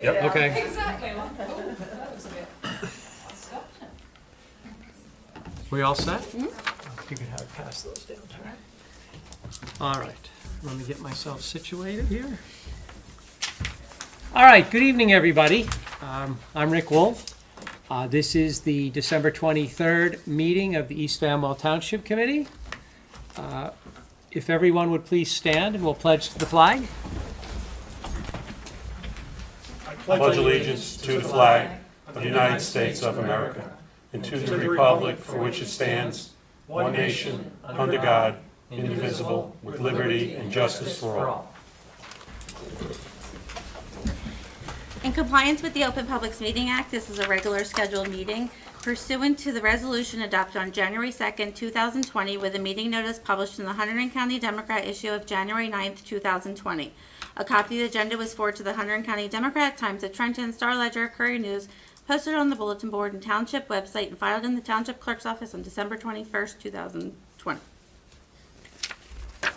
Yep. Okay. Exactly. Oh, that was a bit. I stopped it. We all set? You can have pass those down to her. All right. Let me get myself situated here. All right. Good evening, everybody. I'm Rick Wolf. This is the December 23rd meeting of the East Amwell Township Committee. If everyone would please stand and we'll pledge to the flag. I pledge allegiance to the flag of the United States of America and to the republic for which it stands, one nation, under God, indivisible, with liberty and justice for all. In compliance with the Open Public Meeting Act, this is a regular scheduled meeting pursuant to the resolution adopted on January 2nd, 2020, with a meeting notice published in the Hunterdon County Democrat issue of January 9th, 2020. A copy of the agenda was forwarded to the Hunterdon County Democrat, Times of Trenton, Star Ledger, Courier News, posted on the bulletin board and township website, and filed in the township clerk's office on December 21st, 2020.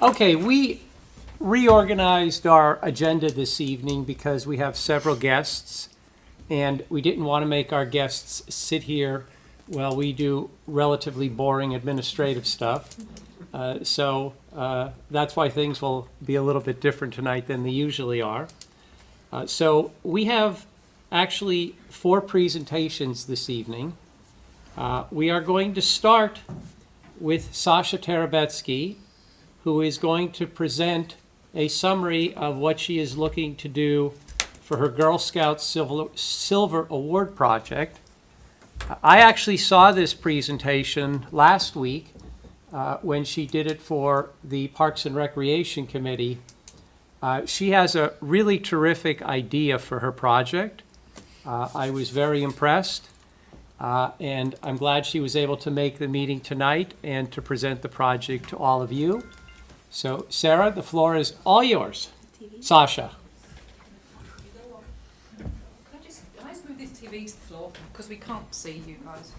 Okay, we reorganized our agenda this evening because we have several guests, and we didn't want to make our guests sit here while we do relatively boring administrative stuff. So that's why things will be a little bit different tonight than they usually are. So we have actually 4 presentations this evening. We are going to start with Sasha Terabetsky, who is going to present a summary of what she is looking to do for her Girl Scouts Silver Award project. I actually saw this presentation last week when she did it for the Parks and Recreation Committee. She has a really terrific idea for her project. I was very impressed, and I'm glad she was able to make the meeting tonight and to present the project to all of you. So, Sarah, the floor is all yours. Sasha. Can I just move this TV to the floor? Because we can't see you guys.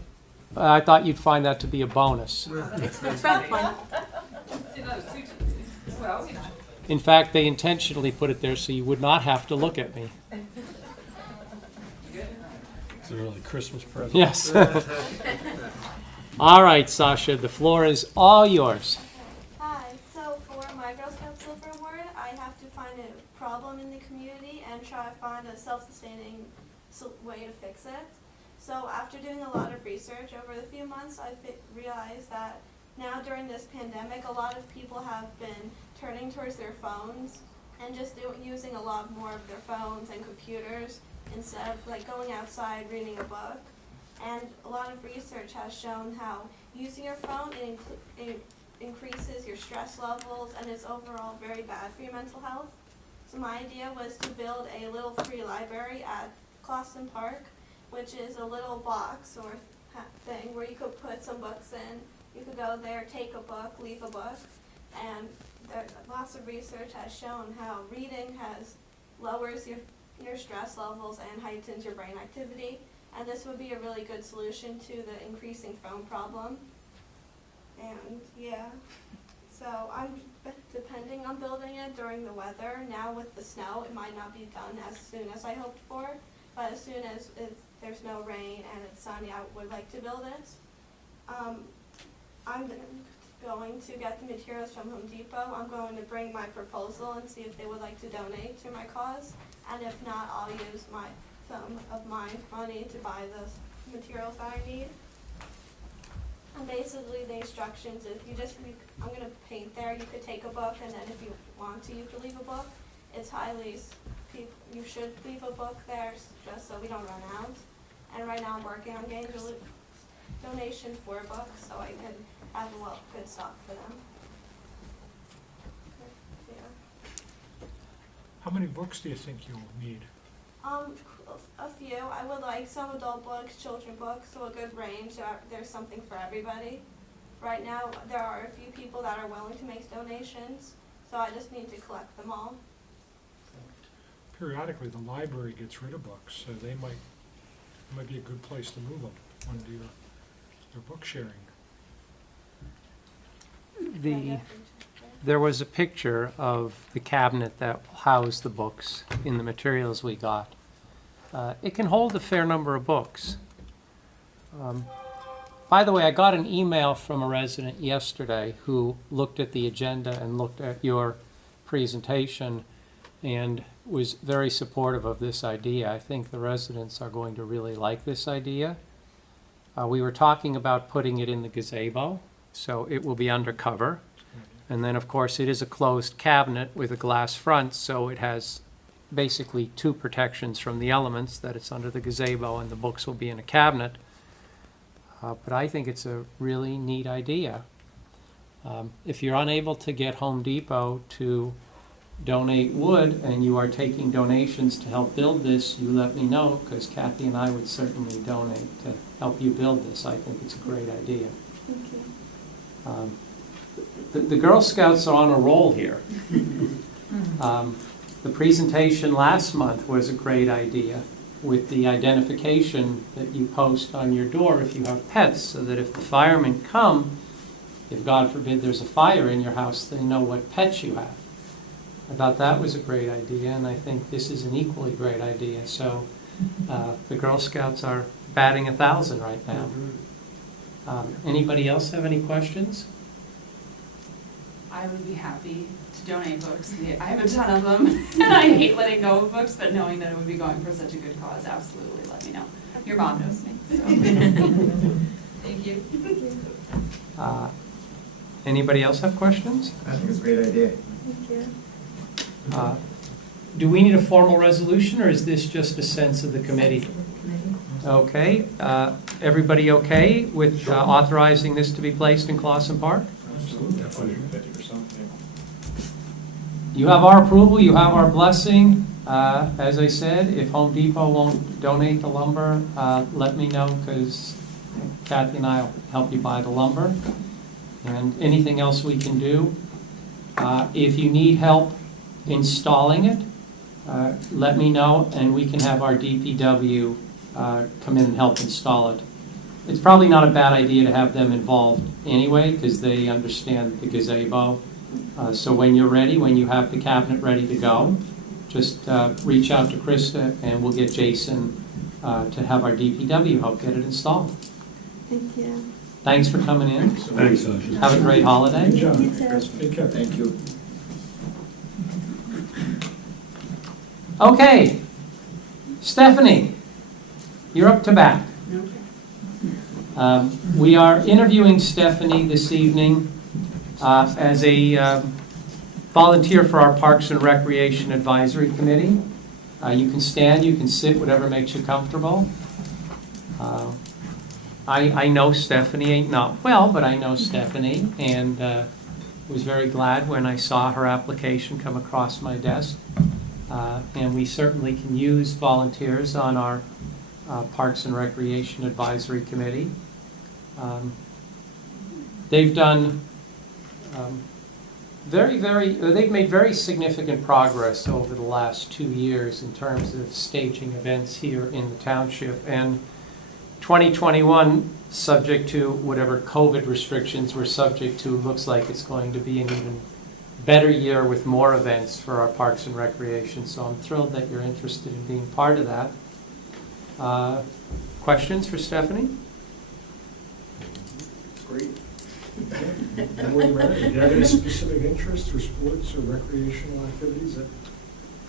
I thought you'd find that to be a bonus. It's the front one. Well, you know. In fact, they intentionally put it there so you would not have to look at me. It's an early Christmas present. Yes. All right, Sasha, the floor is all yours. Hi, so for my Girl Scout Silver Award, I have to find a problem in the community and try to find a self-sustaining way to fix it. So after doing a lot of research over the few months, I realized that now during this pandemic, a lot of people have been turning towards their phones and just using a lot more of their phones and computers instead of like going outside reading a book. And a lot of research has shown how using your phone it increases your stress levels and is overall very bad for your mental health. So my idea was to build a little free library at Clawson Park, which is a little box or thing where you could put some books in. You could go there, take a book, leave a book, and lots of research has shown how reading lowers your stress levels and heightens your brain activity, and this would be a really good solution to the increasing phone problem. And yeah, so I'm depending on building it during the weather. Now with the snow, it might not be done as soon as I hoped for, but as soon as there's no rain and it's sunny, I would like to build it. I'm going to get the materials from Home Depot. I'm going to bring my proposal and see if they would like to donate to my cause, and if not, I'll use some of my money to buy the materials that I need. And basically the instructions, I'm going to paint there. You could take a book, and then if you want to, you could leave a book. You should leave a book there just so we don't run out. And right now I'm working on getting a donation for a book so I can have a good stock for them. Yeah. How many books do you think you'll need? A few. I would like some adult books, children books, so a good range. There's something for everybody. Right now, there are a few people that are willing to make donations, so I just need to collect them all. Periodically, the library gets rid of books, so it might be a good place to move them when your book sharing. There was a picture of the cabinet that housed the books in the materials we got. it can hold a fair number of books. By the way, I got an email from a resident yesterday who looked at the agenda and looked at your presentation and was very supportive of this idea. I think the residents are going to really like this idea. We were talking about putting it in the gazebo, so it will be undercover. And then, of course, it is a closed cabinet with a glass front, so it has basically two protections from the elements, that it's under the gazebo and the books will be in a cabinet. But I think it's a really neat idea. If you're unable to get Home Depot to donate wood and you are taking donations to help build this, you let me know, because Kathy and I would certainly donate to help you build this. I think it's a great idea. Thank you. The Girl Scouts are on a roll here. The presentation last month was a great idea, with the identification that you post on your door if you have pets, so that if the firemen come, if God forbid there's a fire in your house, they know what pets you have. I thought that was a great idea, and I think this is an equally great idea. So the Girl Scouts are batting 1,000 right now. Anybody else have any questions? I would be happy to donate books. I have a ton of them, and I hate letting go of books, but knowing that it would be going for such a good cause, absolutely let me know. Your mom knows me, so. Thank you. Anybody else have questions? I think it's a great idea. Thank you. Do we need a formal resolution, or is this just a sense of the committee? Okay. Everybody okay with authorizing this to be placed in Clausen Park? Absolutely. 50%. You have our approval, you have our blessing. As I said, if Home Depot won't donate the lumber, let me know, because Kathy and I will help you buy the lumber. And anything else we can do. If you need help installing it, let me know, and we can have our DPW come in and help install it. It's probably not a bad idea to have them involved anyway, because they understand the gazebo. So when you're ready, when you have the cabinet ready to go, just reach out to Krista and we'll get Jason to have our DPW help get it installed. Thank you. Thanks for coming in. Thanks. Have a great holiday. Good job. You too. Take care. Thank you. Okay, Stephanie, you're up to bat. We are interviewing Stephanie this evening as a volunteer for our Parks and Recreation Advisory Committee. You can stand, you can sit, whatever makes you comfortable. I know Stephanie, ain't not well, but I know Stephanie, and was very glad when I saw her application come across my desk. And we certainly can use volunteers on our Parks and Recreation Advisory Committee. They've done they've made very significant progress over the last 2 years in terms of staging events here in the township. And 2021, subject to whatever COVID restrictions we're subject to, looks like it's going to be an even better year with more events for our Parks and Recreation. So I'm thrilled that you're interested in being part of that. Questions for Stephanie? Great. And when you're ready, do you have any specific interests or sports or recreational activities that?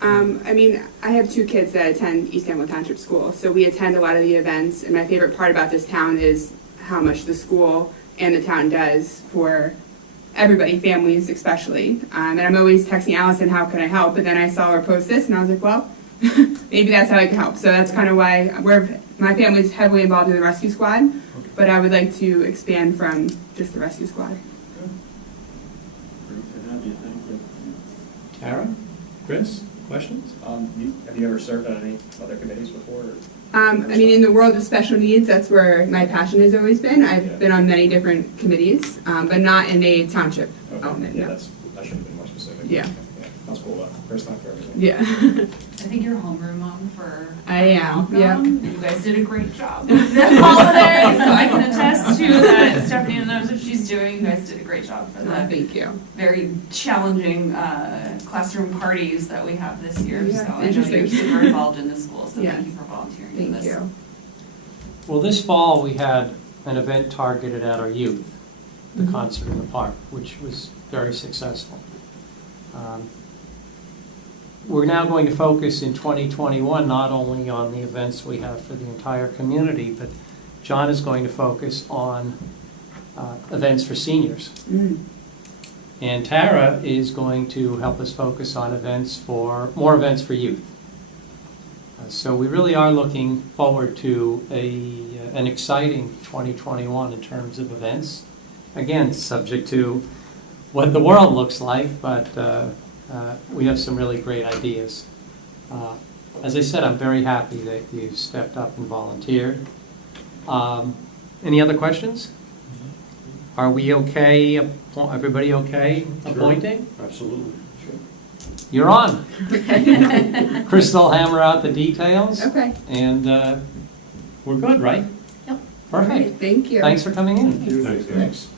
I mean, I have 2 kids that attend East Amwell Township School, so we attend a lot of the events, and my favorite part about this town is how much the school and the town does for everybody, families especially. And I'm always texting Allison, how can I help? But then I saw her post this, and I was like, well, maybe that's how I can help. So that's kind of why my family's heavily involved in the rescue squad, but I would like to expand from just the rescue squad. Tara? Chris? Questions? Have you ever served on any other committees before? I mean, in the world of special needs, that's where my passion has always been. I've been on many different committees, but not in a township Okay, Oh, no, yeah, no. that should have been more specific. Yeah. That's cool though. First time for everything. Yeah. I think you're homeroom mom for I am, Malcolm. You guys did a great job with the holidays, so I can attest to that. Stephanie knows what she's doing. You guys did a great job for that. Thank you. Very challenging classroom parties that we have this year. Yeah, So I know interesting. you're super involved in the school, so Yes. thank you for volunteering for Thank this. you. Well, this fall, we had an event targeted at our youth, the Mhm. concert in the park, which was very successful. We're now going to focus in 2021 not only on the events we have for the entire community, but John is going to focus on events for seniors. Mm. And Tara is going to help us focus on more events for youth. So we really are looking forward to an exciting 2021 in terms of events. Again, subject to what the world looks like, but we have some really great ideas. As I said, I'm very happy that you stepped up and volunteered. Any other questions? Are we okay, everybody okay appointing? Absolutely. You're on. Crystal will hammer out the details. Okay. And we're good, right? Yep. Perfect. Thank you. Thanks for coming in. Thanks, guys.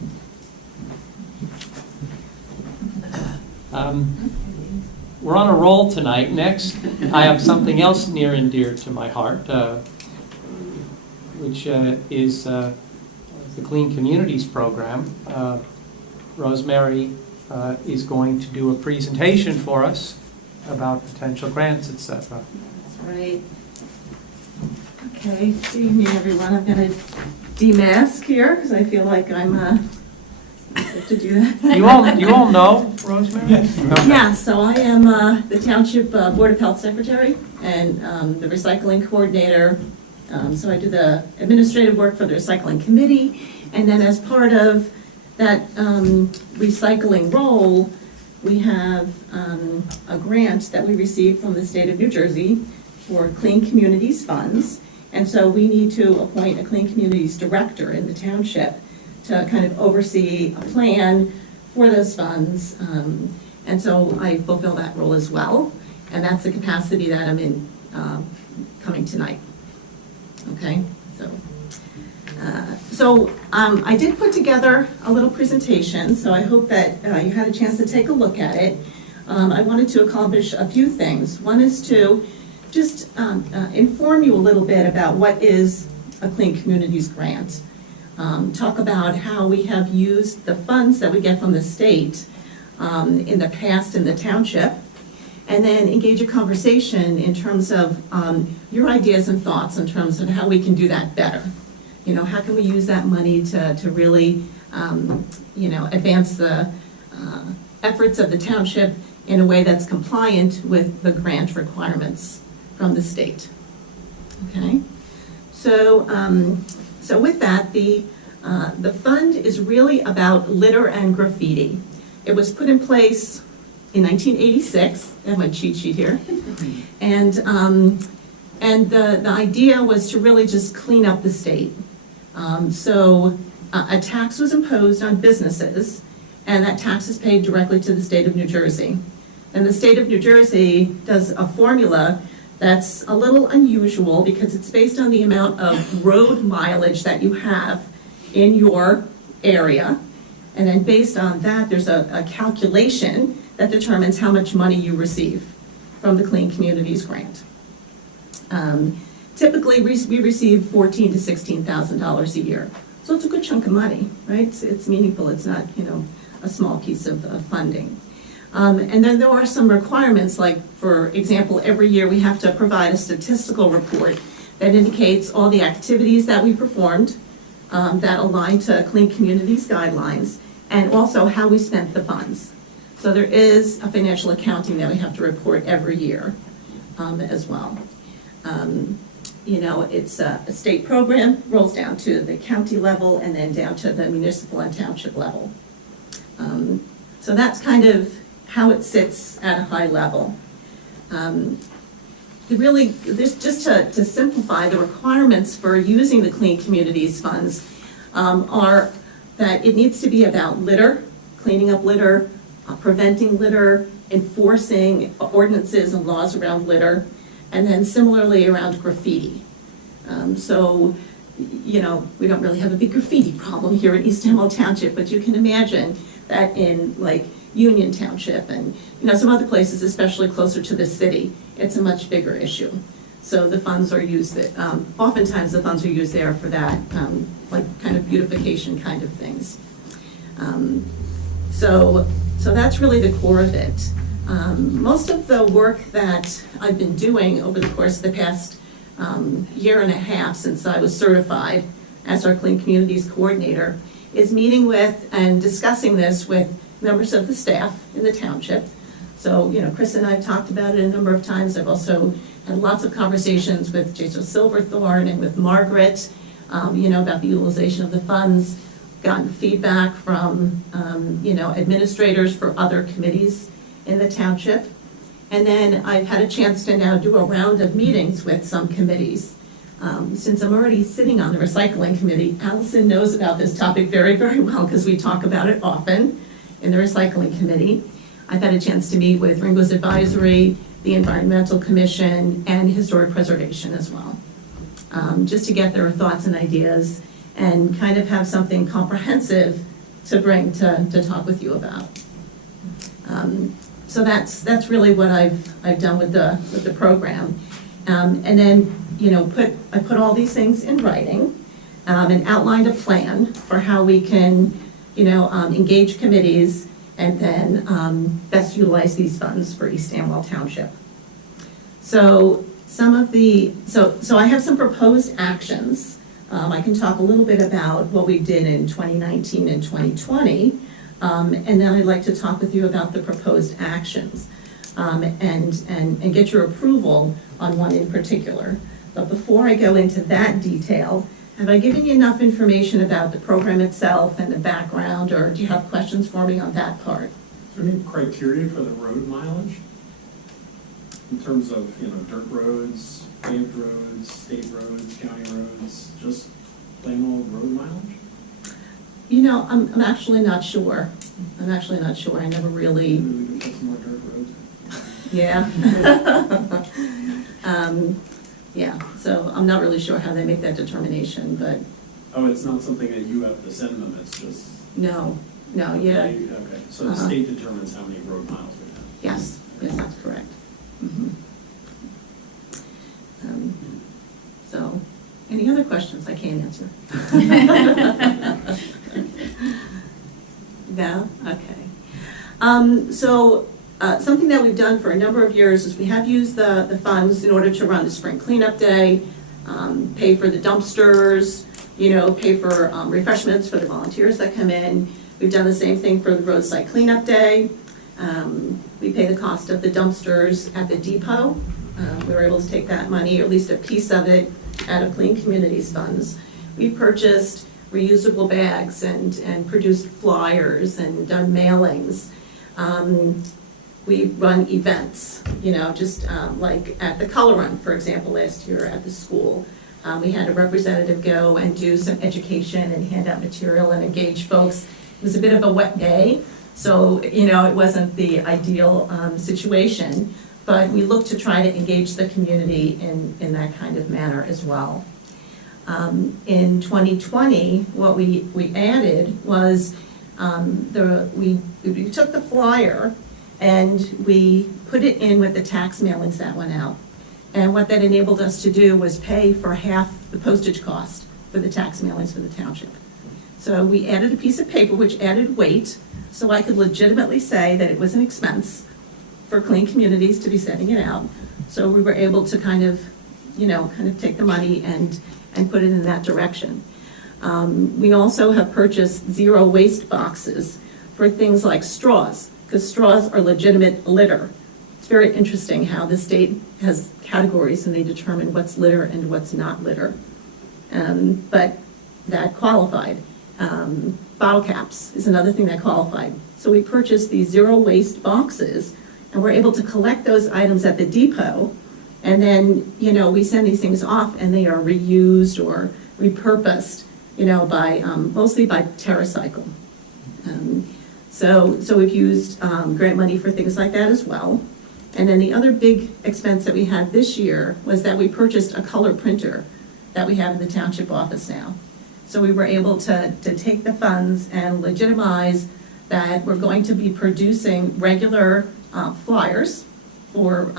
We're on a roll tonight. Next, I have something else near and dear to my heart, which is the Clean Communities Program. Rosemary is going to do a presentation for us about potential grants, etc. That's right. Okay, good evening, everyone. I'm going to demask here because I feel like I have to do that. You all know Rosemary? Yes. Okay. Yeah, so I am the Township Board of Health Secretary and the Recycling Coordinator. So I do the administrative work for the Recycling Committee. And then as part of that recycling role, we have a grant that we received from the state of New Jersey for Clean Communities funds. And so we need to appoint a Clean Communities Director in the township to kind of oversee a plan for those funds. And so I fulfill that role as well. And that's the capacity that I'm in coming tonight. Okay, so I did put together a little presentation, so I hope that you had a chance to take a look at it. I wanted to accomplish a few things. One is to just inform you a little bit about what is a Clean Communities grant. Talk about how we have used the funds that we get from the state in the past in the township, and then engage a conversation in terms of your ideas and thoughts in terms of how we can do that better. You know, how can we use that money to really, advance the efforts of the township in a way that's compliant with the grant requirements from the state. Okay, so with that, the fund is really about litter and graffiti. It was put in place in 1986. I have my cheat sheet here, and the idea was to really just clean up the state. So a tax was imposed on businesses, and that tax is paid directly to the state of New Jersey. And the state of New Jersey does a formula that's a little unusual because it's based on the amount of road mileage that you have in your area. And then based on that, there's a calculation that determines how much money you receive from the Clean Communities grant. Typically, we receive $14,000 to $16,000 a year. So it's a good chunk of money, right? It's meaningful. It's not, a small piece of funding. And then there are some requirements, like, for example, every year we have to provide a statistical report that indicates all the activities that we performed that align to Clean Communities guidelines, and also how we spent the funds. So there is a financial accounting that we have to report every year as well. It's a state program, rolls down to the county level and then down to the municipal and township level. So that's kind of how it sits at a high level. Just to simplify, the requirements for using the Clean Communities funds are that it needs to be about litter cleaning up litter, preventing litter, enforcing ordinances and laws around litter, and then similarly around graffiti. So, you know, we don't really have a big graffiti problem here in East Amwell Township, but you can imagine that in like Union Township and, you know, some other places, especially closer to the city, it's a much bigger issue. So the funds are used, oftentimes the funds are used there for that, like kind of beautification kind of things. So that's really the core of it. Most of the work that I've been doing over the course of the past year and a half since I was certified as our Clean Communities Coordinator is meeting with and discussing this with members of the staff in the township. So, you know, Chris and I have talked about it a number of times. I've also had lots of conversations with Jason Silverthorne and with Margaret, you know, about the utilization of the funds, gotten feedback from, you know, administrators for other committees in the township. And then I've had a chance to now do a round of meetings with some committees. Since I'm already sitting on the recycling committee, Allison knows about this topic very, very well because we talk about it often in the recycling committee. I've had a chance to meet with Ringo's Advisory, the Environmental Commission, and Historic Preservation as well, just to get their thoughts and ideas and kind of have something comprehensive to bring to talk with you about. So that's really what I've done with the program, and then you know I put all these things in writing and outlined a plan for how we can you know engage committees and then best utilize these funds for East Amwell Township. So some of the so I have some proposed actions. I can talk a little bit about what we did in 2019 and 2020. And then I'd like to talk with you about the proposed actions and get your approval on one in particular. But before I go into that detail, have I given you enough information about the program itself and the background, or do you have questions for me on that part? Is there any criteria for the road mileage? In terms of, you know, dirt roads, paved roads, state roads, county roads, just plain old road mileage? You know, I'm actually not sure. I'm actually not sure. I never really. Maybe we can put some more dirt roads. Yeah. Yeah. So I'm not really sure how they make that determination, but. Oh, it's not something that you have to send them. It's just. No. Yeah. Okay. So the state determines how many road miles we have. Yes. Yes, that's correct. Mm-hmm. So, any other questions I can't answer? No? Okay. Something that we've done for a number of years is we have used the funds in order to run the spring cleanup day, pay for the dumpsters, you know, pay for refreshments for the volunteers that come in. We've done the same thing for the roadside cleanup day. We pay the cost of the dumpsters at the depot. We were able to take that money, or at least a piece of it, out of Clean Communities funds. We've purchased reusable bags and produced flyers and done mailings. We've run events, you know, just like at the Color Run, for example, last year at the school. We had a representative go and do some education and hand out material and engage folks. It was a bit of a wet day, so, you know, it wasn't the ideal situation, but we look to try to engage the community in that kind of manner as well. In 2020, what we added was we took the flyer and we put it in with the tax mailings that went out. And what that enabled us to do was pay for half the postage cost for the tax mailings for the township. So we added a piece of paper which added weight, so I could legitimately say that it was an expense for Clean Communities to be sending it out. So we were able to kind of take the money and put it in that direction. We also have purchased zero waste boxes for things like straws, because straws are legitimate litter. It's very interesting how the state has categories and they determine what's litter and what's not litter. But that qualified. Bottle caps is another thing that qualified. So we purchased these zero waste boxes and we're able to collect those items at the depot, and then, you know, we send these things off and they are reused or repurposed, you know, by mostly by TerraCycle. So we've used grant money for things like that as well. And then the other big expense that we had this year was that we purchased a color printer that we have in the township office now. So we were able to take the funds and legitimize that we're going to be producing regular flyers for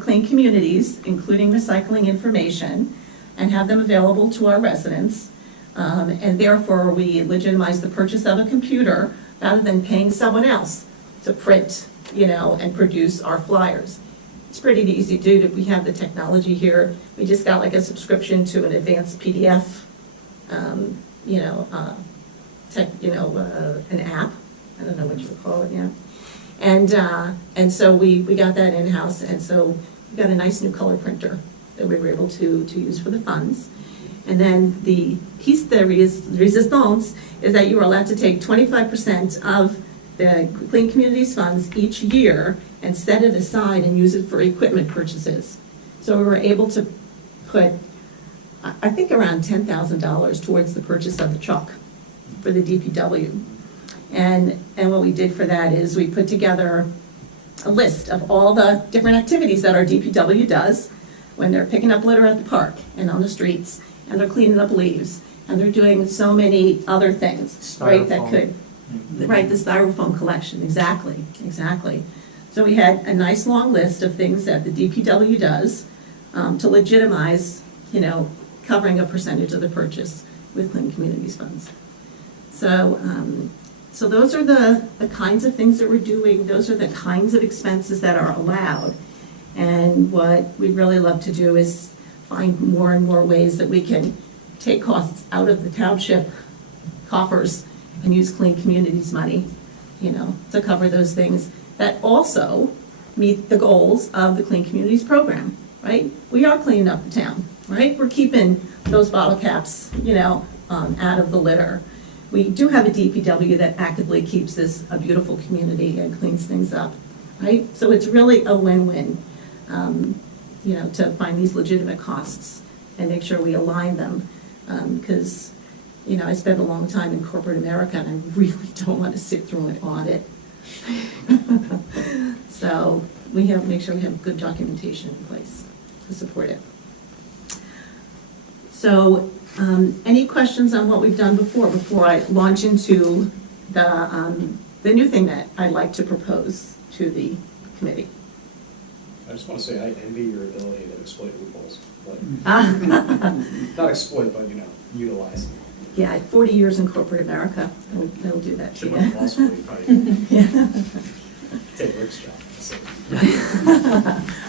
clean communities, including recycling information, and have them available to our residents. And therefore, we legitimize the purchase of a computer rather than paying someone else to print, and produce our flyers. It's pretty easy to do. We have the technology here. We just got like a subscription to an advanced PDF, an app. I don't know what you would call it, yeah. And so we got that in-house, and so we got a nice new color printer that we were able to use for the funds. And then the piece de resistance is that you are allowed to take 25% of the Clean Communities funds each year and set it aside and use it for equipment purchases. So we were able to put, I think, around $10,000 towards the purchase of the truck for the DPW. And what we did for that is we put together a list of all the different activities that our DPW does when they're picking up litter at the park and on the streets, and they're cleaning up leaves, and they're doing so many other things, right, that could, right, the styrofoam collection, exactly. So we had a nice long list of things that the DPW does to legitimize, covering a percentage of the purchase with Clean Communities funds. So those are the kinds of things that we're doing. Those are the kinds of expenses that are allowed. And what we'd really love to do is find more and more ways that we can take costs out of the township coffers and use Clean Communities money, to cover those things that also meet the goals of the Clean Communities program, right? We are cleaning up the town, right? We're keeping those bottle caps, out of the litter. We do have a DPW that actively keeps this a beautiful community and cleans things up, right? So it's really a win-win, to find these legitimate costs and make sure we align them. Because, I spent a long time in corporate America, and I really don't want to sit through an audit. So we have to make sure we have good documentation in place to support it. So any questions on what we've done before I launch into the new thing that I'd like to propose to the committee? I just want to say I envy your ability to exploit loopholes. Not exploit, but utilize. Yeah, I had 40 years in corporate America. They'll do that to you. Take Rick's job.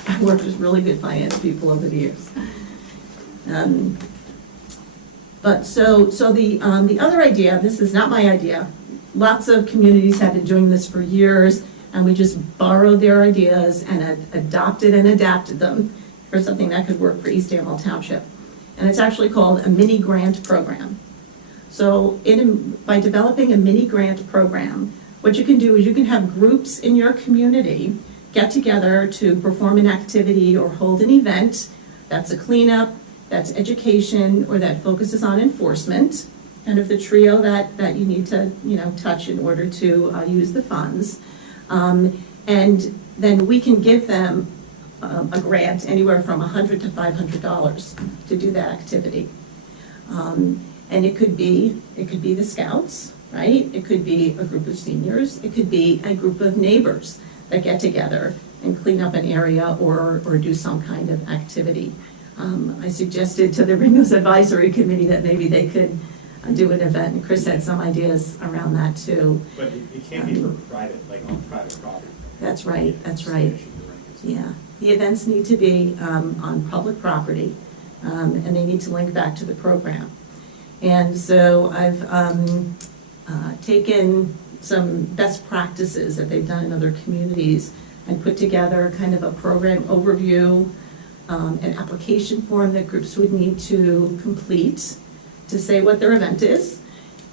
I worked with really good finance people over the years. But so the other idea, this is not my idea. Lots of communities have been doing this for years, and we just borrowed their ideas and adopted and adapted them for something that could work for East Amwell Township. And it's actually called a mini grant program. So by developing a mini grant program, what you can do is you can have groups in your community get together to perform an activity or hold an event that's a cleanup, that's education, or that focuses on enforcement, kind of the trio that you need to touch in order to use the funds. And then we can give them a grant anywhere from $100 to $500 to do that activity. And it could be the Scouts, right? It could be a group of seniors. It could be a group of neighbors that get together and clean up an area or do some kind of activity. I suggested to the Ringos Advisory Committee that maybe they could do an event, and Chris had some ideas around that too. But it can't be for private, on private property. That's right. Yeah, the events need to be on public property, and they need to link back to the program. And so I've taken some best practices that they've done in other communities and put together kind of a program overview, an application form that groups would need to complete to say what their event is,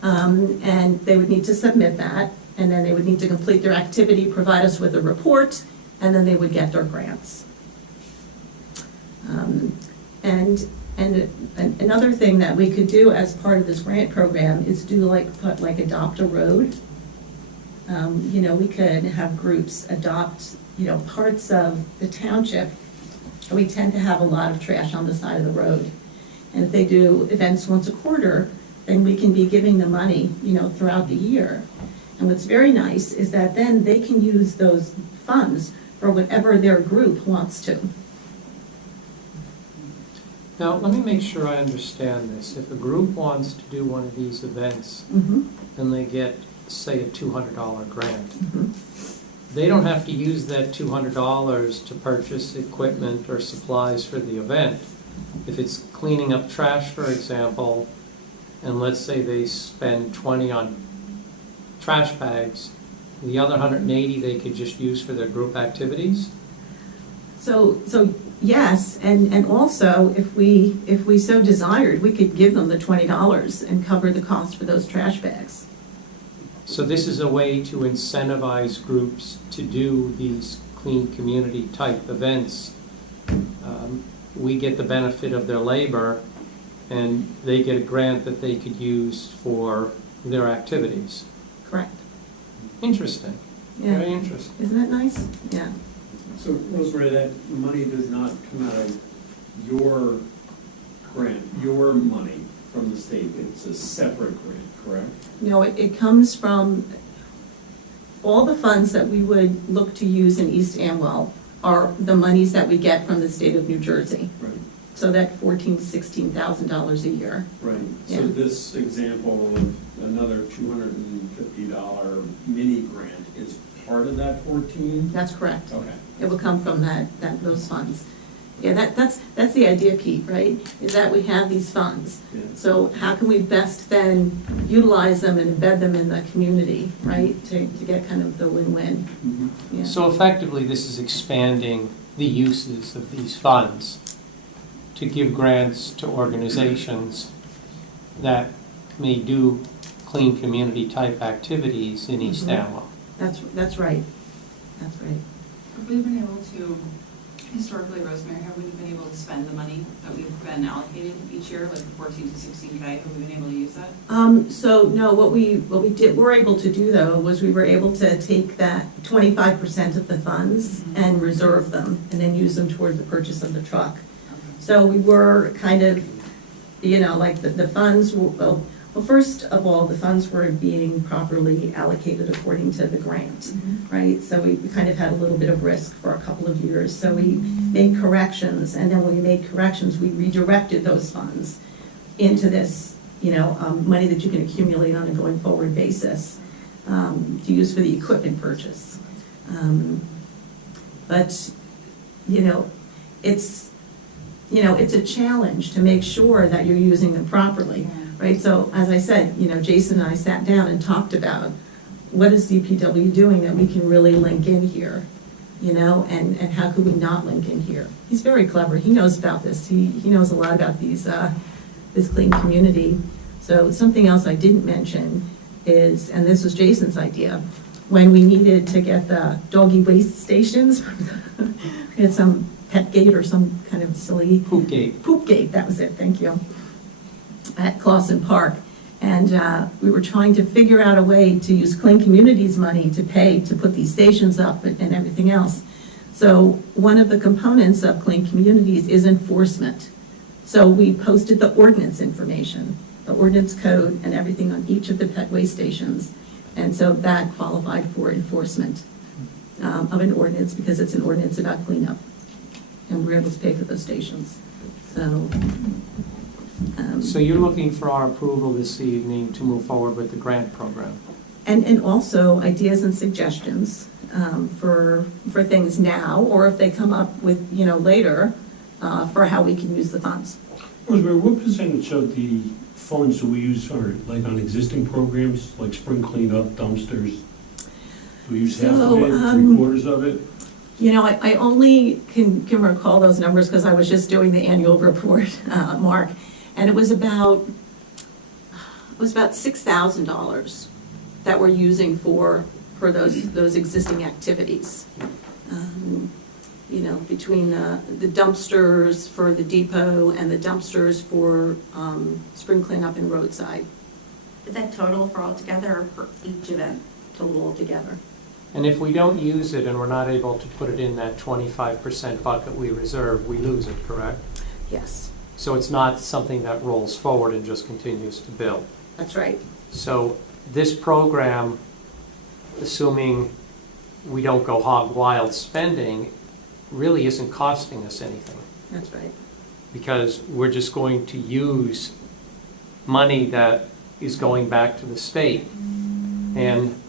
and they would need to submit that, and then they would need to complete their activity, provide us with a report, and then they would get their grants. And another thing that we could do as part of this grant program is do like adopt a road, You know, we could have groups adopt, you know, parts of the township. We tend to have a lot of trash on the side of the road. And if they do events once a quarter, then we can be giving them money, you know, throughout the year. And what's very nice is that then they can use those funds for whatever their group wants to. Now, let me make sure I understand this. If a group wants to do one of these events, Mhm. and they get, say, a $200 grant, Mhm. they don't have to use that $200 to purchase equipment or supplies for the event. If it's cleaning up trash, for example, and let's say they spend 20 on trash bags, the other 180 they could just use for their group activities? So yes, and also if we so desired, we could give them the $20 and cover the cost for those trash bags. So this is a way to incentivize groups to do these clean community type events. We get the benefit of their labor, and they get a grant that they could use for their activities. Correct. Interesting. Yeah. Very interesting. Isn't that nice? Yeah. So Rosemary, that money does not come out of your grant, your money from the state. It's a separate grant, correct? No, it comes from, all the funds that we would look to use in East Amwell are the monies that we get from the state of New Jersey. Right. So that $14,000 to $16,000 a year. Right. Yeah. So this example of another $250 mini grant is part of that 14? That's correct. Okay. It will come from those funds. Yeah, that's the idea, Pete, right? Is that we have these funds. Yeah. So how can we best then utilize them and embed them in the community, right? To get kind of the win-win. Mhm. Yeah. So effectively, this is expanding the uses of these funds to give grants to organizations that may do clean community type activities in East Mhm. Amwell. That's right. That's right. Have we been able to, historically, Rosemary, have we been able to spend the money that we've been allocated each year, like the 14 to 16K? Have we been able to use that? So no, what we were able to do though was we were able to take that 25% of the funds and reserve them and then use them toward the purchase of the truck. So we were kind of, you know, like the funds, well, first of all, the funds were being properly allocated according to the grant, right? So we kind of had a little bit of risk for a couple of years. So we made corrections, and then when we made corrections, we redirected those funds into this, you know, money that you can accumulate on a going forward basis to use for the equipment purchase. But, you know, it's a challenge to make sure that you're using them properly. Right, so as I said, you know, Jason and I sat down and talked about what is DPW doing that we can really link in here, you know, and how could we not link in here? He's very clever. He knows about this. He knows a lot about these this clean community. So something else I didn't mention is, and this was Jason's idea, when we needed to get the doggy waste stations, we had some pet gate or some kind of silly Poop gate. Poop gate, that was it. Thank you. At Clausen Park, and we were trying to figure out a way to use Clean Communities money to pay to put these stations up and everything else. So one of the components of Clean Communities is enforcement. So we posted the ordinance information, the ordinance code and everything on each of the pet waste stations, and so that qualified for enforcement of an ordinance because it's an ordinance about cleanup, and we're able to pay for those stations. So you're looking for our approval this evening to move forward with the grant program? And also ideas and suggestions for things now, or if they come up with, you know, later, for how we can use the funds. Rosemary, what percentage of the funds do we use are like on existing programs, like spring cleanup, dumpsters? Do we use half of it, 3/4 of it? You know, I only can recall those numbers because I was just doing the annual report, Mark, and it was about $6,000 that we're using for those existing activities. You know, between the dumpsters for the depot and the dumpsters for spring cleanup and roadside. Is that total for all together or for each event? total altogether. And if we don't use it and we're not able to put it in that 25% bucket we reserve, we lose it, correct? Yes, So it's not something that rolls forward and just continues to build. that's right. So this program, assuming we don't go hog wild spending, really isn't costing us anything, That's right. because we're just going to use money that is going back to the state. And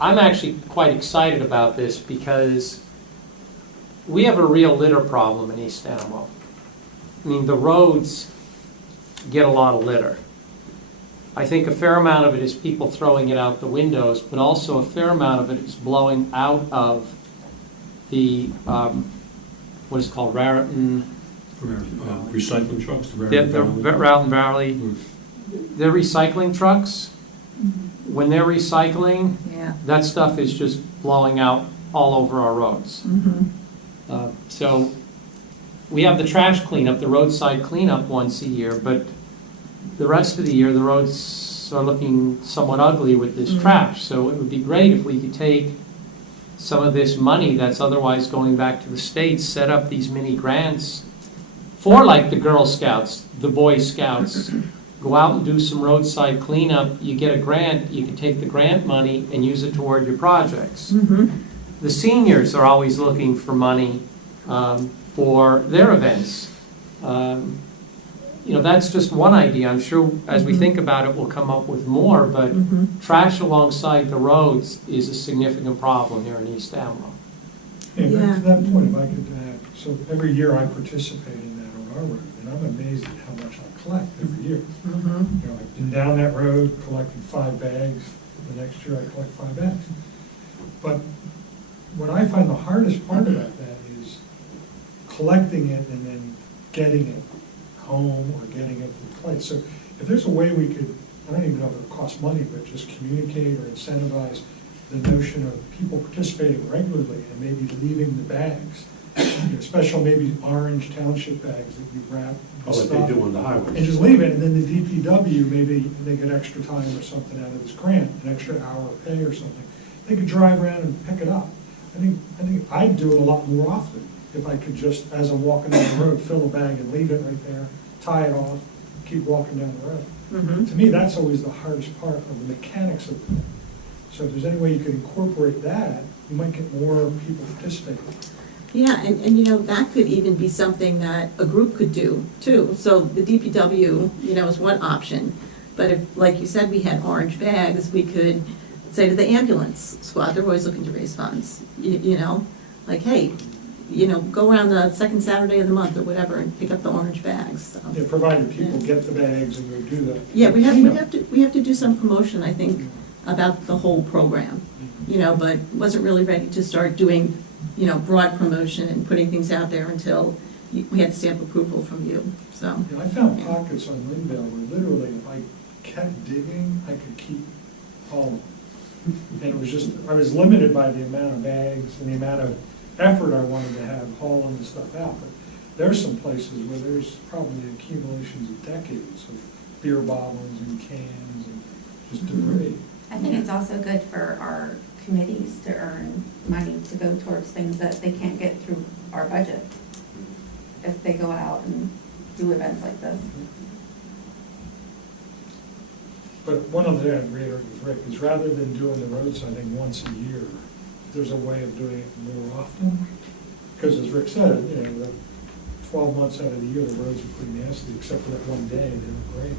I'm actually quite excited about this because we have a real litter problem in East Amwell. I mean, the roads get a lot of litter. I think a fair amount of it is people throwing it out the windows, but also a fair amount of it is blowing out of the, what is it called, Raritan, Recycling trucks, the the Raritan Valley. They're recycling trucks. When they're recycling, Yeah. that stuff is just blowing out all over our roads. So we have the trash cleanup, the roadside cleanup once a year, but the rest of the year, the roads are looking somewhat ugly with this trash. So it would be great if we could take some of this money that's otherwise going back to the state, set up these mini grants for like the Girl Scouts, the Boy Scouts. Go out and do some roadside cleanup, you get a grant, you can take the grant money and use it toward your projects. The seniors are always looking for money for their events. That's just one idea. I'm sure as we think about it, we'll come up with more, but trash alongside the roads is a significant problem here in East Amwell. Hey, back to that point, if I could add, so every year I participate in that on our road, and I'm amazed at how much I collect every year. I've been down that road, collected 5 bags, the next year I collect 5 bags. But what I find the hardest part about that is collecting it and then getting it home or getting it to the place. So if there's a way we could, I don't even know if it costs money, but just communicate or incentivize the notion of people participating regularly and maybe leaving the bags, special maybe Orange Township bags that you wrap and Like stuff, they do on the highways. and just leave it, and then the DPW, maybe they get extra time or something out of this grant, an extra hour of pay or something. They could drive around and pick it up. I think I'd do it a lot more often if I could just, as I'm walking down the road, fill a bag and leave it right there, tie it off, keep walking down the road. To me, that's always the hardest part of the mechanics of it. So if there's any way you could incorporate that, you might get more people participating. Yeah, and that could even be something that a group could do too. So the DPW, is one option. But if, like you said, we had orange bags, we could say to the ambulance squad, they're always looking to raise funds, like, hey, go around the second Saturday of the month or whatever and pick up the orange bags. So. Yeah, provided people get the bags and go do that. Yeah, we have to do some promotion, I think, about the whole program, but wasn't really ready to start doing, broad promotion and putting things out there until we had stamp approval from you, so. Yeah, I found pockets on Lindale where literally if I kept digging, I could keep hauling. And it was just, I was limited by the amount of bags and the amount of effort I wanted to have hauling the stuff out. But there's some places where there's probably accumulations of decades of beer bottles and cans and just debris. I think it's also good for our committees to earn money to go towards things that they can't get through our budget if they go out and do events like this. But one other thing I'd reiterate with Rick is rather than doing the roadside thing once a year, if there's a way of doing it more often. Because as Rick said, the 12 months out of the year, the roads are pretty nasty, except for that one day, they look great.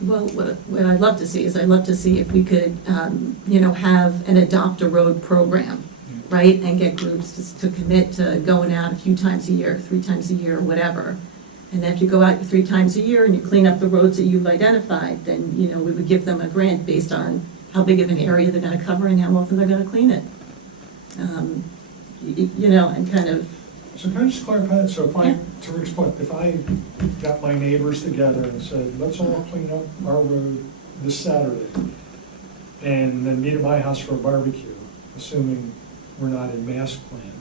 Well, what I'd love to see is if we could, have an adopt a road program, right? And get groups to commit to going out a few times a year, 3 times a year, whatever. And if you go out 3 times a year and you clean up the roads that you've identified, then, we would give them a grant based on how big of an area they're gonna cover and how often they're gonna clean it. And kind of. So can I just clarify that? So if to Rick's point, if I got my neighbors together and said, let's all clean up our road this Saturday, and then meet at my house for a barbecue, assuming we're not in mask plan,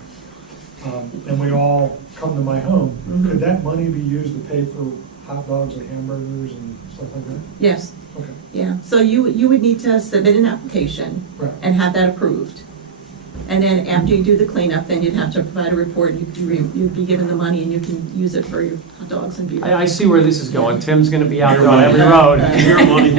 and we all come to my home, could that money be used to pay for hot dogs and hamburgers and stuff like that? Yes, Okay. yeah. So you would need to submit an application Right. and have that approved. And then after you do the cleanup, then you'd have to provide a report. You'd be given the money and you can use it for your hot dogs and beer. I see where this is going. Tim's gonna be out there on every road. Your money.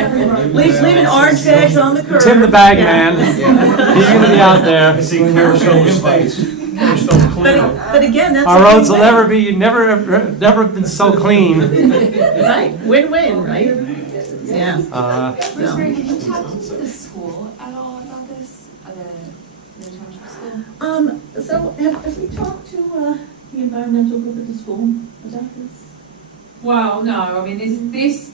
Leaving orange bags on the curb. Tim the bag Yeah. man. He's gonna be out there. I see carousel space. But again, that's. Our a roads will win-win. never been so clean. Right, win-win, right? Yeah. Rosemary, can you talk to the school at all about this, the township school? So have we talked to the environmental group at the school about this? Well, no, I mean, this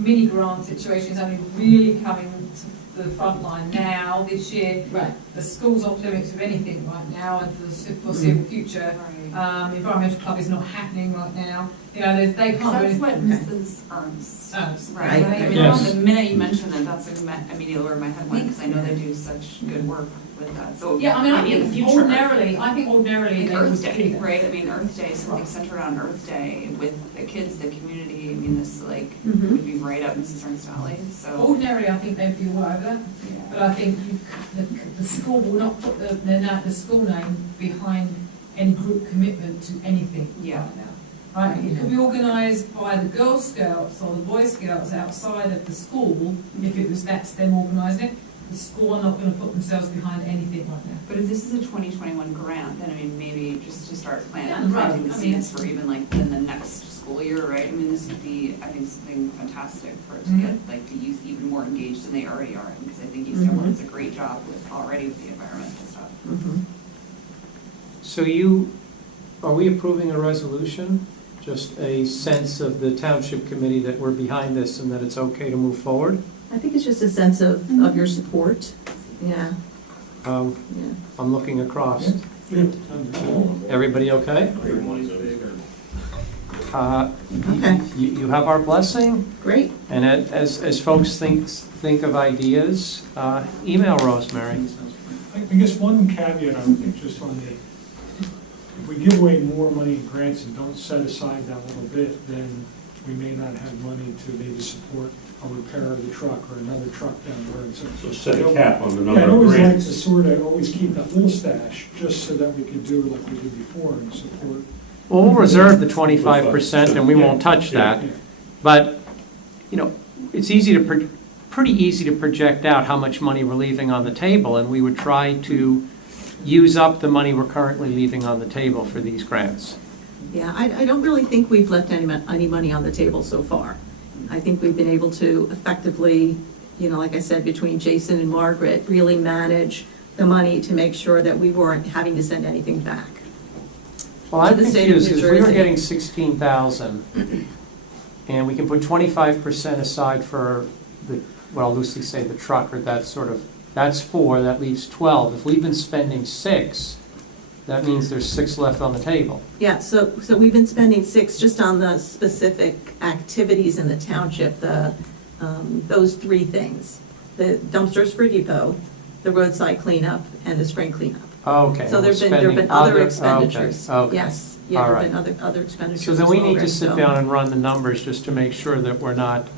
mini grant situation is only really coming to the front line now, this year. Right. The school's off limits of anything right now and for the foreseeable future. Environmental club is not happening right now. You know, they can't do That's anything. what Mrs. Ernst, Ernst, right? right. I mean, Yes. the minute you mentioned that, that's immediately where my head went, because I know they do such good work with that, so Yeah, I mean, I maybe in the think future. ordinarily Like they Earth would Day, do that. right? I mean, Earth Day, something centered on Earth Day with the kids, the community, I mean, this like Mhm. would be right up Mrs. Ernst's alley, so. Ordinarily, I think they'd be all over that. Yeah. But I think the school will not put the school name behind any group commitment to anything Yeah. right now. Right, it could be organised by the Girl Scouts or the Boy Scouts outside of the school, if that's them organising it. The school are not going to put themselves behind anything right now. But if this is a 2021 grant, then I mean, maybe just to start Yeah, planting right. the I mean- seeds for even like in the next school year, right? I mean, this would be, I think, something fantastic for it to Mhm. get like the youth even more engaged than they already are, because I think East Mhm. Amwell does a great job with already with the environmental stuff. Mhm. So are we approving a resolution? Just a sense of the township committee that we're behind this and that it's okay to move forward? I think it's just a sense of your support. Yeah, yeah. I'm looking across. Everybody okay? Okay. You have our blessing, Great. and as folks think of ideas, email Rosemary. I guess one caveat I would think just on the, if we give away more money in grants and don't set aside that little bit, then we may not have money to maybe support a repair of the truck or another truck down the road. So set a cap on the Yeah, number I'd of always like grants. to sort of always keep that little stash, just so that we could do like we did before and support. Well, we'll reserve the 25% and we won't touch that. Yeah. But, you know, it's pretty easy to project out how much money we're leaving on the table, and we would try to use up the money we're currently leaving on the table for these grants. Yeah, I don't really think we've left any money on the table so far. I think we've been able to effectively, like I said, between Jason and Margaret, really manage the money to make sure that we weren't having to send anything back. Well, I'm To the state of confused, because New we were Jersey. getting 16,000, and we can put 25% aside for what I'll loosely say the truck, or that's 4, that leaves 12. If we've been spending 6, that means there's 6 left on the table. Yeah, so we've been spending 6 just on the specific activities in the township, those 3 things. The dumpsters for depot, the roadside cleanup, and the spring cleanup. Okay. So and there've we're been spending other expenditures. Okay. Yes, All yeah, right. there've been other expenditures So then as we well, need to Rick, sit so- down and run the numbers just to make sure that we're not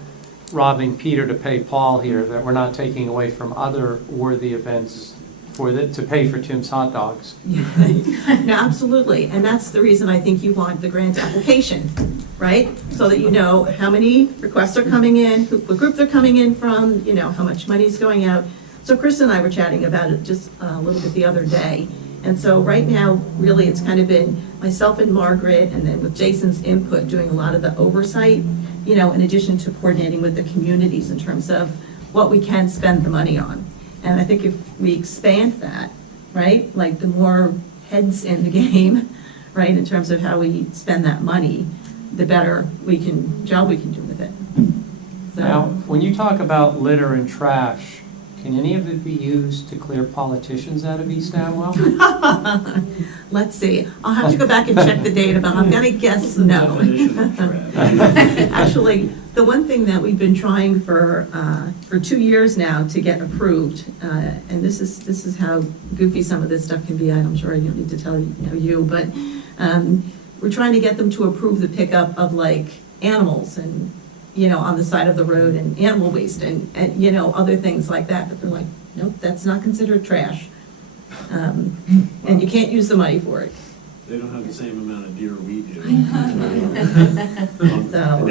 robbing Peter to pay Paul here, that we're not taking away from other worthy events to pay for Tim's hot dogs. No, absolutely, and that's the reason I think you want the grant application, right? So that you know how many requests are coming in, what group they're coming in from, how much money's going out. So Chris and I were chatting about it just a little bit the other day. And so right now, really, it's kind of been myself and Margaret, and then with Jason's input, doing a lot of the oversight, in addition to coordinating with the communities in terms of what we can spend the money on. And I think if we expand that, right, like the more heads in the game, right, in terms of how we spend that money, the better job we can do with it. So- Now, when you talk about litter and trash, can any of it be used to clear politicians out of East Amwell? Let's see, I'll have to go back and check the data, but I'm gonna guess no. Actually, the one thing that we've been trying for 2 years now to get approved, and this is how goofy some of this stuff can be, I'm sure I don't need to tell you, but we're trying to get them to approve the pickup of like animals and, on the side of the road and animal waste and other things like that. But they're like, nope, that's not considered trash. And you can't use the money for it. They don't have the same amount of deer we do. So,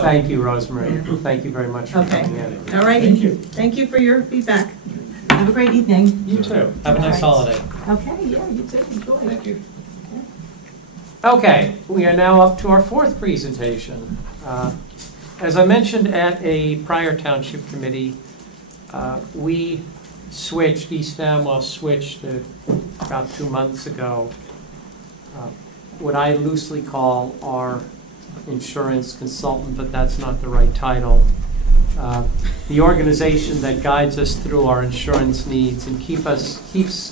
Thank you, Rosemary. Thank you very much for okay. coming in. All righty. Thank you. Thank you for your feedback. Have a great evening. You too. Have a nice holiday. Okay, yeah, you too. Enjoy. Thank you. Okay, we are now up to our fourth presentation. As I mentioned at a prior township committee, we switched, East Amwell switched about 2 months ago, what I loosely call our insurance consultant, but that's not the right title. The organization that guides us through our insurance needs and keeps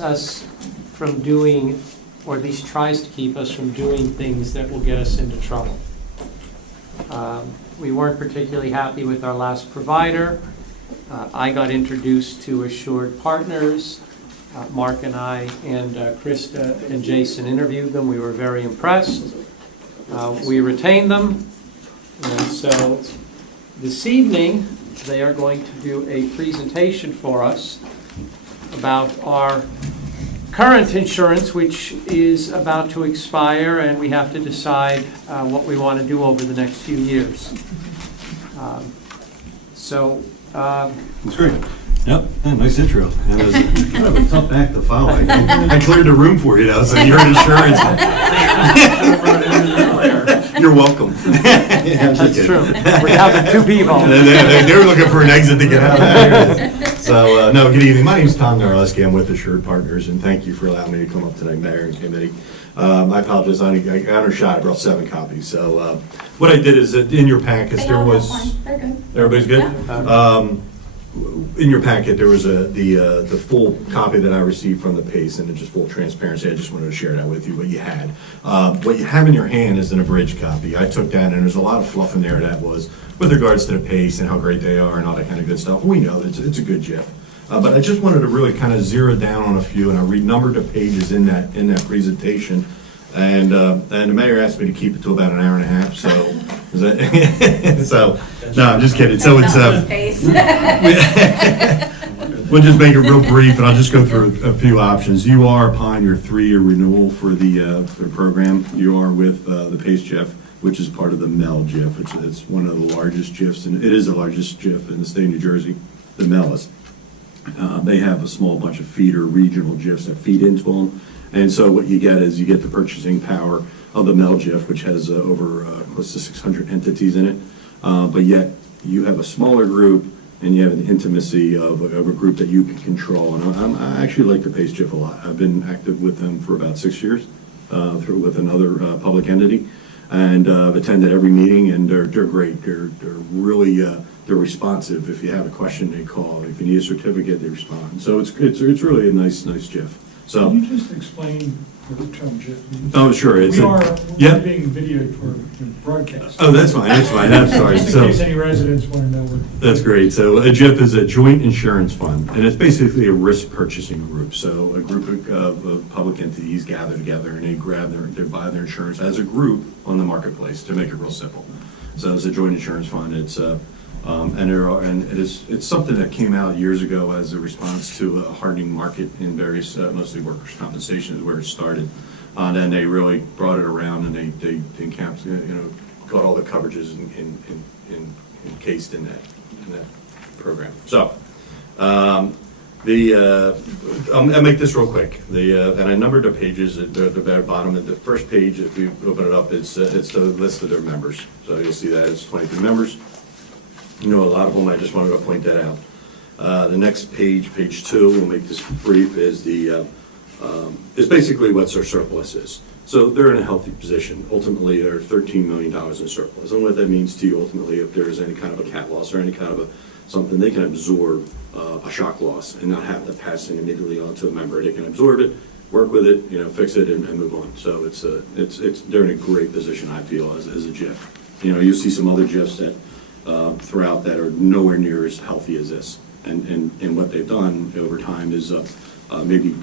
us from doing, or at least tries to keep us from doing things that will get us into trouble. We weren't particularly happy with our last provider. I got introduced to Assured Partners. Mark and I and Krista and Jason interviewed them. We were very impressed. We retained them. And so this evening, they are going to do a presentation for us about our current insurance, which is about to expire, and we have to decide what we want to do over the next few years. That's great. Yep, yeah, nice intro. And it was kind of a tough act to follow. I cleared the room for you, though, so you're insurance. You're welcome. Yeah, that's true. We're having two people. They were looking for an exit to get out of there. So, no, good evening. My name's Tom Narleski. I'm with Assured Partners, and thank you for allowing me to come up tonight, Mayor and Committee. I apologize. I got her shot. I brought 7 copies. So, what I did is that in your packets there was. They're good. Everybody's good? Yeah. In your packet, there was the full copy that I received from the PACE, and just full transparency, I just wanted to share that with you, what you had. What you have in your hand is an abridged copy. I took that, and there's a lot of fluff in there that was with regards to the PACE and how great they are and all that kind of good stuff. We know it's a good GIF. But I just wanted to really kind of zero down on a few, and I renumbered the pages in that presentation. And the mayor asked me to keep it to about an hour and a half, so is that so no, I'm just kidding. So it's we'll just make it real brief, and I'll just go through a few options. You are upon your 3-year renewal for the program. You are with the PACE GIF, which is part of the MEL GIF. It's one of the largest GIFs, and it is the largest GIF in the state of New Jersey. The MEL is. They have a small bunch of feeder regional GIFs that feed into them. And so what you get is you get the purchasing power of the MEL GIF, which has over close to 600 entities in it. But yet you have a smaller group, and you have the intimacy of a group that you can control. And I actually like the PACE GIF a lot. I've been active with them for about 6 years with another public entity, and I've attended every meeting, and they're great. They're really they're responsive. If you have a question, they call. If you need a certificate, they respond. So it's really a nice GIF. So, can you just explain what the term GIF means? Oh, sure. We are being videoed for broadcast. Oh, that's fine. I'm sorry. Just in case any residents want to know what. That's great. So a GIF is a joint insurance fund, and it's basically a risk purchasing group. So a group of public entities gather together, and they buy their insurance as a group on the marketplace, to make it real simple. So it's a joint insurance fund. It's it's something that came out years ago as a response to a hardening market in various, mostly workers' compensation is where it started. Then they really brought it around, and they got all the coverages encased in that program. So I'll make this real quick. And I numbered the pages at the very bottom. At the first page, if you open it up, it's the list of their members. So you'll see that it's 23 members. You know a lot of them. I just wanted to point that out. The next page, page 2, we'll make this brief, is is basically what their surplus is. So they're in a healthy position. Ultimately, they're $13 million in surplus. And what that means to you, ultimately, if there is any kind of a cat loss or any kind of something, they can absorb a shock loss and not have to pass it immediately on to a member. They can absorb it, work with it, fix it, and move on. So they're in a great position, I feel, as a GIF. You see some other GIFs that throughout that are nowhere near as healthy as this. And what they've done over time is maybe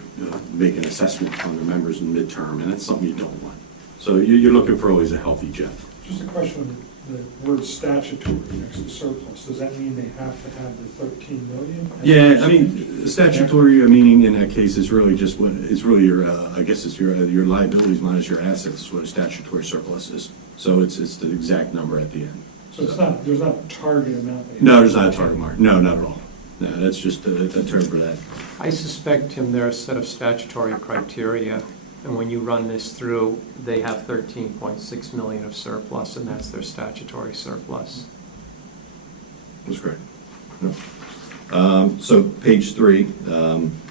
make an assessment on their members in midterm, and that's something you don't want. So you're looking for always a healthy GIF. Just a question of the word statutory next to surplus. Does that mean they have to have the 13 million? Yeah, I mean, statutory, meaning in that case is really just what, it's really your, I guess it's your liabilities minus your assets is what a statutory surplus is. So it's the exact number at the end. So it's not, there's not a target amount? No, there's not a target mark. No, not at all. No, that's just a term for that. I suspect, Tim, there are a set of statutory criteria, and when you run this through, they have 13.6 million of surplus, and that's their statutory surplus. That's correct. No. So page 3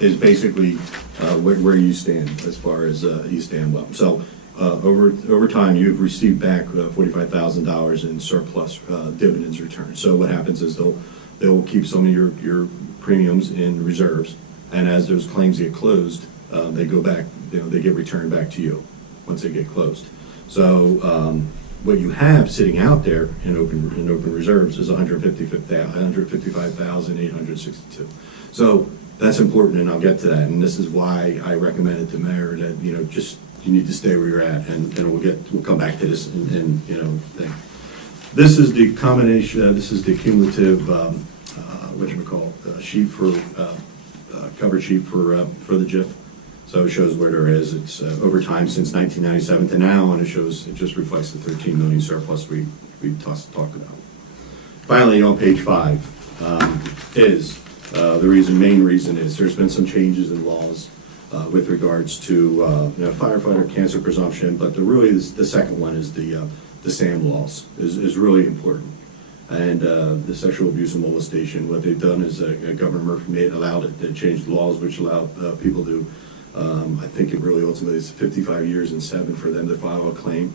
is basically where you stand as far as East Amwell. So over time, you've received back $45,000 in surplus dividends returned. So what happens is they'll keep some of your premiums in reserves, and as those claims get closed, they go back. They get returned back to you once they get closed. So what you have sitting out there in open reserves is $155,862. So that's important, and I'll get to that. And this is why I recommended to Mayor that just you need to stay where you're at, and we'll come back to this and thing. This is the combination. This is the cumulative sheet for cover sheet for the JIF. So it shows where there is. It's over time since 1997 to now, and it just reflects the 13 million surplus we talked about. Finally, on page 5 is the main reason is there's been some changes in laws with regards to firefighter cancer presumption, but the second one is the SAM laws is really important. And the sexual abuse and molestation, what they've done is Governor Murphy allowed it. They changed the laws which allowed people to, I think it really ultimately is 55 years and 7 for them to file a claim.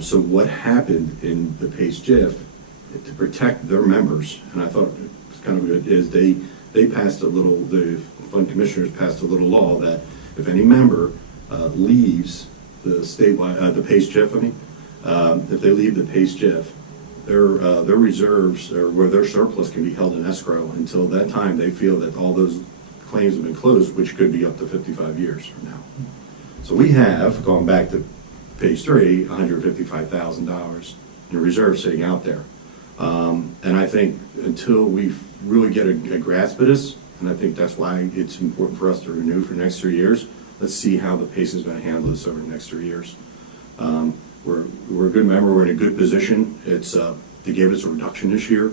So what happened in the PACE JIF to protect their members, and I thought it was kind of good, is they passed the fund commissioners passed a little law that if any member leaves the statewide, the PACE JIF, if they leave the PACE JIF, their reserves or where their surplus can be held in escrow until that time they feel that all those claims have been closed, which could be up to 55 years from now. So we have, going back to page 3, $155,000 in reserves sitting out there. And I think until we really get a grasp of this, and I think that's why it's important for us to renew for the next 3 years, let's see how the PACE is going to handle this over the next 3 years. We're a good member. We're in a good position. They gave us a reduction this year.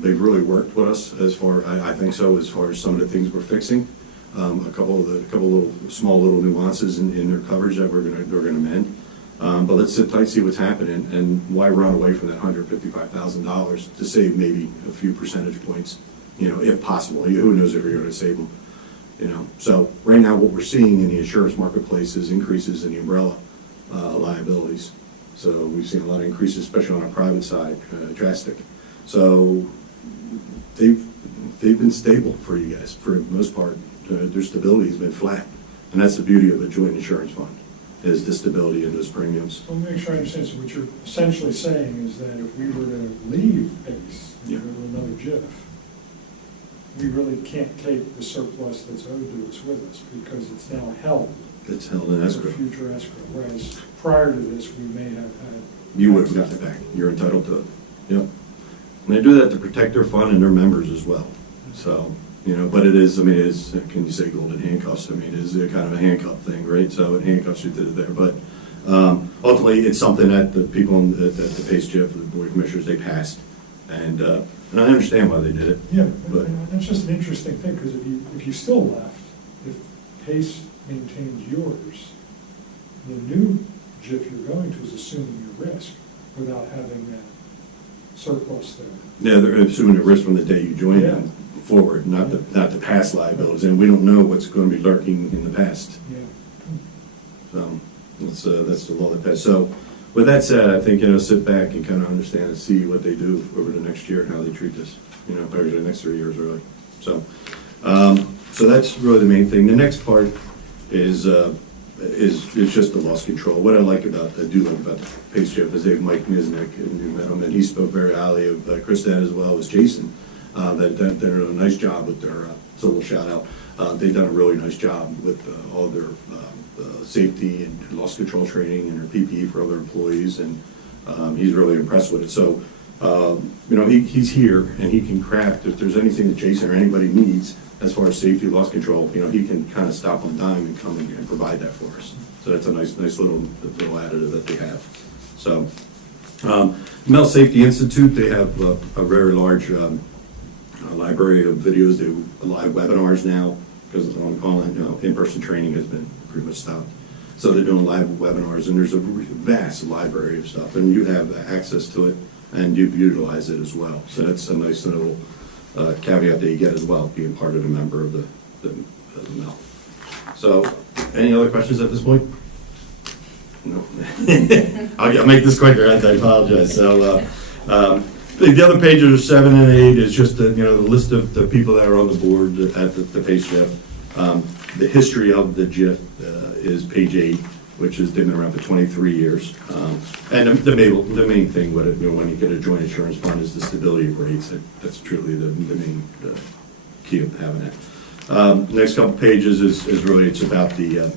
They've really worked with us I think so, as far as some of the things we're fixing. A couple little small nuances in their coverage that we're gonna mend. But let's sit tight, see what's happening, and why run away from that $155,000 to save maybe a few percentage points, if possible. Who knows if you're going to save them, So right now, what we're seeing in the insurance marketplace is increases in the umbrella liabilities. So we've seen a lot of increases, especially on our private side, drastic. So they've been stable for you guys for the most part. Their stability has been flat, and that's the beauty of a joint insurance fund, is the stability in those premiums. Let me make sure I understand. So what you're essentially saying is that if we were to leave PACE and go to another JIF, we really can't take the surplus that's owed to us with us because it's now held. It's held in escrow. Future escrow. Whereas prior to this, we may have had. You would have got it back. You're entitled to it. Yep. And they do that to protect their fund and their members as well. So, but it is, can you say golden handcuffs? It is a kind of a handcuff thing, right? So it handcuffs you to there. But ultimately, it's something that the people at the PACE JIF, the Board of Commissioners, they passed. And I understand why they did it. Yeah, but that's just an interesting thing, because if you still left, if PACE maintains yours, the new JIF you're going to is assuming your risk without having that surplus there. Yeah, they're assuming the risk from the day you joined them forward, not the past liabilities, and we don't know what's going to be lurking in the past. Yeah. So that's the law that passed. So with that said, I think sit back and kind of understand and see what they do over the next year and how they treat this. Over the next 3 years really. So so that's really the main thing. The next part is just the loss control. What I do like about the PACE JIF is they have Mike Misnick, and you met him, and he spoke very highly of Kristen as well as Jason. They've done a nice job with their, so we'll shout out. They've done a really nice job with all their safety and loss control training and their PPE for other employees, and He's really impressed with it. So, you know, he's here and he can craft, if there's anything that Jason or anybody needs as far as safety, loss control, you know, he can kind of stop on dime and come and provide that for us. So that's a nice little additive that they have. So, Mel Safety Institute, they have a very large library of videos. They do a lot of webinars now because online, you know, in-person training has been pretty much stopped. So they're doing live webinars, and there's a vast library of stuff, and you have access to it, and you utilize it as well. So that's a nice little caveat that you get as well, being part of a member of the MEL. So, any other questions at this point? No. I'll make this quicker. I apologize. So, the other pages are 7 and 8 is just the list of the people that are on the board at the PACE GIF. The history of the GIF is page 8, which is they've been around for 23 years. And the main thing with it, when you get a joint insurance fund, is the stability of rates. That's truly the main key of having it. Next couple pages is really, it's about the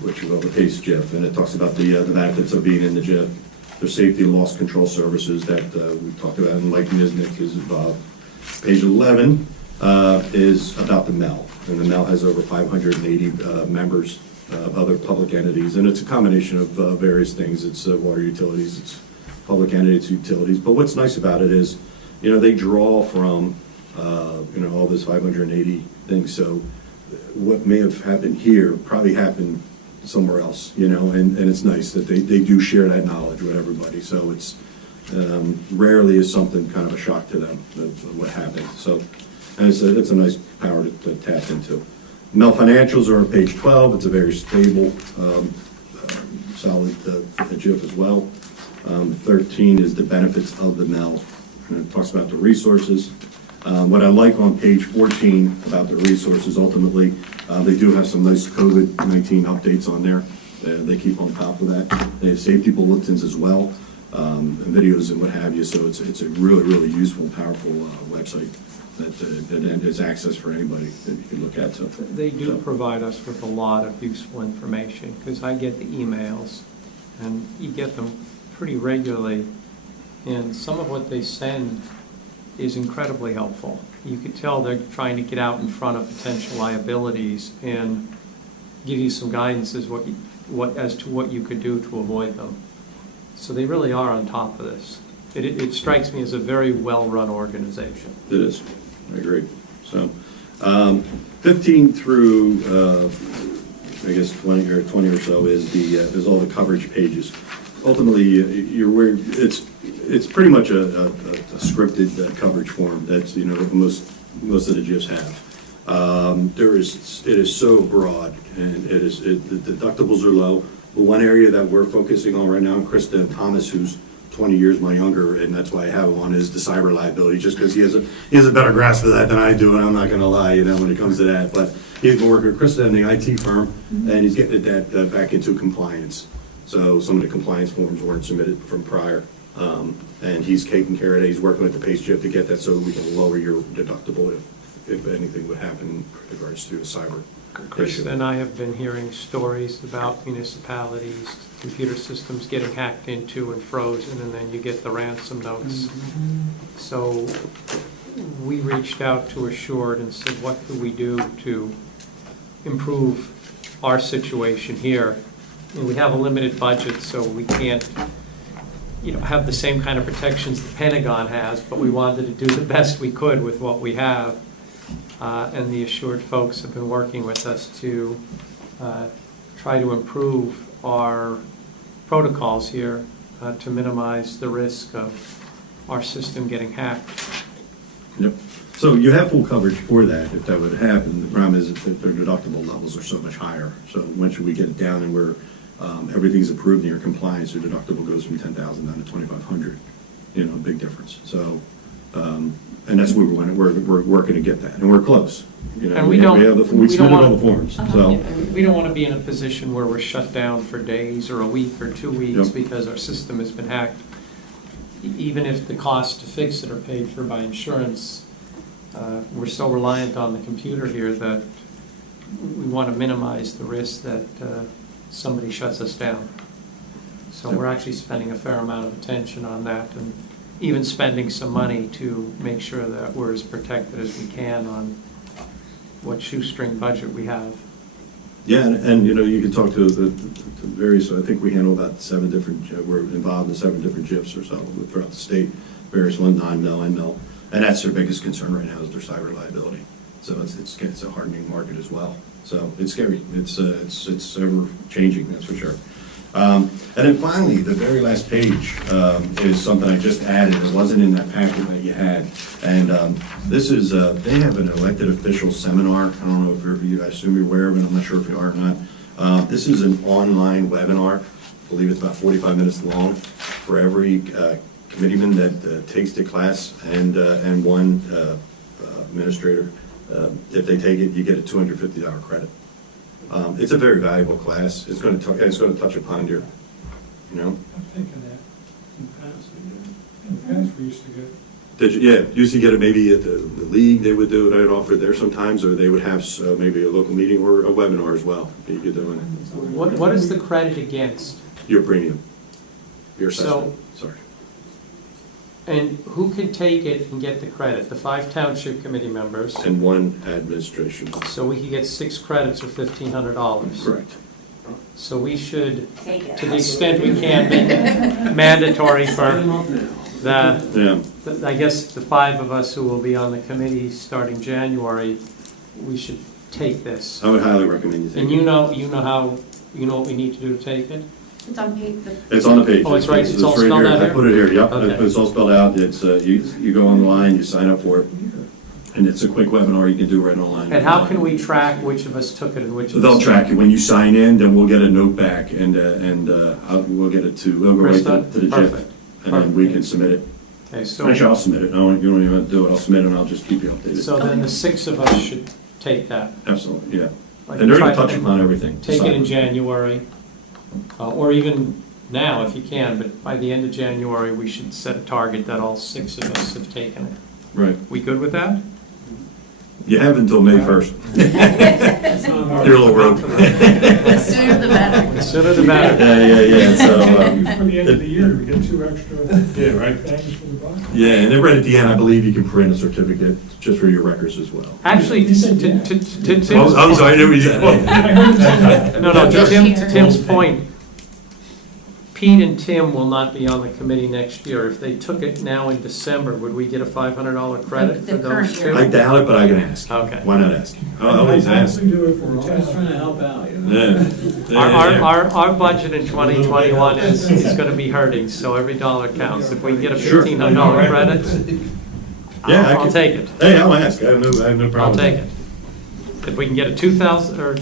what you call the PACE GIF, and it talks about the benefits of being in the GIF. There's safety and loss control services that we talked about, and Mike Nisnik is involved. Page 11 is about the MEL, and the MEL has over 580 members of other public entities, and it's a combination of various things. It's water utilities, it's public entities, utilities. But what's nice about it is, they draw from all this 580 things. So what may have happened here probably happened somewhere else, and it's nice that they do share that knowledge with everybody. So it's rarely is something kind of a shock to them of what happened. So, and it's a nice power to tap into. MEL financials are on page 12. It's a very stable, solid GIF as well. 13 is the benefits of the MEL, and it talks about the resources. What I like on page 14 about the resources, ultimately, they do have some nice COVID-19 updates on there. They keep on top of that. They have safety bulletins as well, and videos and what have you. So it's a really, really useful, powerful website that is access for anybody that you can look at. So they do provide us with a lot of useful information, because I get the emails, and you get them pretty regularly, and some of what they send is incredibly helpful. You could tell they're trying to get out in front of potential liabilities and give you some guidance as to what you could do to avoid them. So they really are on top of this. It strikes me as a very well-run organization. It is. I agree. So 15 through I guess 20 or so is all the coverage pages. Ultimately, it's pretty much a scripted coverage form that's that most of the GIFs have. It is so broad, and the deductibles are low. But one area that we're focusing on right now, and Krista and Thomas, who's 20 years my younger, and that's why I have him on, is the cyber liability, just because he has a better grasp of that than I do, and I'm not going to lie, when it comes to that. But he's been working with Krista in the IT firm, and he's getting that back into compliance. So some of the compliance forms weren't submitted from prior, and he's taking care of that. He's working with the PACE GIF to get that so we can lower your deductible if anything would happen with regards to a cyber Chris issue. and I have been hearing stories about municipalities, computer systems getting hacked into and frozen, and then you get the ransom notes. So we reached out to Assured and said, what could we do to improve our situation here? And we have a limited budget, so we can't have the same kind of protections the Pentagon has, but we wanted to do the best we could with what we have. And the Assured folks have been working with us to try to improve our protocols here to minimize the risk of our system getting hacked. Yep. So you have full coverage for that if that would happen. The problem is that their deductible levels are so much higher. So once we get it down and we're everything's approved and you're compliant, your deductible goes from $10,000 down to $2,500. Big difference. So. And that's where we're working to get that, and we're close. And we submitted all the forms. So we don't want to be in a position where we're shut down for days or a week or 2 weeks because our system has been hacked. Even if the costs to fix it are paid for by insurance, we're so reliant on the computer here that we want to minimize the risk that somebody shuts us down. So we're actually spending a fair amount of attention on that, and even spending some money to make sure that we're as protected as we can on what shoestring budget we have. Yeah, and you know, you can talk to the various, I think we handle about 7 different, we're involved in 7 different GIFs or so throughout the state, various ones, non-mill, end-mill, and that's their biggest concern right now is their cyber liability. So it's a hardening market as well. So it's scary. It's ever changing, that's for sure. And then finally, the very last page is something I just added. It wasn't in that packet that you had. And this is, they have an elected official seminar. I don't know if I assume you're aware of it. I'm not sure if you are or not. This is an online webinar. I believe it's about 45 minutes long for every committeeman that takes the class and one administrator. If they take it, you get a $250 credit. It's a very valuable class. It's going to touch upon your, you know. I've taken that in the past. In the past, we used to get. Did you? Yeah, used to get it maybe at the league. They would do it. I'd offer it there sometimes, or they would have maybe a local meeting or a webinar as well. You could do it. What is the credit against? Your premium. Your assessment. Sorry. And who can take it and get the credit? The 5 township committee members. And 1 administration. So we could get 6 credits or $1,500. Correct. So we should, Take it. to the extent we can, make it mandatory for I guess the 5 of us who will be on the committee starting January, we should take this. I would highly recommend you take And it. you know what we need to do to take it? It's on page. It's on the page. Oh, it's right. It's all right spelled here. out I here? put it here. Yep. Okay. It's all spelled out. It's you go online, you sign up for it, and it's a quick webinar you can do right online. And how can we track which of us took it and which of us? They'll track it when you sign in. Then we'll get a note back, and we'll get it to. We'll go right to the GIF, Perfect. and then we can submit it. Okay, so Actually, I'll submit it. You don't even have to do it. I'll submit it, and I'll just keep you updated. So then the 6 of us should take that. Absolutely, yeah. Like And they're going to try- touch upon everything. Take it in January, or even now if you can, but by the end of January, we should set a target that all 6 of us have taken it. Right. We good with that? You have until May 1st. You're a little rogue. The sooner the better. The sooner the better. Yeah. So, For the end of the year, we get 2 extra right. things for the buck. Yeah, and then right at the end, I believe you can print a certificate just for your records as well. Actually, You said to yeah. Tim's Oh, I'm sorry, I knew you said. to Tim's point, Pete and Tim will not be on the committee next year. If they took it now in December, would we get a $500 credit The for those current year. I 2? doubt it, but I can ask. Okay. Why not ask? I'll always ask. We do it for We're the always town. trying to help out, you know? Yeah. Our budget in 2021 is going to be hurting, so every dollar counts. If we can get a Sure. $1,500 credit, Yeah, I I'll can- take it. Hey, I'll ask. I have no problem. I'll take it. If we can get a 2,000, or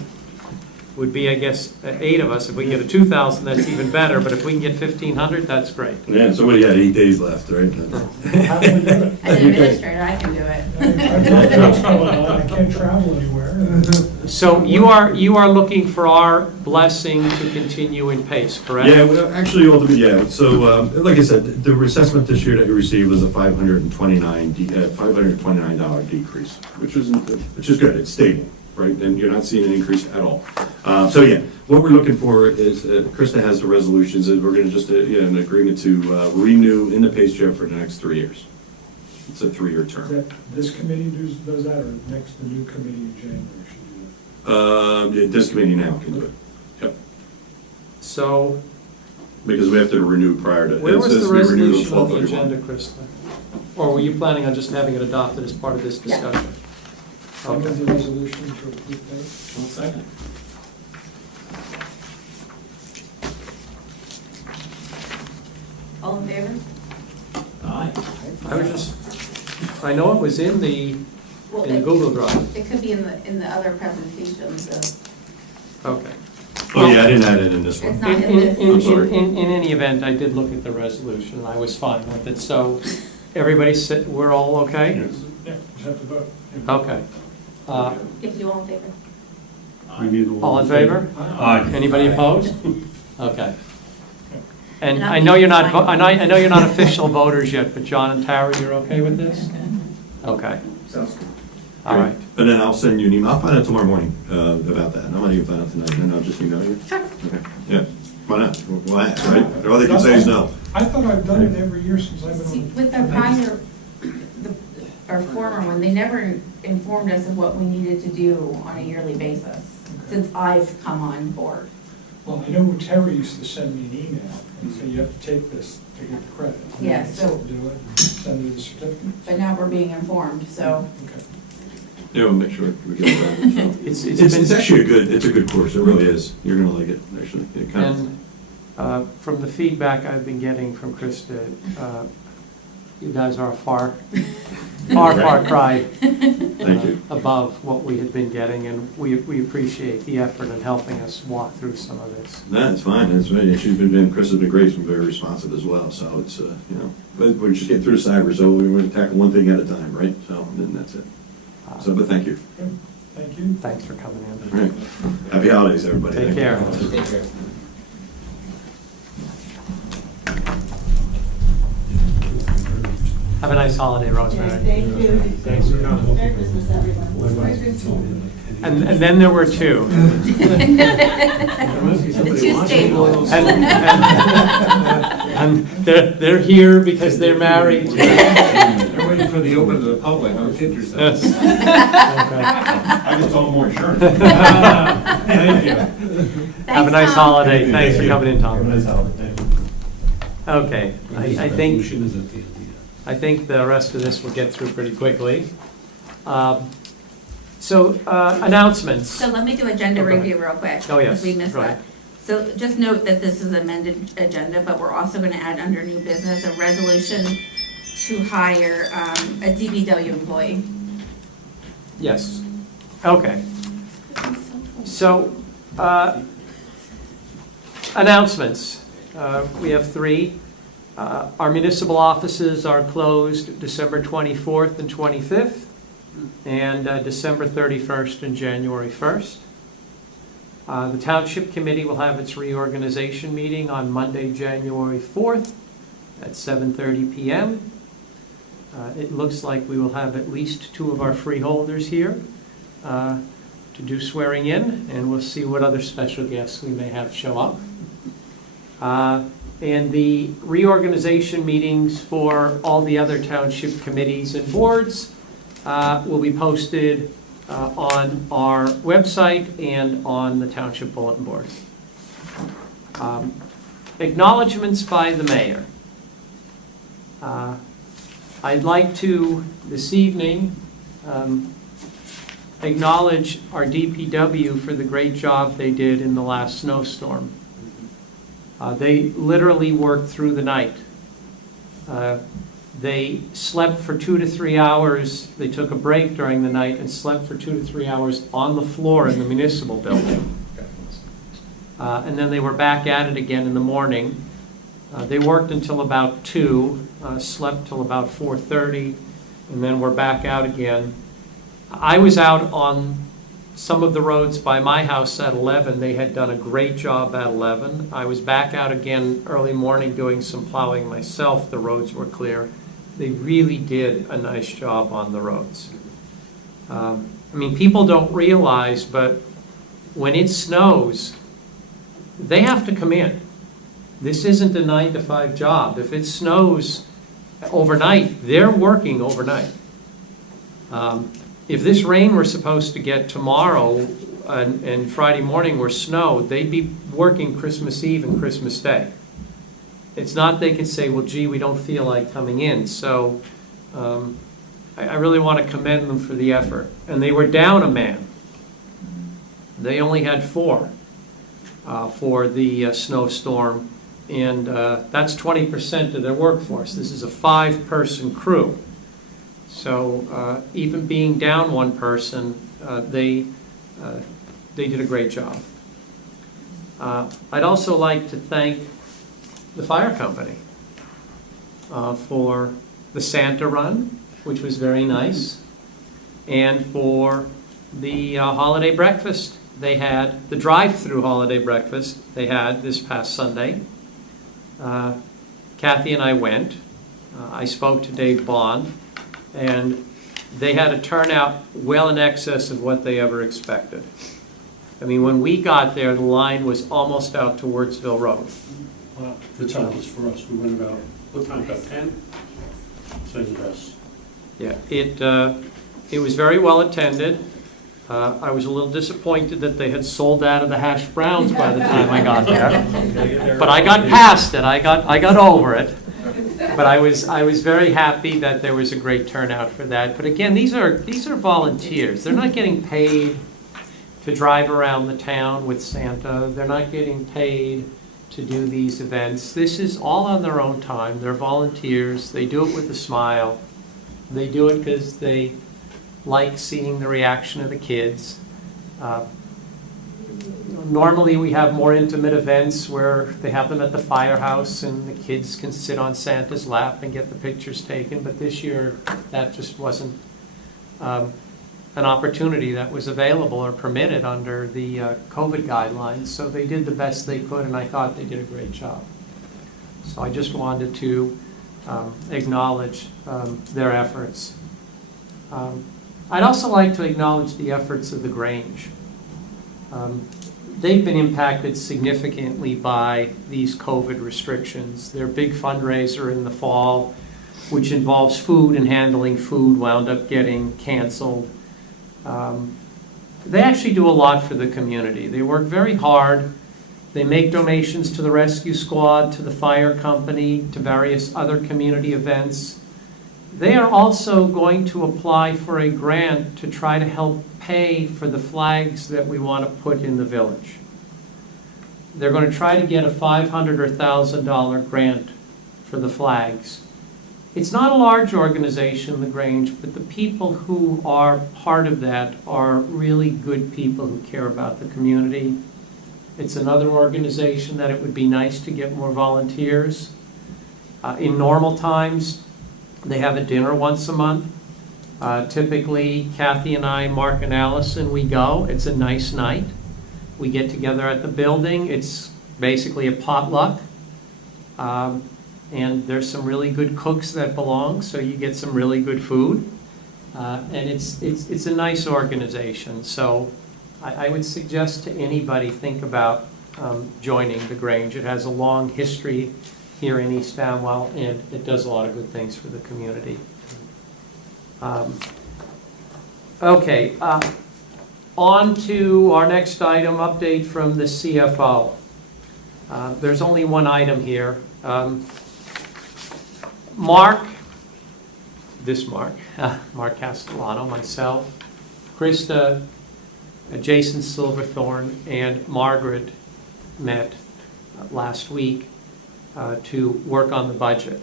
would be, I guess, 8 of us. If we can get a 2,000, that's even better, but if we can get 1,500, that's great. Yeah, so what do you got, 8 days left, right? How do we do it? As an administrator, I can do it. I've got what's going on. I can't travel anywhere. So you are looking for our blessing to continue in pace, correct? Yeah, well, actually, ultimately, yeah. So, like I said, the assessment this year that you received was a $529 decrease, which is good. It's stable, right? And you're not seeing an increase at all. So, yeah, what we're looking for is, Krista has the resolutions, and we're going to just, an agreement to renew in the PACE GEF for the next 3 years. It's a 3-year Is term. that this committee does that, or next, the new committee in January should do This committee now can do it. Yep. So Because we have to renew prior to. where it was says the we renew resolution on the 12/31. agenda, Krista? Or were you planning on just having it adopted as part of this Yeah. discussion? that? I'll move the resolution to approve that. One second. All in favor? Aye. I know it was in the Well, Google Drive. it could be in the other presentations, so Okay. Oh, yeah, I didn't add it in this one. it's not in this. I'm sorry. In any event, I did look at the resolution, and I was fine with it, so everybody said, we're all okay? Yeah, just have to vote. Okay. If you all in favor. All in favor? Aye. Anybody opposed? Okay. And And I I'll know be you're not, fine. I know you're not official voters yet, but John and Tara, you're okay with this? Okay, Sounds good. all right. And then I'll send you an email. I'll find out tomorrow morning about that. I might even find out tonight, and then I'll just email you. Sure. Okay. Yeah. Why not? Why ask, right? All they can say is no. I thought I've done it every year since I've See, been on. with the prior, our former one, they never informed us of what we needed to do on a yearly basis, since I've come on board. Well, I know Terry used to send me an email and say, you have to take this to get the credit. And Yeah, I'd so- do it, send me the certificate. But now we're being informed, so. Okay. Yeah, we'll make sure we get it right. So. It's It's actually it's a good course, it really is. You're gonna like it, actually. It kind of, And from the feedback I've been getting from Krista, you guys are a far cry thank you. above what we had been getting, and we appreciate the effort in helping us walk through some of this. No, it's fine, it's right. Chris has been great, she's been very responsive as well, so it's, you know, but we're just getting through the cyber, so we're gonna tackle one thing at a time, right? So, then that's it. So, but thank you. Good. Thank you. Thanks for coming in. All right. Happy holidays, everybody. Take Thank you. care. Take care. Have a nice holiday, Rosemary. Thank you. Thanks for coming. Merry Christmas, everyone. And then there were two. The two stables. And they're here because they're married. They're waiting for the open to the public, I'm kidding yourself. Yes. I just told more insurance. Thank you. Have a nice Tom. holiday. Thanks for coming in, Tom. Nice holiday. Okay, I think the rest of this we'll get through pretty quickly. Announcements. So let me do agenda Okay. review real quick. Oh, yes, because we missed right. that. So just note that this is amended agenda, but we're also going to add under new business a resolution to hire a DBW employee. Yes. Okay. So, announcements. We have three. Our municipal offices are closed December 24th and 25th, and December 31st and January 1st. The Township Committee will have its reorganization meeting on Monday, January 4th at 7:30 p.m. It looks like we will have at least two of our freeholders here to do swearing in, and we'll see what other special guests we may have show up. And the reorganization meetings for all the other township committees and boards will be posted on our website and on the township bulletin board. Acknowledgements by the mayor. I'd like to, this evening, acknowledge our DPW for the great job they did in the last snowstorm. They literally worked through the night. They slept for 2 to 3 hours. They took a break during the night and slept for 2 to 3 hours on the floor in the municipal building. And then they were back at it again in the morning. They worked until about 2, slept till about 4:30, and then were back out again. I was out on some of the roads by my house at 11. They had done a great job at 11. I was back out again early morning doing some plowing myself. The roads were clear. They really did a nice job on the roads. I mean, people don't realize, but when it snows, they have to come in. This isn't a 9-to-5 job. If it snows overnight, they're working overnight. If this rain were supposed to get tomorrow and Friday morning were snow, they'd be working Christmas Eve and Christmas Day. It's not they can say, well, gee, we don't feel like coming in. So I really want to commend them for the effort. And they were down a man. They only had 4 for the snowstorm, and that's 20% of their workforce. This is a 5-person crew. So even being down 1 person, they did a great job. I'd also like to thank the fire company for the Santa run, which was very nice, and for the holiday breakfast they had, the drive-through holiday breakfast they had this past Sunday. Kathy and I went. I spoke to Dave Bond, and they had a turnout well in excess of what they ever expected. I mean, when we got there, the line was almost out to Wurtsville Road. Wow, the time was for us. We went about, what time, about 10? So yes. Yeah, it was very well attended. I was a little disappointed that they had sold out of the hash browns by the time I got there. But I got past it. I got over it. But I was very happy that there was a great turnout for that. But again, these are volunteers. They're not getting paid to drive around the town with Santa. They're not getting paid to do these events. This is all on their own time. They're volunteers. They do it with a smile. They do it because they like seeing the reaction of the kids. Normally we have more intimate events where they have them at the firehouse and the kids can sit on Santa's lap and get the pictures taken, but this year that just wasn't an opportunity that was available or permitted under the COVID guidelines, so they did the best they could, and I thought they did a great job. So I just wanted to acknowledge their efforts. I'd also like to acknowledge the efforts of the Grange. They've been impacted significantly by these COVID restrictions. Their big fundraiser in the fall, which involves food and handling food, wound up getting canceled. They actually do a lot for the community. They work very hard. They make donations to the rescue squad, to the fire company, to various other community events. They are also going to apply for a grant to try to help pay for the flags that we want to put in the village. They're going to try to get a $500 or $1,000 grant for the flags. It's not a large organization, the Grange, but the people who are part of that are really good people who care about the community. It's another organization that it would be nice to get more volunteers. In normal times, they have a dinner once a month. Typically, Kathy and I, Mark and Allison, we go. It's a nice night. We get together at the building. It's basically a potluck. And there's some really good cooks that belong, so you get some really good food. And it's a nice organization. So I would suggest to anybody, think about joining the Grange. It has a long history here in East Amwell, and it does a lot of good things for the community. Okay, on to our next item, update from the CFO. There's only one item here. Mark Castellano, myself, Krista, Jason Silverthorne, and Margaret met last week to work on the budget.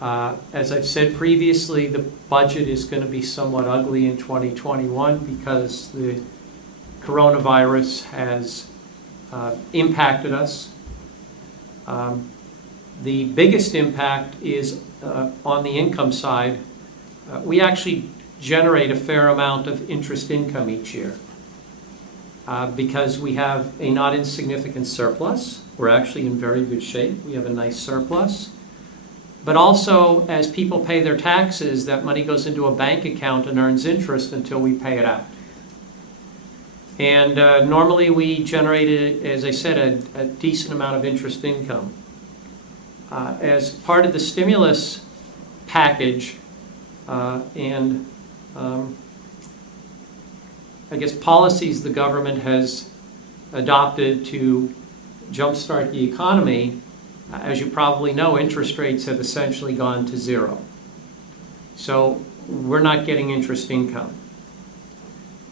As I've said previously, the budget is going to be somewhat ugly in 2021 because the coronavirus has impacted us. The biggest impact is on the income side. We actually generate a fair amount of interest income each year because we have a not insignificant surplus. We're actually in very good shape. We have a nice surplus. But also, as people pay their taxes, that money goes into a bank account and earns interest until we pay it out. And normally we generated, as I said, a decent amount of interest income. As part of the stimulus package and I guess policies the government has adopted to jumpstart the economy, as you probably know, interest rates have essentially gone to zero. So we're not getting interest income.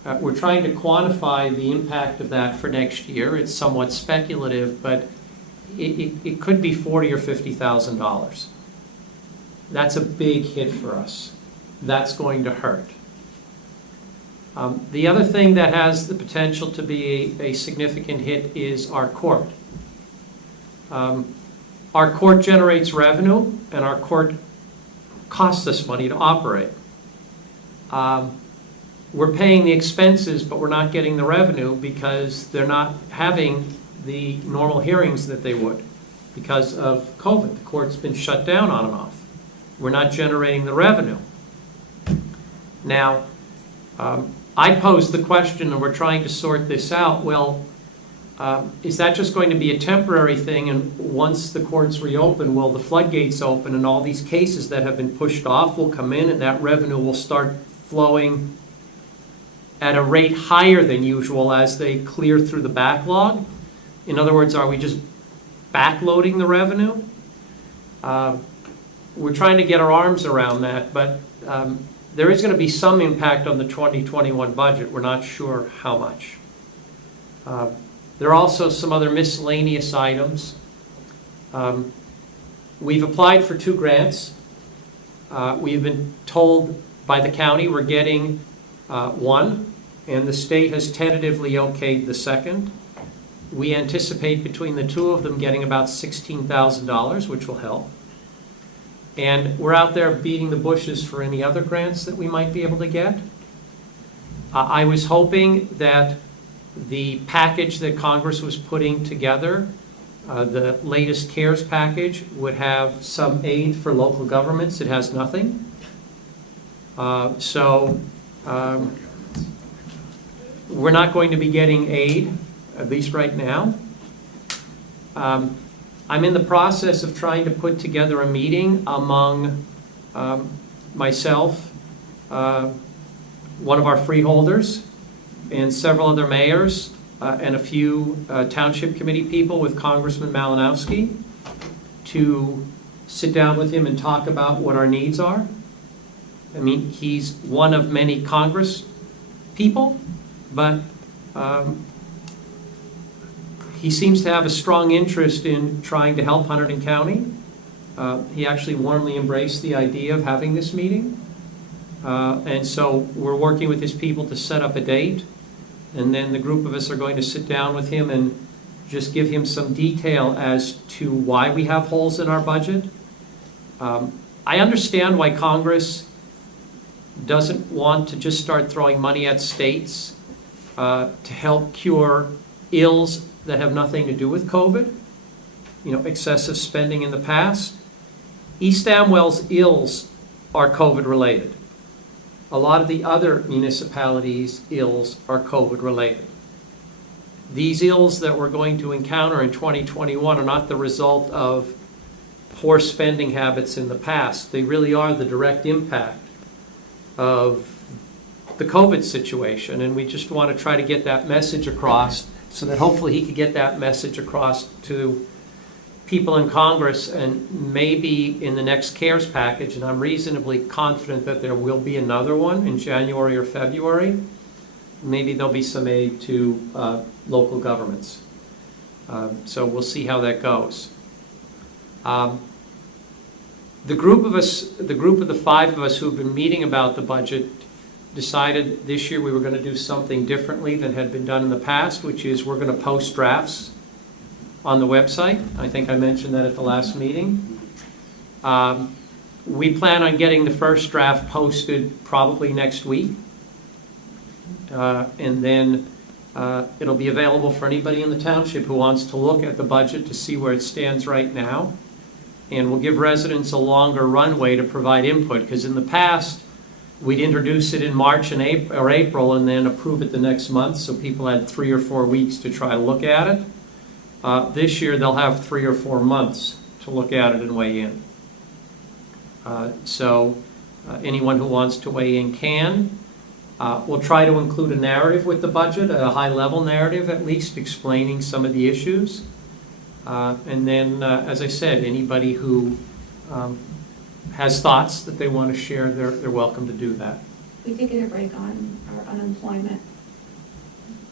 We're trying to quantify the impact of that for next year. It's somewhat speculative, but it could be $40,000 or $50,000. That's a big hit for us. That's going to hurt. The other thing that has the potential to be a significant hit is our court. Our court generates revenue, and our court costs us money to operate. We're paying the expenses, but we're not getting the revenue because they're not having the normal hearings that they would because of COVID. The court's been shut down on and off. We're not generating the revenue. Now, I posed the question, and we're trying to sort this out, well, is that just going to be a temporary thing, and once the courts reopen, will the floodgates open and all these cases that have been pushed off will come in and that revenue will start flowing at a rate higher than usual as they clear through the backlog? In other words, are we just backloading the revenue? We're trying to get our arms around that, but there is going to be some impact on the 2021 budget. We're not sure how much. There are also some other miscellaneous items. We've applied for 2 grants. We've been told by the county we're getting one, and the state has tentatively okayed the second. We anticipate between the 2 of them getting about $16,000, which will help. And we're out there beating the bushes for any other grants that we might be able to get. I was hoping that the package that Congress was putting together, the latest CARES package, would have some aid for local governments. It has nothing. We're not going to be getting aid, at least right now. I'm in the process of trying to put together a meeting among myself, one of our freeholders, and several other mayors, and a few township committee people with Congressman Malinowski to sit down with him and talk about what our needs are. I mean, he's one of many Congress people, but he seems to have a strong interest in trying to help Hunterdon County. He actually warmly embraced the idea of having this meeting. And so we're working with his people to set up a date. And then the group of us are going to sit down with him and just give him some detail as to why we have holes in our budget. I understand why Congress doesn't want to just start throwing money at states to help cure ills that have nothing to do with COVID, excessive spending in the past. East Amwell's ills are COVID related. A lot of the other municipalities' ills are COVID related. These ills that we're going to encounter in 2021 are not the result of poor spending habits in the past. They really are the direct impact of the COVID situation, and we just want to try to get that message across so that hopefully he could get that message across to people in Congress, and maybe in the next CARES package, and I'm reasonably confident that there will be another one in January or February, maybe there'll be some aid to local governments. So we'll see how that goes. The group of the 5 of us who've been meeting about the budget decided this year we were going to do something differently than had been done in the past, which is we're going to post drafts on the website. I think I mentioned that at the last meeting. We plan on getting the first draft posted probably next week. And then it'll be available for anybody in the township who wants to look at the budget to see where it stands right now. And we'll give residents a longer runway to provide input, because in the past, we'd introduce it in March and April and then approve it the next month, so people had 3 or 4 weeks to try to look at it. This year, they'll have 3 or 4 months to look at it and weigh in. So anyone who wants to weigh in can. We'll try to include a narrative with the budget, a high-level narrative at least, explaining some of the issues. And then, as I said, anybody who has thoughts that they want to share, they're welcome to do that. We did get a break on our unemployment.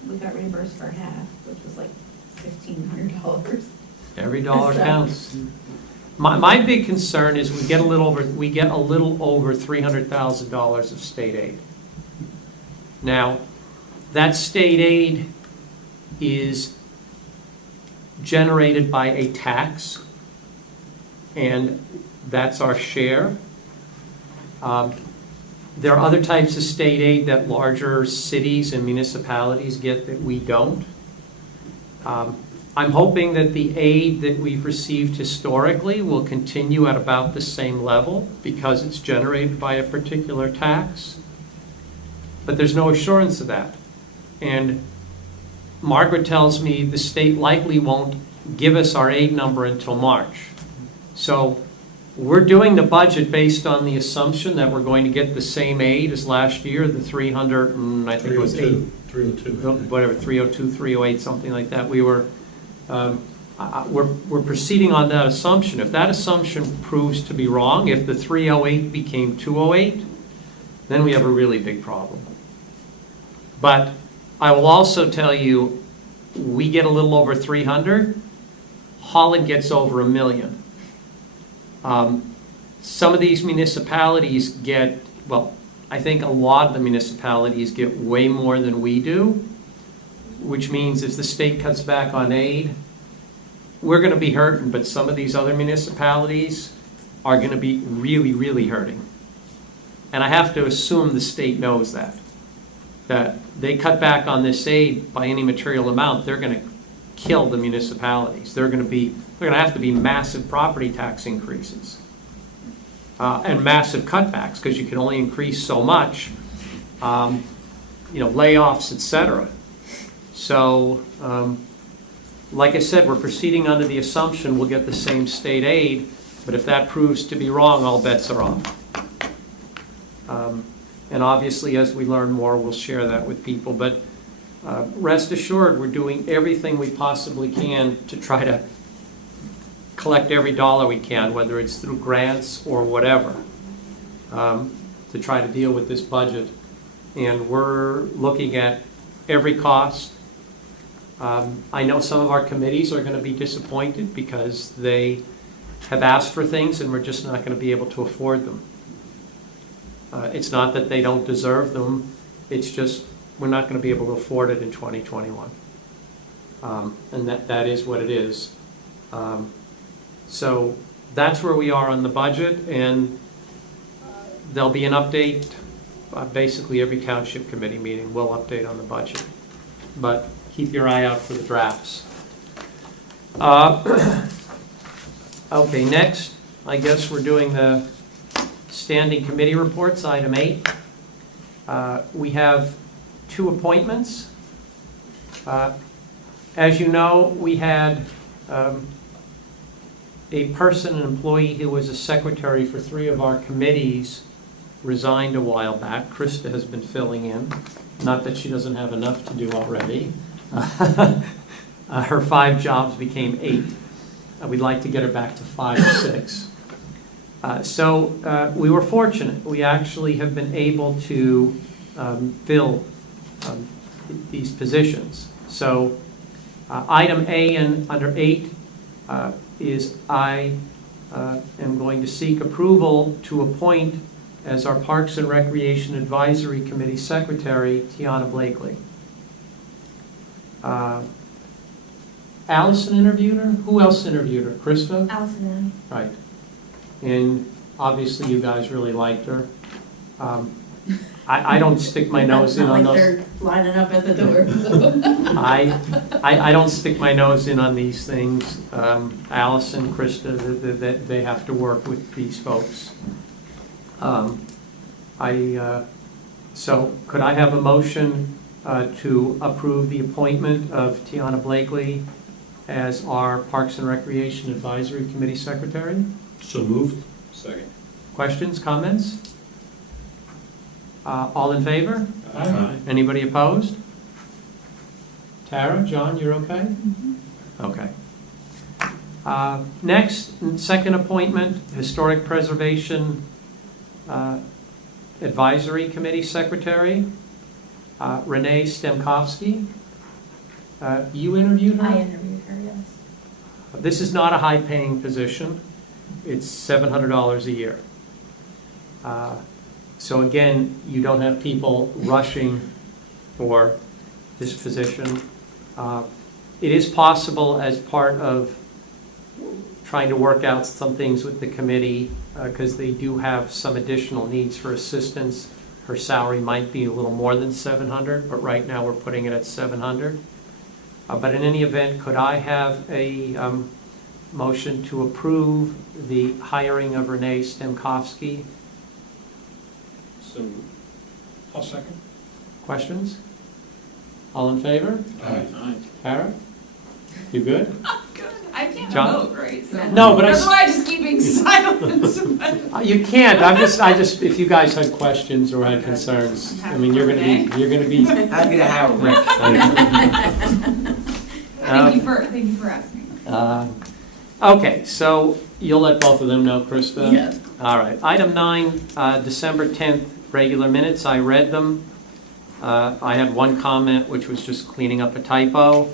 We got reimbursed for half, which was like $1,500. Every dollar counts. My big concern is we get a little over $300,000 of state aid. Now, that state aid is generated by a tax, and that's our share. There are other types of state aid that larger cities and municipalities get that we don't. I'm hoping that the aid that we've received historically will continue at about the same level because it's generated by a particular tax. but there's no assurance of that. And Margaret tells me the state likely won't give us our aid number until March. So we're doing the budget based on the assumption that we're going to get the same aid as last year, the 300 and I think it was 302. whatever, 302, 308, something like that. We're proceeding on that assumption. If that assumption proves to be wrong, if the 308 became 208, then we have a really big problem. But I will also tell you, we get a little over 300. Holland gets over 1 million. Some of these municipalities get, well, I think a lot of the municipalities get way more than we do, which means if the state cuts back on aid, we're going to be hurting, but some of these other municipalities are going to be really, really hurting. And I have to assume the state knows that they cut back on this aid by any material amount, they're going to kill the municipalities. They're going to have to be massive property tax increases and massive cutbacks, because you can only increase so much, layoffs, etc. So, like I said, we're proceeding under the assumption we'll get the same state aid, but if that proves to be wrong, all bets are off. And obviously, as we learn more, we'll share that with people. But rest assured, we're doing everything we possibly can to try to collect every dollar we can, whether it's through grants or whatever, to try to deal with this budget. And we're looking at every cost. I know some of our committees are going to be disappointed because they have asked for things and we're just not going to be able to afford them. It's not that they don't deserve them, it's just we're not going to be able to afford it in 2021. And that is what it is. So that's where we are on the budget, and there'll be an update. Basically every township committee meeting will update on the budget. But keep your eye out for the drafts. Okay, next, I guess we're doing the standing committee reports, item 8. We have 2 appointments. As you know, we had a person, an employee who was a secretary for 3 of our committees, resigned a while back. Krista has been filling in. Not that she doesn't have enough to do already. Her 5 jobs became 8. We'd like to get her back to 5 or 6. So we were fortunate. We actually have been able to fill these positions. So item A and under 8 is I am going to seek approval to appoint as our Parks and Recreation Advisory Committee Secretary, Tiana Blakely. Allison interviewed her? Who else interviewed her? Krista? Allison. Right. And obviously you guys really liked her. I don't stick my nose in on those. They're lining up at the door. So. I don't stick my nose in on these things. Allison, Krista, they have to work with these folks. So could I have a motion to approve the appointment of Tiana Blakely as our Parks and Recreation Advisory Committee Secretary? So moved. Second. Questions, comments? All in favor? Aye. Anybody opposed? Tara, John, you're okay? Okay. Next, second appointment, Historic Preservation Advisory Committee Secretary, Renee Stemkovsky. You interviewed her? I interviewed her, yes. This is not a high-paying position. It's $700 a year. So again, you don't have people rushing for this position. It is possible, as part of trying to work out some things with the committee, because they do have some additional needs for assistance. Her salary might be a little more than $700, but right now we're putting it at $700. But in any event, could I have a motion to approve the hiring of Renee Stemkovsky? So, I'll second. Questions? All in favor? Aye. Tara? You good? Good. I can't John? vote, right? So. No, but That's why I just keep being silent. You can't. I just, if you guys had questions or had concerns, I mean, you're gonna be. Happy to have Rick. Thank you for asking. Okay, so you'll let both of them know, Krista? Yes. All right. Item 9, December 10th, regular minutes. I read them. I had one comment, which was just cleaning up a typo.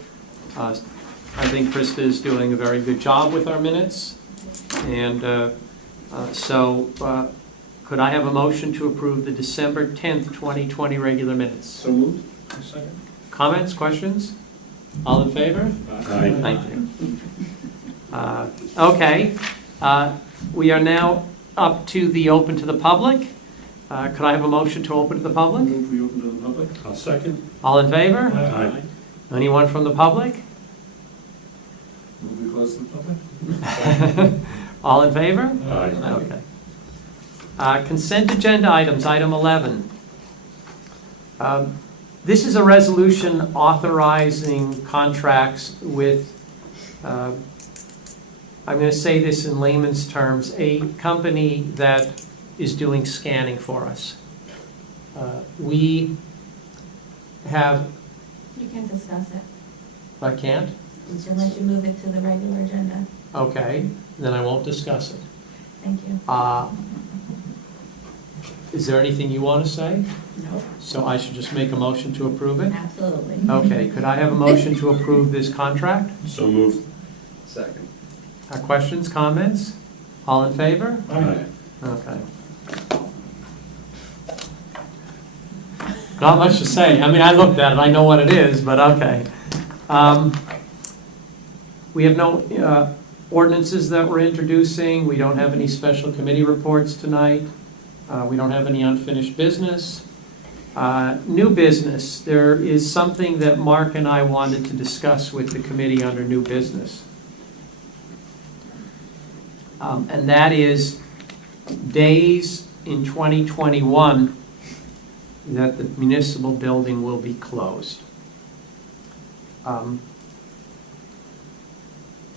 I think Krista is doing a very good job with our minutes. And so could I have a motion to approve the December 10th, 2020 regular minutes? So moved. Second. Comments, questions? All in favor? Aye. Thank you. Okay, we are now up to the open to the public. Could I have a motion to open to the public? Move we open to the public. I'll second. All in favor? Aye. Anyone from the public? Move we close the public. All in favor? Aye. Okay. Consent agenda items, item 11. This is a resolution authorizing contracts with, I'm going to say this in layman's terms, a company that is doing scanning for us. We have, You can discuss it, I can't? just unless you move it to the regular agenda. Okay, then I won't discuss it. Thank you. Is there anything you want to say? No. So I should just make a motion to approve it? Absolutely. Okay, could I have a motion to approve this contract? So moved. Second. Questions, comments? All in favor? Aye. Okay. Not much to say. I mean, I looked at it, I know what it is, but okay. We have no ordinances that we're introducing. We don't have any special committee reports tonight. We don't have any unfinished business. New business. There is something that Mark and I wanted to discuss with the committee under new business. And that is days in 2021 that the municipal building will be closed.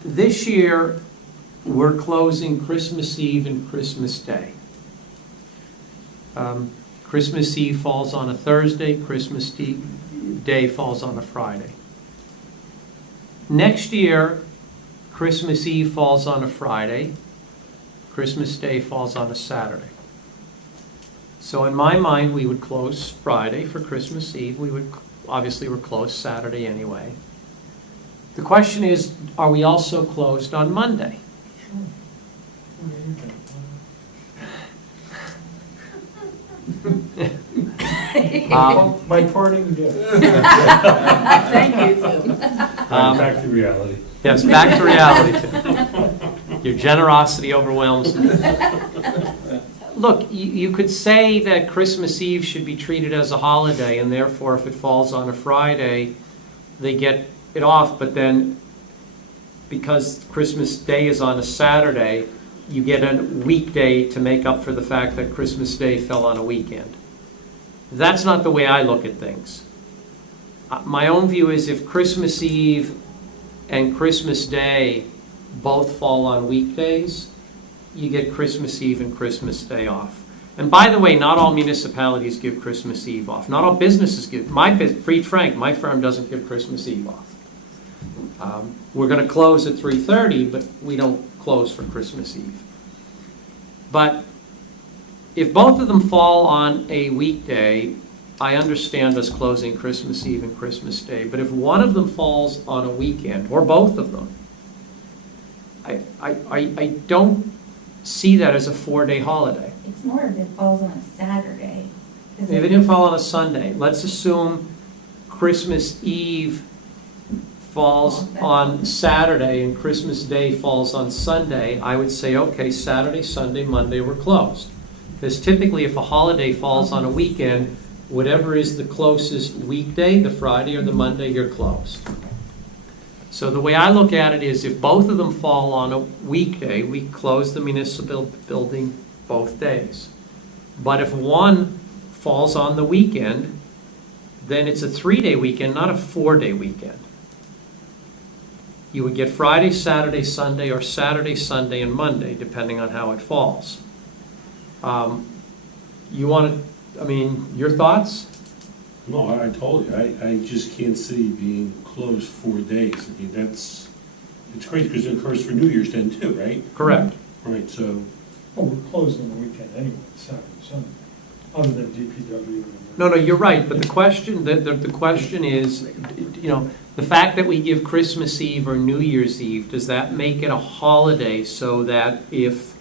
This year, we're closing Christmas Eve and Christmas Day. Christmas Eve falls on a Thursday, Christmas Day falls on a Friday. Next year, Christmas Eve falls on a Friday, Christmas Day falls on a Saturday. So in my mind, we would close Friday for Christmas Eve. Obviously we're closed Saturday anyway. The question is, are we also closed on Monday? My parting gift. Thank you, Tim. Back to reality. Yes, back to reality, Tim. Your generosity overwhelms me. Look, you could say that Christmas Eve should be treated as a holiday, and therefore if it falls on a Friday, they get it off, but then because Christmas Day is on a Saturday, you get a weekday to make up for the fact that Christmas Day fell on a weekend. That's not the way I look at things. My own view is if Christmas Eve and Christmas Day both fall on weekdays, you get Christmas Eve and Christmas Day off. And by the way, not all municipalities give Christmas Eve off. Not all businesses give. My firm doesn't give Christmas Eve off. We're going to close at 3:30, but we don't close for Christmas Eve. But if both of them fall on a weekday, I understand us closing Christmas Eve and Christmas Day. But if one of them falls on a weekend, or both of them, I don't see that as a 4-day holiday. It's more if it falls on a Saturday. If it didn't fall on a Sunday, let's assume Christmas Eve falls on Saturday and Christmas Day falls on Sunday, I would say, okay, Saturday, Sunday, Monday, we're closed. Because typically if a holiday falls on a weekend, whatever is the closest weekday, the Friday or the Monday, you're closed. So the way I look at it is if both of them fall on a weekday, we close the municipal building both days. But if one falls on the weekend, then it's a 3-day weekend, not a 4-day weekend. You would get Friday, Saturday, Sunday, or Saturday, Sunday, and Monday, depending on how it falls. You want to, I mean, your thoughts? No, I told you, I just can't see being closed 4 days. I mean, it's crazy, because it occurs for New Year's then too, right? Correct. Right, so, Well, we're closed on the weekend anyway, Saturday, Sunday, other than DPW. No, you're right, but the question, the question is, you know, the fact that we give Christmas Eve or New Year's Eve, does that make it a holiday so that if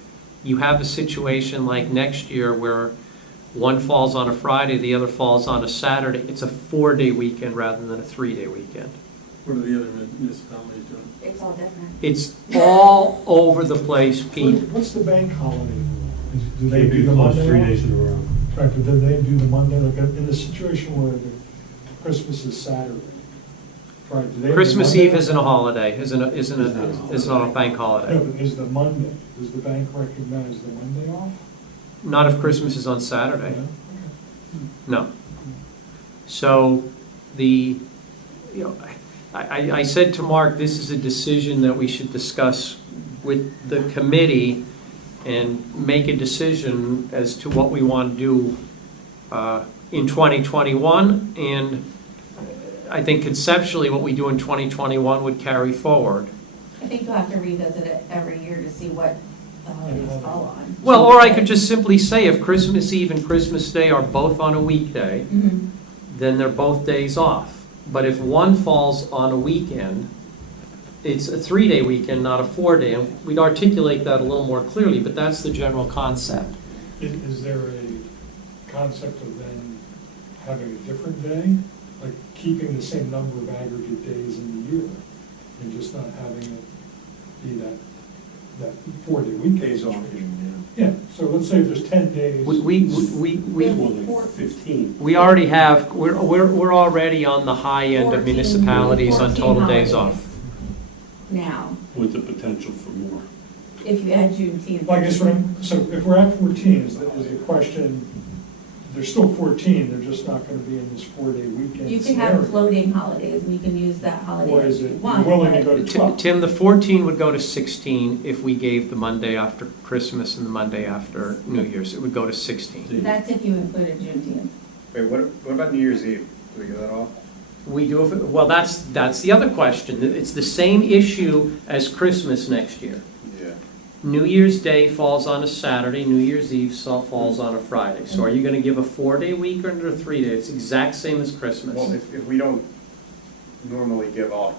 you have a situation like next year where one falls on a Friday, the other falls on a Saturday, it's a 4-day weekend rather than a 3-day weekend? What are the other municipalities doing? It's all different. It's all over the place, Pete. What's the bank holiday rule? Do they can't do be the closed Monday 3 off? days in a row. Right, but then they do the Monday, like in the situation where the Christmas is Saturday, right? Do they have Christmas the Monday Eve off? isn't a holiday, isn't not a bank holiday. No, but is the Monday, does the bank recognize the Monday off? Not if Christmas is on Saturday. Yeah? No. So you know, I said to Mark, this is a decision that we should discuss with the committee and make a decision as to what we want to do in 2021. And I think conceptually what we do in 2021 would carry forward. I think you'll have to revisit it every year to see what the holidays fall on. Well, or I could just simply say if Christmas Eve and Christmas Day are both on a weekday, Mhm. then they're both days off. But if one falls on a weekend, it's a 3-day weekend, not a 4-day. And we'd articulate that a little more clearly, but that's the general concept. Is there a concept of then having a different day? Like keeping the same number of aggregate days in the year and just not having it be that 4-day weekend? Days off. Yeah, so let's say there's 10 days. More like 15. We already have, we're already on the high end of 14 municipalities on total days holidays off. Now, With the potential for more. if you add Juneteenth. Well, I guess so if we're at 14, is the question, there's still 14, they're just not going to be in this 4-day weekend You can scenario. have floating holidays, and you can use that holiday Or if is you it want. willing to but- go to 12? Tim, the 14 would go to 16 if we gave the Monday after Christmas and the Monday after New Year's. It would go to 16. That's if you included Juneteenth. Wait, what about New Year's Eve? Do we get that off? We do, well, that's the other question. It's the same issue as Christmas next year. Yeah. New Year's Day falls on a Saturday, New Year's Eve falls on a Friday. So are you going to give a 4-day week or a 3-day? It's the exact same as Christmas. Well, if we don't normally give off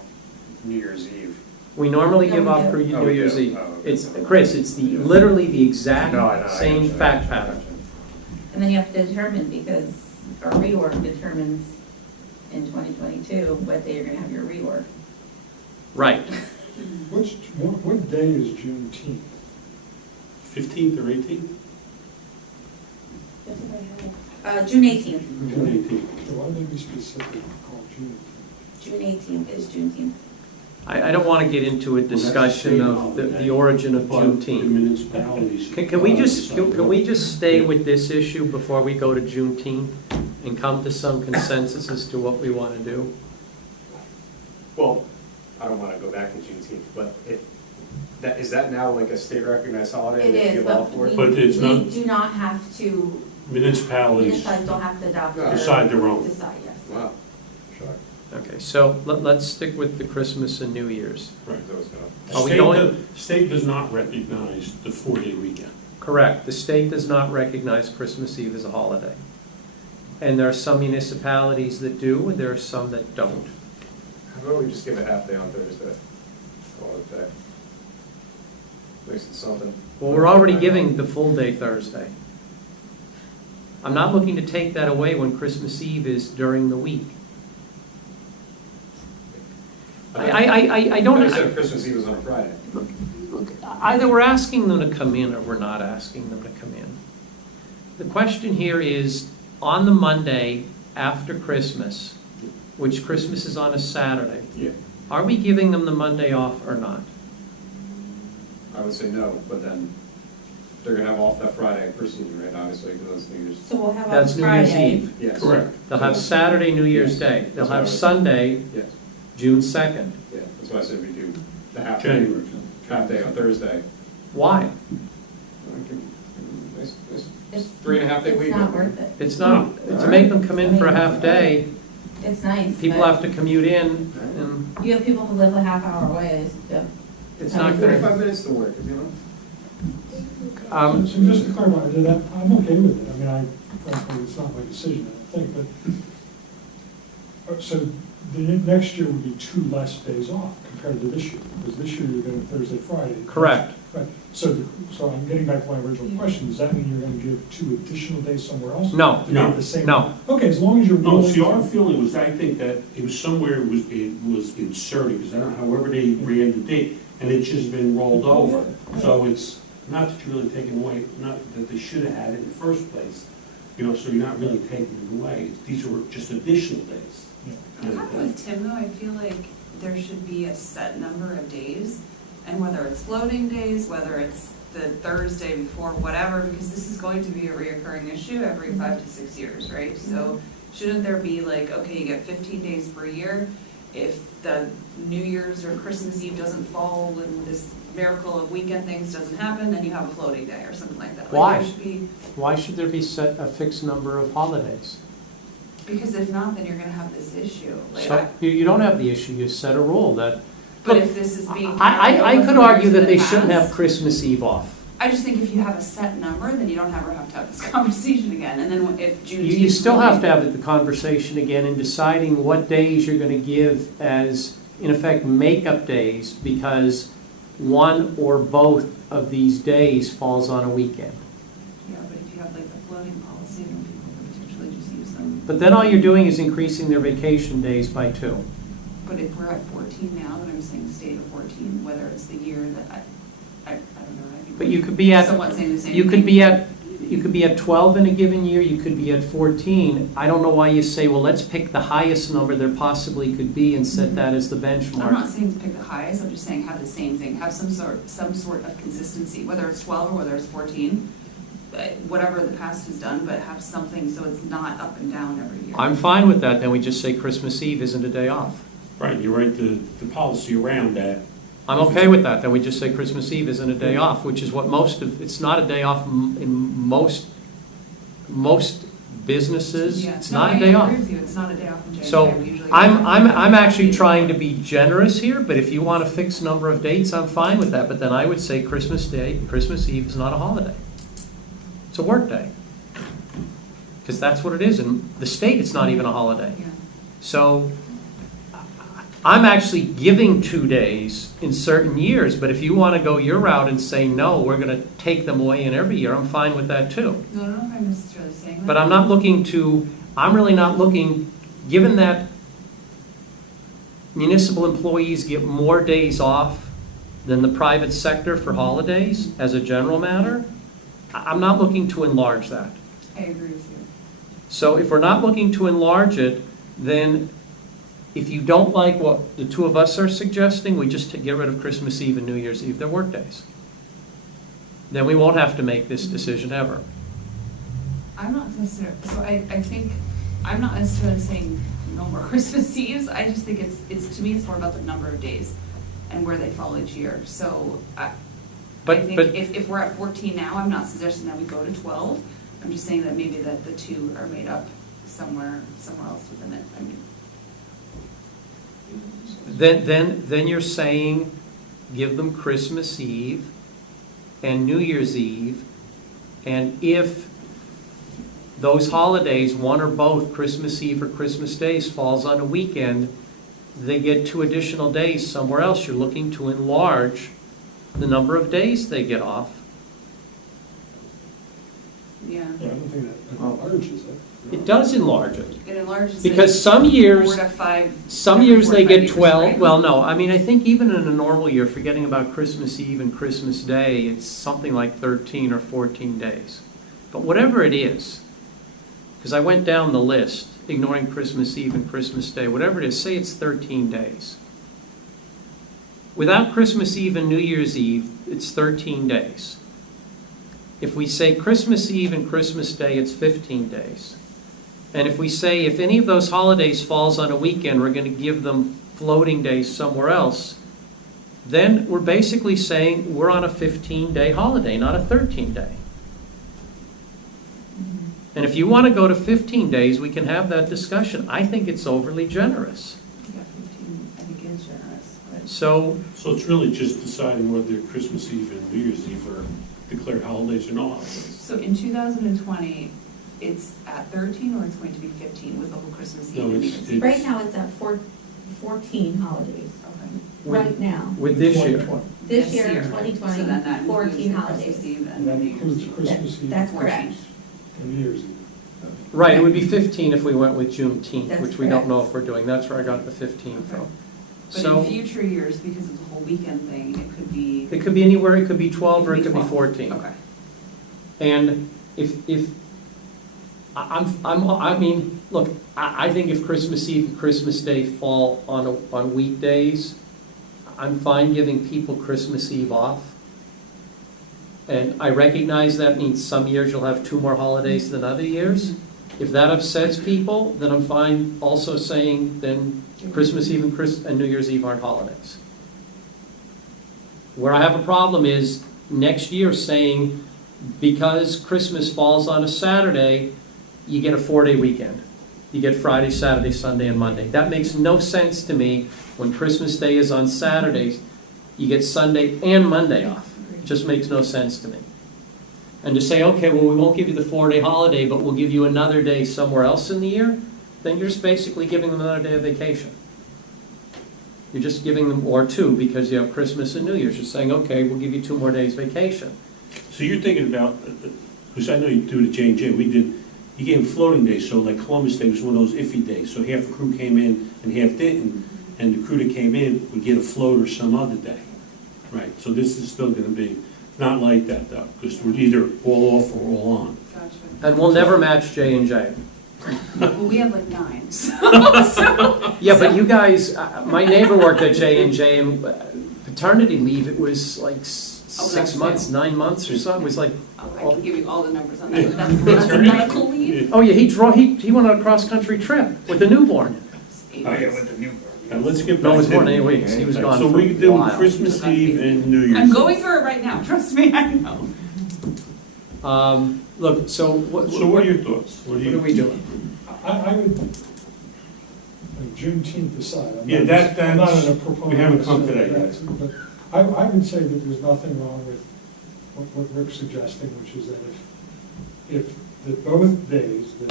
New Year's Eve. We normally No, give we off do. New Oh, we Year's do. Eve. Oh, okay. It's, Chris, it's literally the exact No, I know. same fact pattern. And then you have to determine, because our reorg determines in 2022 what day you're going to have your reorg. Right. What day is Juneteenth? 15th or 18th? June 18th. June 18th. So why would they be specific and call Juneteenth? June 18th is Juneteenth. I don't want to get into a discussion of the origin of But the Juneteenth. municipalities. Can we just stay with this issue before we go to Juneteenth and come to some consensus as to what we want to do? Well, I don't want to go back to Juneteenth, but is that now like a state recognized holiday? It that you is, give but off for it? But it's we not- do not have to, Municipalities municipalities don't have to adopt. No. decide their own. Decide, yes. Wow. Shock. Okay, so let's stick with the Christmas and New Year's. Right. That was gonna- Are we State going- State does not recognize the 4-day weekend. Correct. The state does not recognize Christmas Eve as a holiday. And there are some municipalities that do, and there are some that don't. How about we just give a half day on Thursday? Call it a day. At least it's something. Well, we're already giving the full day Thursday. I'm not looking to take that away when Christmas Eve is during the week. I don't. I said Christmas Eve was on a Friday. Look, either we're asking them to come in or we're not asking them to come in. The question here is, on the Monday after Christmas, which Christmas is on a Saturday, Yeah. are we giving them the Monday off or not? I would say no, but then they're gonna have off that Friday for senior, right, obviously, because that's New Year's. So we'll have That's a New Year's Friday. Eve. Yes. Correct. They'll have Saturday, New Year's Day. They'll have Sunday, Yes, June 2nd. yeah, that's why I said we do the half day, January. half day on Thursday. Why? It's 3.5 day It's week. not worth it. It's not, to make them come in for a half day, It's nice. people but have to commute in, and You have people who live a half hour away, it's not good. 45 minutes to work, you know? So just to clarify, that, I'm okay with it. I mean, frankly, it's not my decision, I don't think, but, so the next year would be 2 less days off compared to this year, because this year you're going Thursday, Friday. Correct. Right, so I'm getting back to my original question, does that mean you're going to give 2 additional days somewhere else? No. To No. make the same? No. Okay, as long as you're No, willing see, our to. feeling was, I think that it was somewhere it was inserted, because I don't know, however they ran the date, and it's just been rolled over. So it's not that you're really taking away, not that they should have had it in the first place, you know, so you're not really taking it away. These are just additional days. I'm kind of with Tim though, I feel like there should be a set number of days, and whether it's floating days, whether it's the Thursday before, whatever, because this is going to be a reoccurring issue every 5 to 6 years, right? So shouldn't there be like, okay, you get 15 days per year, if the New Year's or Christmas Eve doesn't fall and this miracle of weekend things doesn't happen, then you have a floating day or something like that. Like, Why? there should be, Why should there be set a fixed number of holidays? because if not, then you're gonna have this issue. Like, So you don't have the issue, you set a rule that, but look, if this is being. I could argue that they shouldn't have past, Christmas Eve off. I just think if you have a set number, then you don't ever have to have this conversation again, and then if Juneteenth. You still have to have the conversation again in deciding what days you're gonna give as, in effect, makeup days, because one or both of these days falls on a weekend. Yeah, but if you have like the floating policy, then people could potentially just use them. But then all you're doing is increasing their vacation days by 2. But if we're at 14 now, then I'm saying stay at 14, whether it's the year that I don't know. I think But you could be at, somewhat saying the same you thing. could be at 12 in a given year, you could be at 14. I don't know why you say, well, let's pick the highest number there possibly could be and set that as the I'm benchmark. not saying to pick the highest, I'm just saying have the same thing, have some sort of consistency, whether it's 12 or whether it's 14, whatever the past has done, but have something so it's not up and down every year. I'm fine with that, then we just say Christmas Eve isn't a day off. Right, you write the policy around that. I'm okay with that, then we just say Christmas Eve isn't a day off, which is what it's not a day off in most businesses, Yeah. it's No, not I a day off. agree with you. It's not a day off in January. So I'm usually I'm actually trying to be generous here, but if you want a fixed number of dates, I'm fine with that, but then I would say Christmas Eve is not a holiday. It's a work day. Because that's what it is. In the state, it's not even a holiday. Yeah. So I'm actually giving 2 days in certain years, but if you want to go your route and say, no, we're going to take them away in every year, I'm fine with that too. No, I don't know if I'm necessarily saying that. But I'm really not looking, given that municipal employees get more days off than the private sector for holidays, as a general matter, I'm not looking to enlarge that. I agree with you. So if we're not looking to enlarge it, then if you don't like what the two of us are suggesting, we just get rid of Christmas Eve and New Year's Eve. They're work days. Then we won't have to make this decision ever. I'm not necessarily, so I think, I'm not necessarily saying no more Christmas Eves, I just think it's to me, it's more about the number of days and where they fall each year. So I think if we're at 14 now, I'm not suggesting that we go to 12. I'm just saying that maybe that the 2 are made up somewhere else within it. I mean, Then you're saying give them Christmas Eve and New Year's Eve, and if those holidays, one or both, Christmas Eve or Christmas Days, falls on a weekend, they get 2 additional days somewhere else. You're looking to enlarge the number of days they get off. yeah. Yeah, I don't think that enlarges it. It does enlarge it. It enlarges Because it some years, 4 to 5. some years they 4 to 5 get years, 12, right? well, no, I mean, I think even in a normal year, forgetting about Christmas Eve and Christmas Day, it's something like 13 or 14 days. But whatever it is, because I went down the list, ignoring Christmas Eve and Christmas Day, whatever it is, say it's 13 days. Without Christmas Eve and New Year's Eve, it's 13 days. If we say Christmas Eve and Christmas Day, it's 15 days. And if we say if any of those holidays falls on a weekend, we're going to give them floating days somewhere else, then we're basically saying we're on a 15-day holiday, not a 13-day. And if you want to go to 15 days, we can have that discussion. I think it's overly generous. Yeah, 15, I think is generous, but. So it's really just deciding whether Christmas Eve and New Year's Eve are declared holidays or not. So in 2020, it's at 13 or it's going to be 15 with the whole Christmas Eve? No, and New it's- Year's Eve? Right now, it's at 14 holidays, Okay. right now. with this year, 2020. This This year, year. 2020, So then that includes 14 the holidays. Christmas Eve And and that New Year's includes Eve. Christmas Eve. That's correct. And New Year's Eve. right, it would be 15 if we went with Juneteenth, That's which we don't know correct. if we're doing. That's where I got the 15 from. But So in future years, because of the whole weekend thing, it could be. it could be anywhere, it could be 12 or it could be 12. 14. Okay. And if I mean, look, I think if Christmas Eve and Christmas Day fall on weekdays, I'm fine giving people Christmas Eve off. And I recognize that means some years you'll have 2 more holidays than other years. If that upsets people, then I'm fine also saying then Christmas Eve and New Year's Eve aren't holidays. Where I have a problem is next year saying because Christmas falls on a Saturday, you get a 4-day weekend. You get Friday, Saturday, Sunday, and Monday. That makes no sense to me. When Christmas Day is on Saturdays, you get Sunday and Monday off. It just makes no sense to me. And to say, okay, well, we won't give you the 4-day holiday, but we'll give you another day somewhere else in the year, then you're just basically giving them another day of vacation. You're just giving them, or 2, because you have Christmas and New Year's. You're saying, okay, we'll give you 2 more days vacation. So you're thinking about, because I know you do the J&J, you gave them floating days, so like Columbus Day was one of those iffy days, so half the crew came in and half didn't, and the crew that came in would get a float or some other day. Right, so this is still gonna be not like that though, because we're either all off or all on. Gotcha. And we'll never match J&J. Well, we have like 9, so. Yeah, but you guys, my neighbor worked at J&J, and paternity leave, it was like 6 months, 9 months or something. It was like, I can give you all the numbers on that. That's medical leave. oh yeah, he went on a cross-country trip with a newborn. With the newborn. Let's get back No, it was to- more than 8 weeks. He was gone So for we a do while. Christmas Eve and New Year's. I'm going through it right now, trust me, I know. Look, so what? So what are your thoughts? What What are we doing? I would, Juneteenth aside, I'm Yeah, not that's- a proponent. we haven't of come to saying that yet. But I would say that there's nothing wrong with what Rick's suggesting, which is that if both days, the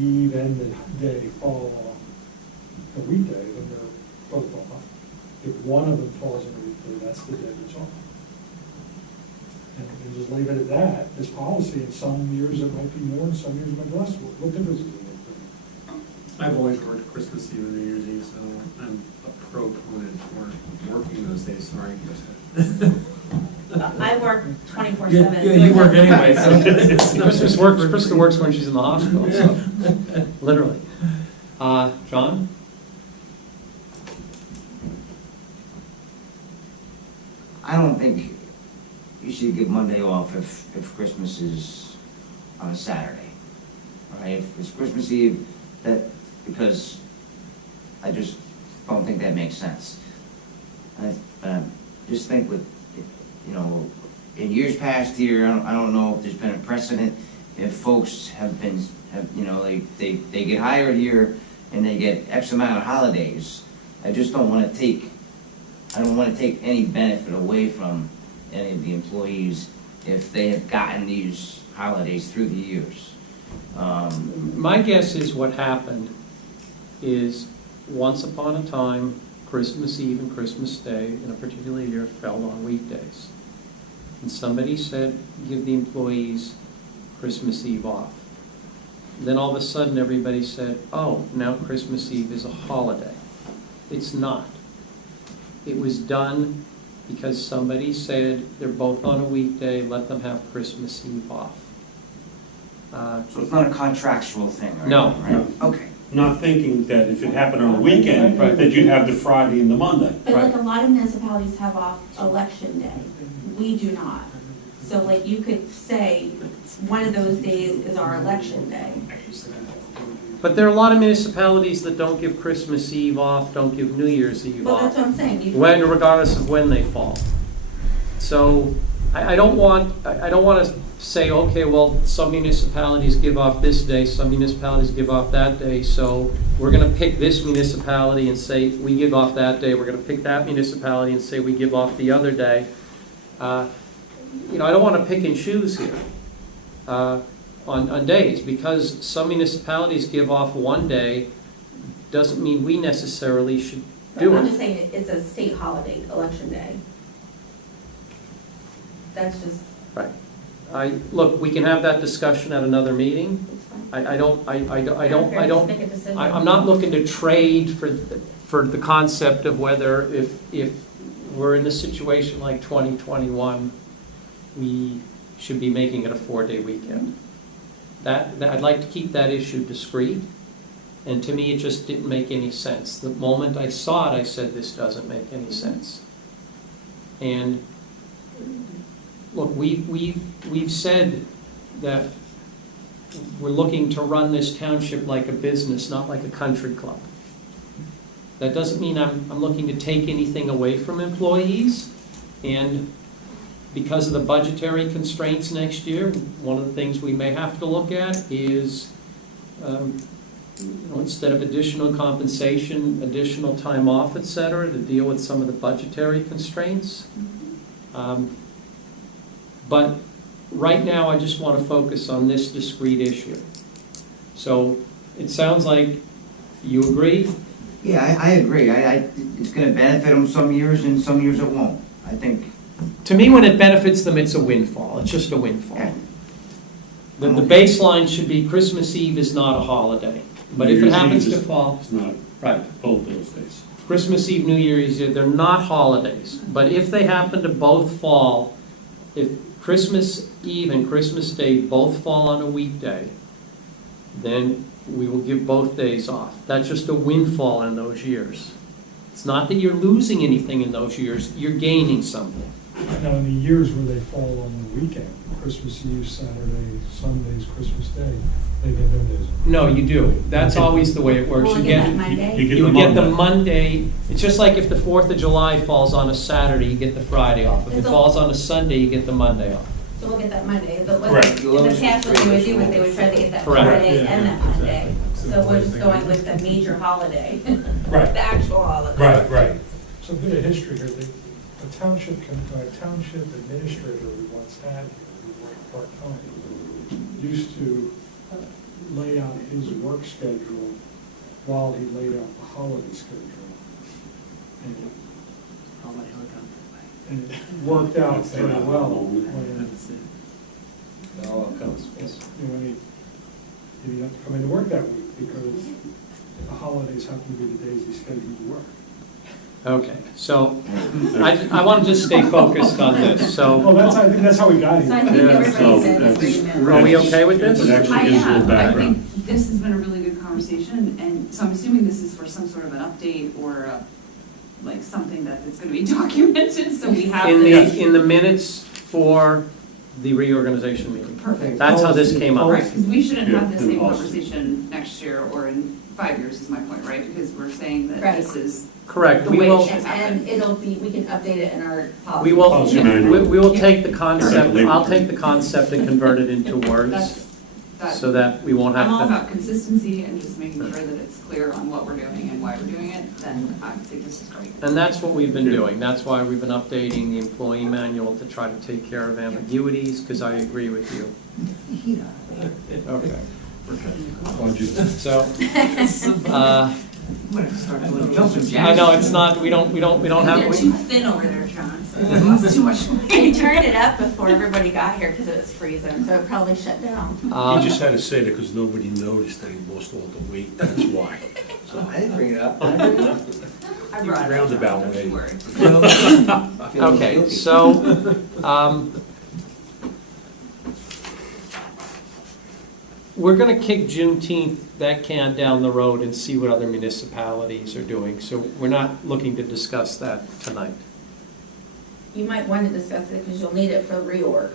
eve and the day fall on a weekday, then they're both off. If one of them falls on a weekday, that's the day that's off. And just leave it at that, this policy, in some years it might be more, and some years it might be less. What difference does it make? I've always worked Christmas Eve and New Year's Eve, so I'm a proponent for working those days, sorry. I work 24/7. Yeah, you work anyway, so. Krista works when she's in the hospital, so, literally. John? I don't think you should give Monday off if Christmas is on a Saturday. All right, if it's Christmas Eve, because I just don't think that makes sense. I just think with, in years past here, I don't know if there's been a precedent, if folks have they get hired here and they get X amount of holidays. I just don't want to take any benefit away from any of the employees if they have gotten these holidays through the years. My guess is what happened is once upon a time, Christmas Eve and Christmas Day in a particular year fell on weekdays. And somebody said, give the employees Christmas Eve off. Then all of a sudden everybody said, oh, now Christmas Eve is a holiday. It's not. It was done because somebody said they're both on a weekday, let them have Christmas Eve off. So it's not a contractual thing, right? No. Right? Okay. Not thinking that if it happened on a weekend, that you'd have the Friday and the Monday. But like a lot of municipalities have off election day. We do not. So like you could say, one of those days is our election day. But there are a lot of municipalities that don't give Christmas Eve off, don't give New Year's Eve Well, that's off, what I'm saying. You- when, regardless of when they fall. So I don't want to say, okay, well, some municipalities give off this day, some municipalities give off that day, so we're going to pick this municipality and say we give off that day. We're going to pick that municipality and say we give off the other day. You know, I don't want to pick and choose here on days, because some municipalities give off one day doesn't mean we necessarily should do I'm it. just saying it's a state holiday, election day. That's just, Right. Look, we can have that discussion at another meeting. it's fine. I'm Make a decision. not looking to trade for the concept of whether if we're in a situation like 2021, we should be making it a 4-day weekend. That I'd like to keep that issue discreet, and to me, it just didn't make any sense. The moment I saw it, I said, this doesn't make any sense. And look, we've said that we're looking to run this township like a business, not like a country club. That doesn't mean I'm looking to take anything away from employees. And because of the budgetary constraints next year, one of the things we may have to look at is, instead of additional compensation, additional time off, et cetera, to deal with some of the budgetary constraints. But right now, I just want to focus on this discrete issue. So it sounds like you agree? Yeah, I agree. It's gonna benefit them some years and some years it won't. I think. To me, when it benefits them, it's a windfall. It's just a windfall. Yeah. The baseline should be Christmas Eve is not a holiday. But if it happens to fall, It's not right. both those days. Christmas Eve, New Year's Eve, they're not holidays. But if they happen to both fall, if Christmas Eve and Christmas Day both fall on a weekday, then we will give both days off. That's just a windfall in those years. It's not that you're losing anything in those years, you're gaining something. Now, in the years where they fall on the weekend, Christmas Eve, Saturday, Sundays, Christmas Day, they get no days off. No, you do. That's always the way it works. We'll You get get, that Monday. you would get the Monday. It's just like if the 4th of July falls on a Saturday, you get the Friday off. If it falls on a Sunday, you get the Monday off. So we'll get that Monday. But Correct. in the past, what they would do is they would try to get that Correct. Friday and that Monday. So we're just going with the major holiday, Right. the actual holiday. Right, right. So a bit of history here. The township administrator we once had here, who worked part-time, used to lay out his work schedule while he laid out the holiday schedule. And it worked out very well when he didn't have to come into work that week because the holidays happen to be the days he scheduled to work. Okay, so I want to just stay focused on this. So Well, I think that's how we got So I here. think Yeah, everybody's so in that's- agreement. are we okay with this? It actually gives you a I background. think this has been a really good conversation, and so I'm assuming this is for some sort of an update or like something that it's gonna be documented, so we have this. In the minutes for the reorganization meeting. Perfect. That's how this came up. Right, because we shouldn't Yeah, have the and same policy. conversation next year or in 5 years is my point, right? Because we're saying that Right. this is Correct. the We way will. it should happen. And it'll be, we can update it in our policy. We will. Policy manual. We will take the concept. Yeah. I'll take the concept and convert it into words so that we won't I'm all have to. about consistency and just making sure that it's clear on what we're doing and why we're doing it, then I think this is great. And that's what we've been doing. That's why we've been updating the employee manual to try to take care of ambiguities, because I agree with you. Okay. So, I'm gonna start doing jumping jacks. I know it's not, we don't have. They're too thin over there, John, so they lost too much weight. I turned it up before everybody got here because it was freezing, so it probably shut down. You just had to say that because nobody noticed that he lost all the weight, that's why. So, I didn't bring it up. I brought it up, Roundabout John, way. don't worry. Okay, so, we're gonna kick Juneteenth, that can down the road and see what other municipalities are doing. So we're not looking to discuss that tonight. You might want to discuss it because you'll need it for reorg.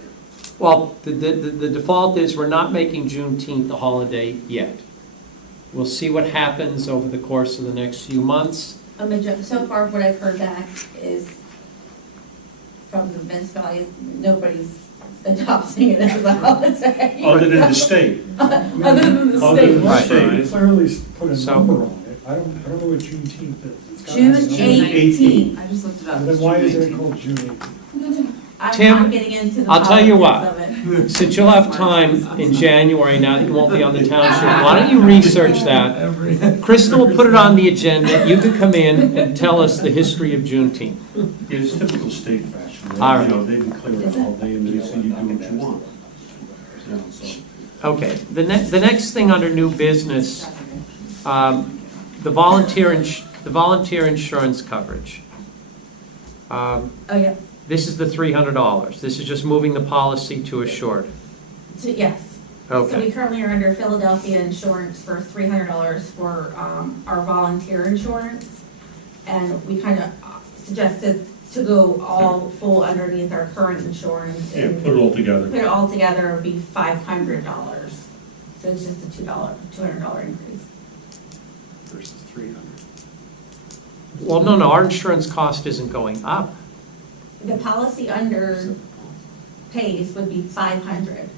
Well, the default is we're not making Juneteenth a holiday yet. We'll see what happens over the course of the next few months. So far, what I've heard back is from the municipalities, nobody's adopting it as a holiday. Other than the state. Other than the Other state. than the Right. state. Clearly put a So- number on it. I don't know what Juneteenth is. It's gotta June have a number. 18th. I just looked it up. Then why isn't it called June 18th? Tim, I'm not getting into the I'll tell you politics of it. Since you'll have time in January, now that you won't be on the township, why don't you research that? Crystal will put it on the agenda. You could come in and tell us the history of Juneteenth. Yeah, it's typical state fashion. They, All right. you know, they declare it all day and they say you do what you want. You know, so. Okay, the next thing under new business, the volunteer insurance coverage. Oh, yeah. This is the $300. This is just moving the policy to assured. So, yes. So we Okay, currently are under Philadelphia insurance for $300 for our volunteer insurance. And we kind of suggested to go all full underneath our current insurance. Yeah, and put it all together. Put it all together, it would be $500. So it's just a $200 increase. Versus 300. well, no, our insurance cost isn't going up. The policy under pays would be $500.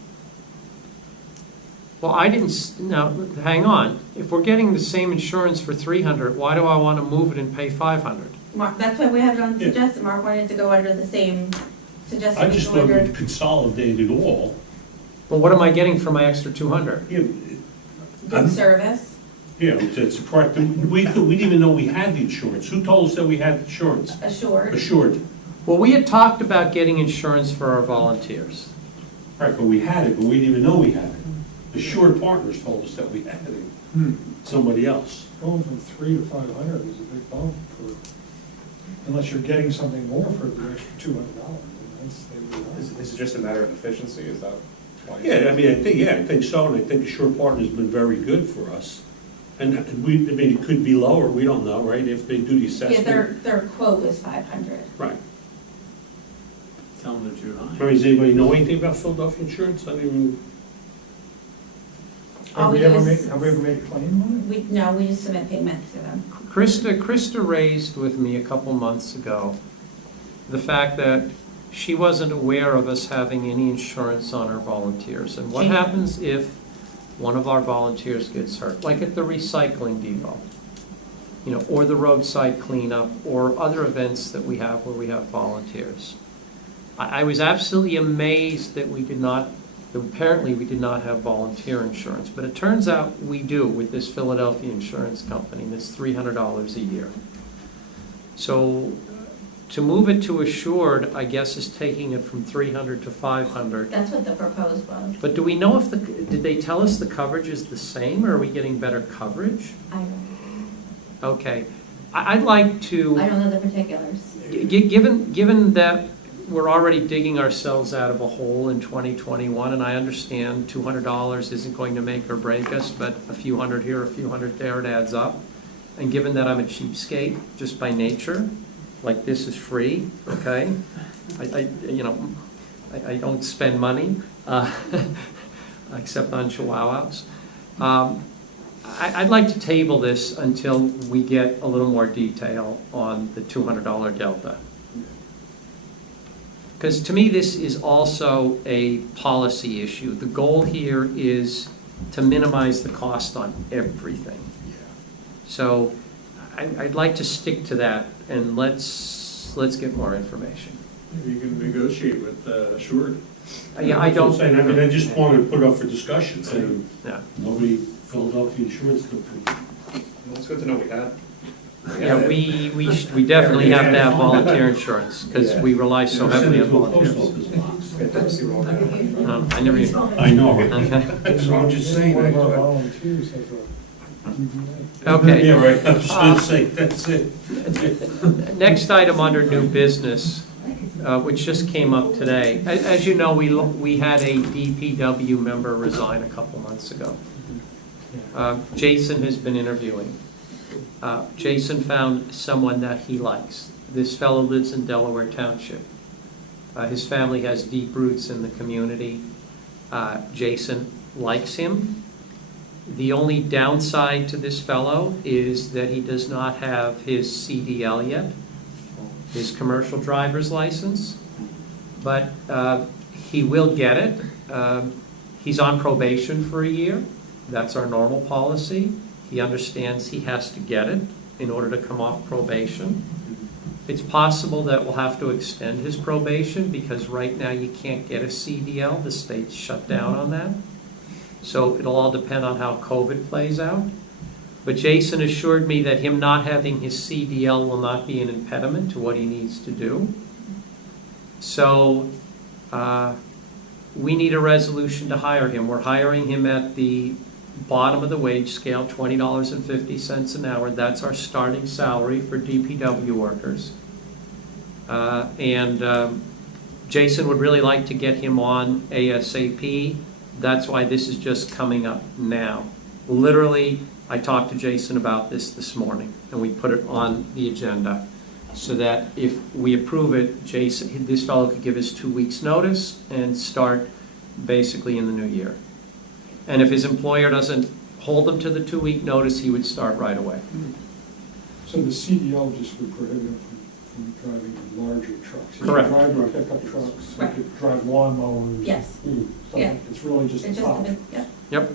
Well, I didn't, now, hang on. If we're getting the same insurance for $300, why do I want to move it and pay $500? Mark, that's why we have it on Yeah. suggested. Mark wanted to go under the same suggested. I just thought we consolidated all. Well, what am I getting for my extra $200? Yeah, Good service. yeah, it's correct. We didn't even know we had the insurance. Who told us that we had insurance? Assured. Assured. Well, we had talked about getting insurance for our volunteers. Right, but we had it, but we didn't even know we had it. Assured Partners told us that we had it. Somebody else. Going from 300 to 500 is a big bump for, unless you're getting something more for the extra $200. And that's, they would want. Is it just a matter of efficiency, is that why? Yeah, I mean, I think so, and I think Assured Partners has been very good for us. And I mean, it could be lower, we don't know, right, if they do the Yeah, assessment. their quote was $500. Right. Tell them they're too high. I mean, does anybody know anything about Philadelphia insurance? I mean, Have we ever made a claim on it? We just submit payment to them. Krista raised with me a couple months ago the fact that she wasn't aware of us having any insurance on our volunteers. And what happens if one of our volunteers gets hurt, like at the recycling depot, you know, or the roadside cleanup, or other events that we have where we have volunteers? I was absolutely amazed that apparently we did not have volunteer insurance, but it turns out we do with this Philadelphia insurance company, that's $300 a year. So to move it to assured, I guess, is taking it from $300 to $500. That's what the proposed was. But do we know if did they tell us the coverage is the same, or are we getting better coverage? I don't Okay, I'd like to. I don't know the particulars. Given that we're already digging ourselves out of a hole in 2021, and I understand $200 isn't going to make or break us, but a few hundred here, a few hundred there, it adds up. And given that I'm a cheapskate just by nature, like this is free, okay? I don't spend money, except on chihuahuas. I'd like to table this until we get a little more detail on the $200 delta. Because to me, this is also a policy issue. The goal here is to minimize the cost on everything. So I'd like to stick to that, and let's get more information. Maybe you can negotiate with Assured. Yeah, I don't. I mean, I just wanted to put it up for discussion, saying, Yeah. nobody, Philadelphia Insurance Company. Well, it's good to know we had. Yeah, we definitely have to have volunteer insurance, because we rely so heavily on volunteers. I never even. I know. Okay. So I'm just saying. One of our volunteers has a DBA. Okay. Yeah, right, I was just gonna say, that's it. Next item under new business, which just came up today. As you know, we had a DPW member resign a couple months ago. Jason has been interviewing. Jason found someone that he likes. This fellow lives in Delaware Township. His family has deep roots in the community. Jason likes him. The only downside to this fellow is that he does not have his CDL yet, his commercial driver's license, but he will get it. He's on probation for a year. That's our normal policy. He understands he has to get it in order to come off probation. It's possible that we'll have to extend his probation because right now you can't get a CDL. The state's shut down on that. So it'll all depend on how COVID plays out. But Jason assured me that him not having his CDL will not be an impediment to what he needs to do. So we need a resolution to hire him. We're hiring him at the bottom of the wage scale, $20.50 an hour. That's our starting salary for DPW workers. Jason would really like to get him on ASAP. That's why this is just coming up now. Literally, I talked to Jason about this morning, and we put it on the agenda so that if we approve it, Jason, this fellow could give us 2 weeks' notice and start basically in the new year. And if his employer doesn't hold him to the 2-week notice, he would start right away. So the CDL just would prohibit him from driving larger trucks? Correct. He could drive pickup trucks, he could drive lawnmowers? Yes. Yeah. It's really just It's a just plow. Yep.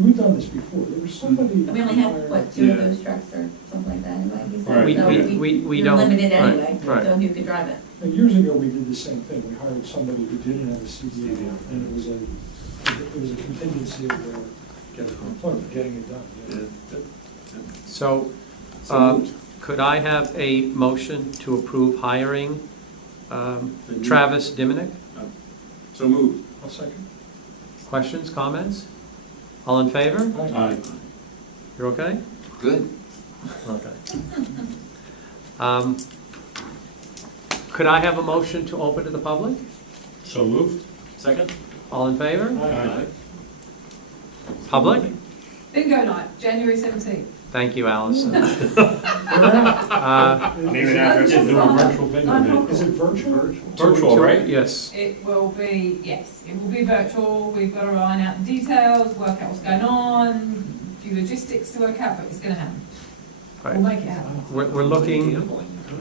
We've done this before. There was somebody. We only have, what, 2 of those trucks or something like that anyway? He said. Right. So We you're don't. limited Right, anyway, right. so you could drive it. Years ago, we did the same thing. We hired somebody who didn't have a CDL, and it was a contingency of their getting it done. So, could I have a motion to approve hiring Travis Diminick? So moved. I'll second. Questions, comments? All in favor? Aye. You're okay? Good. Okay. Could I have a motion to open to the public? So moved. Second? All in favor? Aye. Public? Bingo night, January 17th. Thank you, Allison. Name and address. Do a virtual bingo. Is it virtual? Virtual, right? Yes. It will be, yes, it will be virtual. We've got to iron out the details, work out what's going on, a few logistics to work out, but it's going to happen. Right. We'll make it happen. We're looking,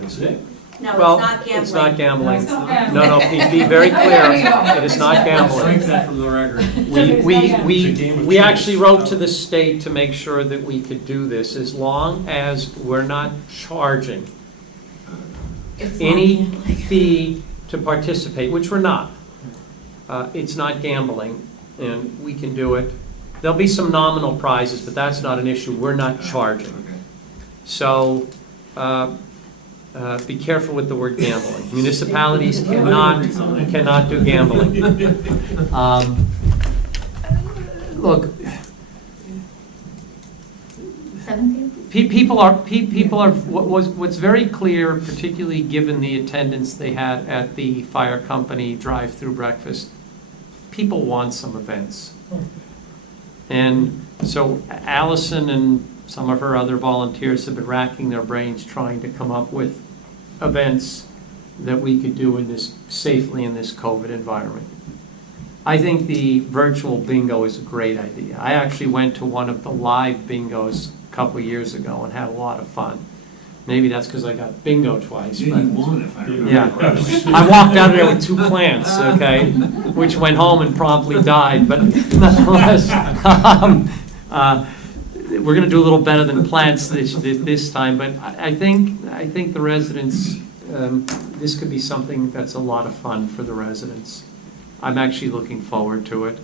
That's it. No, well, it's not gambling. it's not No, it's gambling. not No, be very clear, it is not gambling. Strike that from the record. We actually wrote to the state to make sure that we could do this, as long as we're not charging It's not any gambling. fee to participate, which we're not. It's not gambling, and we can do it. There'll be some nominal prizes, but that's not an issue. We're not charging. So be careful with the word gambling. Municipalities cannot do gambling. Look, 17th? people are, what's very clear, particularly given the attendance they had at the fire company drive-through breakfast, people want some events. And so Allison and some of her other volunteers have been racking their brains trying to come up with events that we could do in this, safely in this COVID environment. I think the virtual bingo is a great idea. I actually went to one of the live bingos a couple of years ago and had a lot of fun. Maybe that's because I got bingo twice. But yeah, I walked out of there with 2 plants, okay, which went home and promptly died. But nonetheless, we're going to do a little better than plants this time. But I think the residents, this could be something that's a lot of fun for the residents. I'm actually looking forward to it.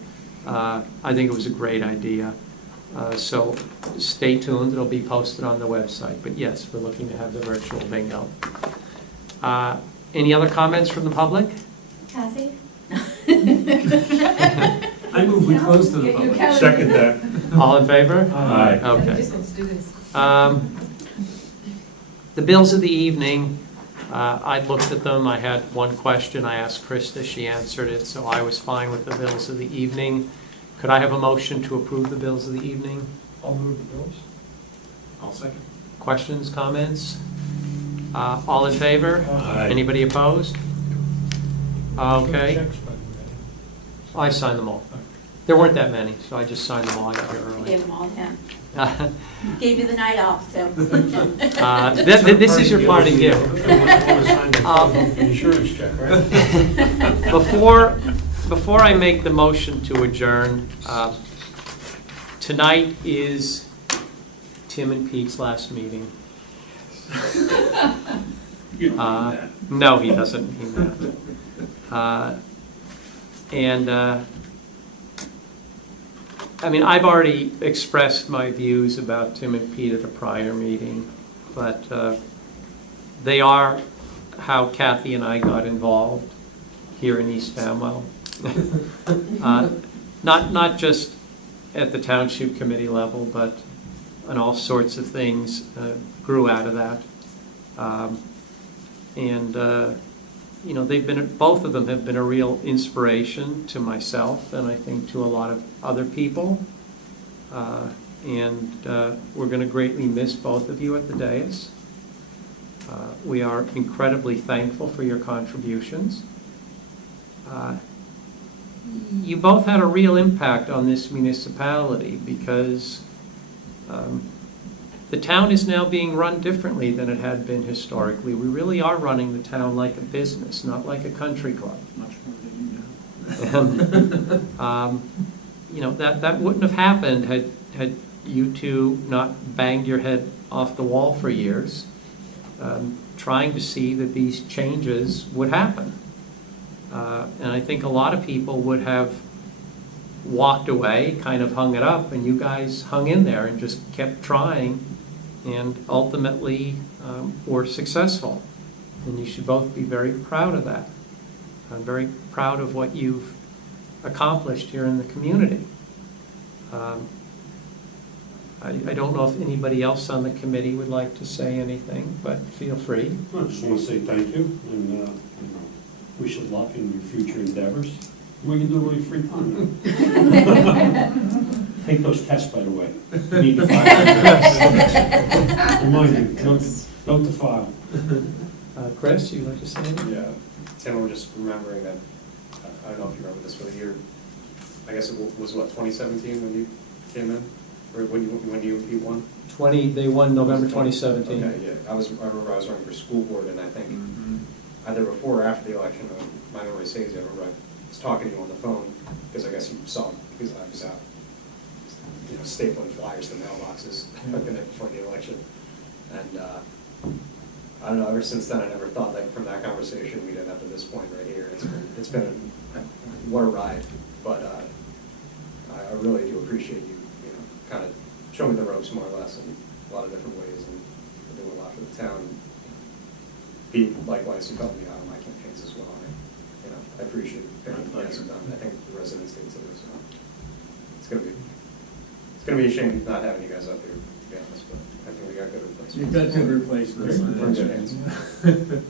I think it was a great idea. So stay tuned, it'll be posted on the website. But yes, we're looking to have the virtual bingo. Any other comments from the public? Kathy? I move we close to the public. Second that. All in favor? Aye. Okay. Just let's do this. The bills of the evening, I looked at them. I had one question. I asked Krista, she answered it, so I was fine with the bills of the evening. Could I have a motion to approve the bills of the evening? I'll move the bills. I'll second. Questions, comments? All in favor? Aye. Anybody opposed? Okay. Checks, by the way. I signed them all. There weren't that many, so I just signed them all. I got here early. Gave them all to him. Gave you the night off, too. This is your party gift. Insurance check, right? Before I make the motion to adjourn, tonight is Tim and Pete's last meeting. You don't mean that. No, he doesn't mean that. I mean, I've already expressed my views about Tim and Pete at a prior meeting, but they are how Kathy and I got involved here in East Amwell. Not just at the township committee level, but on all sorts of things grew out of that. You know, both of them have been a real inspiration to myself and I think to a lot of other people. We're going to greatly miss both of you at the dais. We are incredibly thankful for your contributions. You both had a real impact on this municipality because the town is now being run differently than it had been historically. We really are running the town like a business, not like a country club. Much more than you know. You know, that wouldn't have happened had you two not banged your head off the wall for years, trying to see that these changes would happen. And I think a lot of people would have walked away, kind of hung it up, and you guys hung in there and just kept trying and ultimately were successful. And you should both be very proud of that. I'm very proud of what you've accomplished here in the community. I don't know if anybody else on the committee would like to say anything, but feel free. I just want to say thank you, and you know, wish you luck in your future endeavors. What can you do with your free time? Take those tests, by the way. You need to file. Remind you, note to file. Chris, you'd like to say anything? Yeah, Tim, we're just remembering that, I don't know if you remember this, but the year, I guess it was what, 2017 when you came in? Or when you won? They won November 2017. Okay, yeah, I remember I was running for school board, and I think either before or after the election, my memory says, I remember I was talking to you on the phone, because I guess you saw, because I was out, you know, stapling flyers to mailboxes the night before the election. And I don't know, ever since then, I never thought that from that conversation we'd end up at this point right here. It's been what a ride, but I really do appreciate you, you know, kind of showing me the ropes more or less in a lot of different ways, and doing a lot for the town. Pete, likewise, you helped me out in my campaigns as well. And you know, I appreciate everything you guys have done. I think the residents do too. So it's gonna be a shame not having you guys up here, to be honest. But I think we got good replacements. You've got good replacements.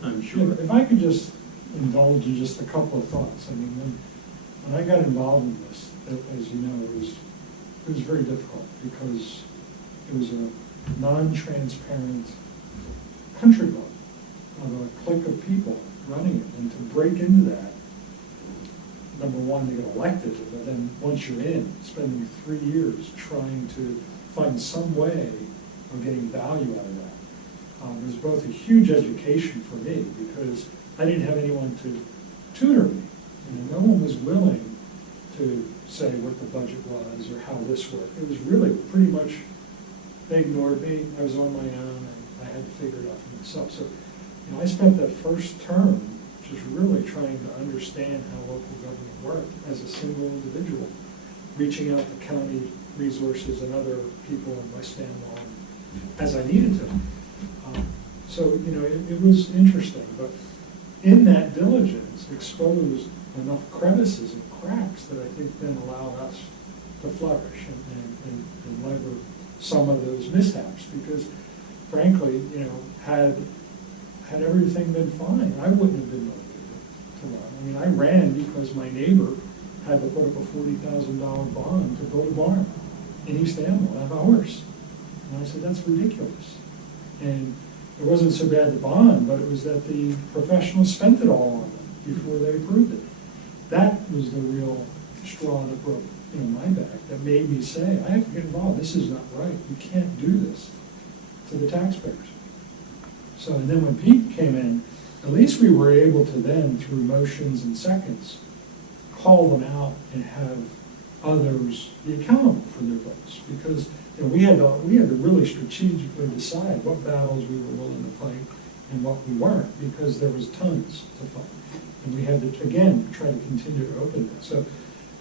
I'm sure. If I could just indulge in just a couple of thoughts. I mean, when I got involved in this, as you know, it was very difficult because it was a non-transparent country club of a clique of people running it, and to break into that, number one, to get elected, but then once you're in, spending 3 years trying to find some way of getting value out of that. It was both a huge education for me because I didn't have anyone to tutor me. You know, no one was willing to say what the budget was or how this worked. It was really pretty much, they ignored me, I was on my own, and I had to figure it out for myself. So, you know, I spent that first term just really trying to understand how local government worked as a single individual, reaching out to county resources and other people in West Amwell as I needed to. So, you know, it was interesting, but in that diligence exposed enough crevices and cracks that I think then allowed us to flourish and lever some of those mishaps, because frankly, you know, had everything been fine, I wouldn't have been motivated to run. I mean, I ran because my neighbor had to put up a $40,000 bond to build a barn in East Amwell, have ours. And I said, that's ridiculous. And it wasn't so bad the bond, but it was that the professionals spent it all on them before they approved it. That was the real straw that broke, my back, that made me say, I have to get involved, this is not right, we can't do this to the taxpayers. So, and then when Pete came in, at least we were able to then, through motions and seconds, call them out and have others be accountable for their votes. Because we had to really strategically decide what battles we were willing to fight and what we weren't, because there was tons to fight. And we had to, again, try to continue to open that. So,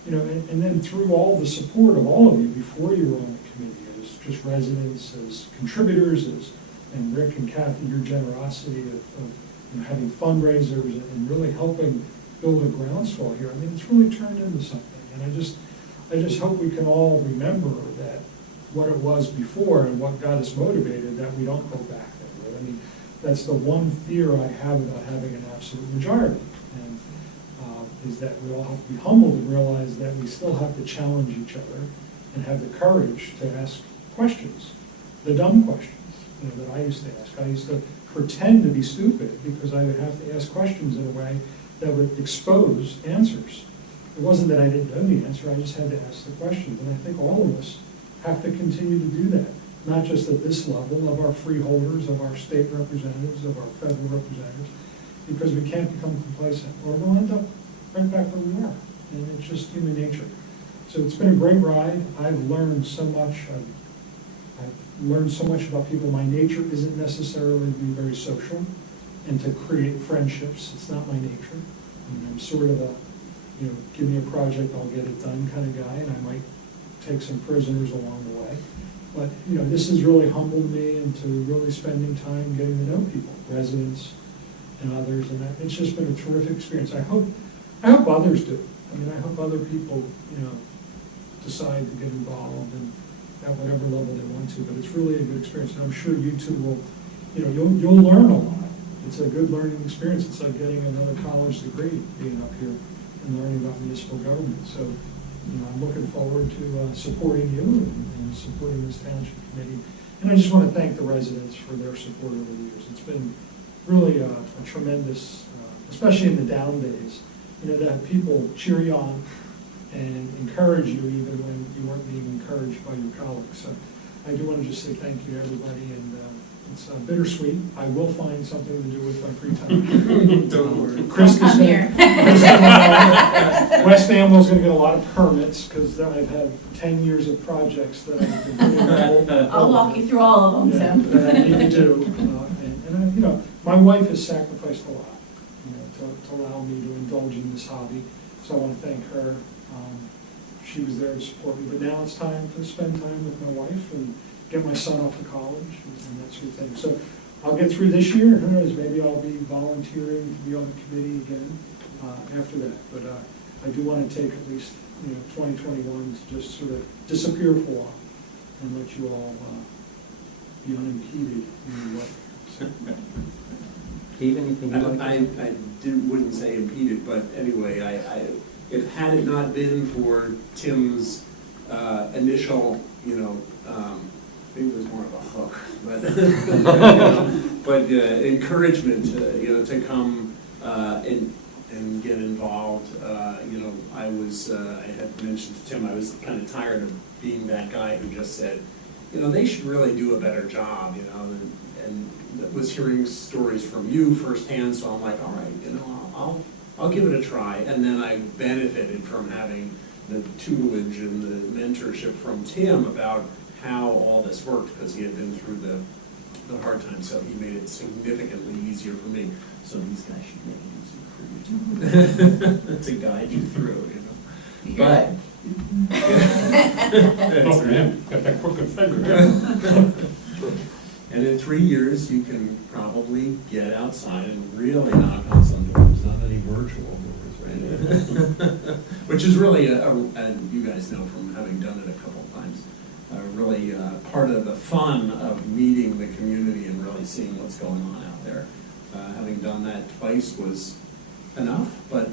and then through all the support of all of you before you were on the committee, as just residents, as contributors, and Rick and Kathy, your generosity of having fundraisers and really helping build a groundswell here. I mean, it's really turned into something. And I just hope we can all remember that what it was before and what got us motivated, that we don't go back that way. I mean, that's the one fear I have about having an absolute majority. And is that we all have to be humbled and realize that we still have to challenge each other and have the courage to ask questions, the dumb questions, that I used to ask. I used to pretend to be stupid because I would have to ask questions in a way that would expose answers. It wasn't that I didn't know the answer, I just had to ask the questions. And I think all of us have to continue to do that, not just at this level of our freeholders, of our state representatives, of our federal representatives, because we can't become complacent, or we'll end up right back where we are. And it's just human nature. So it's been a great ride. I've learned so much. I've learned so much about people. My nature isn't necessarily to be very social and to create friendships. It's not my nature. I mean, I'm sort of a, give me a project, I'll get it done kind of guy, and I might take some prisoners along the way. But, this has really humbled me into really spending time getting to know people, residents and others, and it's just been a terrific experience. I hope others do. I mean, I hope other people, decide to get involved and at whatever level they want to, but it's really a good experience. And I'm sure you two will, you'll learn a lot. It's a good learning experience. It's like getting another college degree, being up here and learning about municipal government. So, I'm looking forward to supporting you and supporting this township committee. And I just want to thank the residents for their support over the years. It's been really a tremendous, especially in the down days, to have people cheer you on and encourage you even when you weren't being encouraged by your colleagues. So I do want to just say thank you to everybody, and it's bittersweet. I will find something to do with my free time. Don't worry. Chris is here. West Amwell's going to get a lot of permits because I've had 10 years of projects that I've been putting on. I'll walk you through all of them, Tim. That I need to do. And I, my wife has sacrificed a lot, to allow me to indulge in this hobby. So I want to thank her. She was there to support me, but now it's time to spend time with my wife and get my son off to college and that sort of thing. So I'll get through this year. Who knows? Maybe I'll be volunteering to be on the committee again after that. But I do want to take at least 2021 to just sort of disappear for a while and let you all be unimpeded in your way. So. Steve, anything you'd like to say? I wouldn't say impeded, but anyway, if had it not been for Tim's initial, maybe it was more of a hook, but encouragement, to come and get involved. I had mentioned to Tim I was kind of tired of being that guy who just said, they should really do a better job, and was hearing stories from you firsthand. So I'm like, all right, I'll give it a try. And then I benefited from having the tutelage and the mentorship from Tim about how all this worked, because he had been through the hard times, so he made it significantly easier for me. So these guys should make it easy for you to guide you through, But Oh, yeah, got that crooked finger. And in 3 years, you can probably get outside and really knock on some doors, not any virtual doors, right? Which is really, and you guys know from having done it a couple of times, really part of the fun of meeting the community and really seeing what's going on out there. Having done that twice was enough, but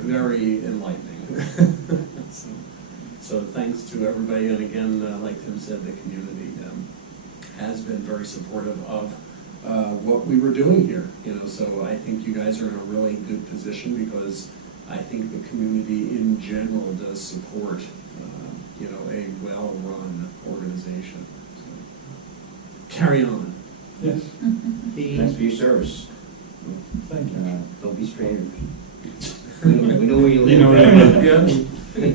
very enlightening. So thanks to everybody, and again, like Tim said, the community has been very supportive of what we were doing here, you know, so I think you guys are in a really good position because I think the community in general does support, you know, a well-run organization. So, carry on. Yes, Thanks for your service. thank you. Don't be strangers. We know where you live. You know where you live. The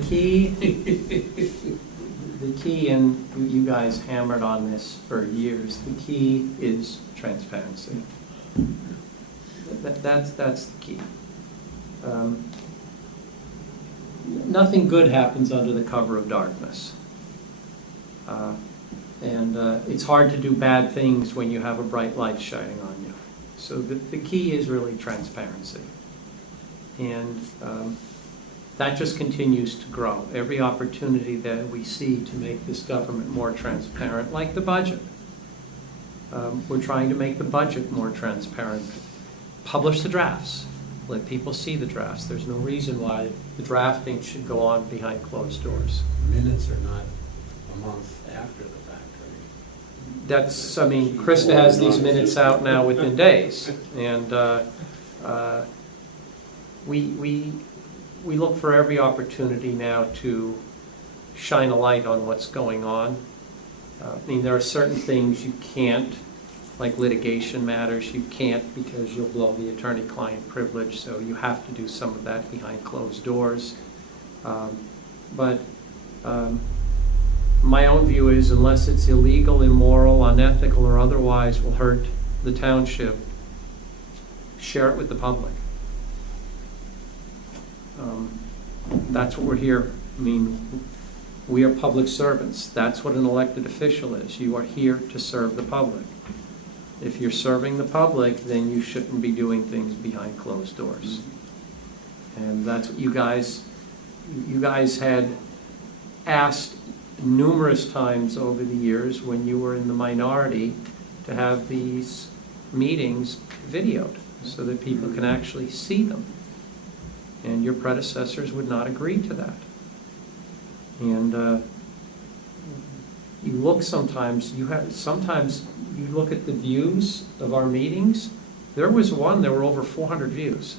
key, and you guys hammered on this for years, the key is transparency. That's the key. Nothing good happens under the cover of darkness. And it's hard to do bad things when you have a bright light shining on you. So the key is really transparency. And that just continues to grow. Every opportunity that we see to make this government more transparent, like the budget. We're trying to make the budget more transparent. Publish the drafts. Let people see the drafts. There's no reason why the drafting should go on behind closed doors. Minutes are not a month after the fact, right? That's, I mean, Krista has these minutes out now within days. And we look for every opportunity now to shine a light on what's going on. I mean, there are certain things you can't, like litigation matters, you can't because you'll blow the attorney-client privilege, so you have to do some of that behind closed doors. But my own view is unless it's illegal, immoral, unethical, or otherwise will hurt the township, share it with the public. That's what we're here. I mean, we are public servants. That's what an elected official is. You are here to serve the public. If you're serving the public, then you shouldn't be doing things behind closed doors. And that's what you guys had asked numerous times over the years when you were in the minority to have these meetings videoed so that people can actually see them. And your predecessors would not agree to that. And you look sometimes you look at the views of our meetings. There was one, there were over 400 views.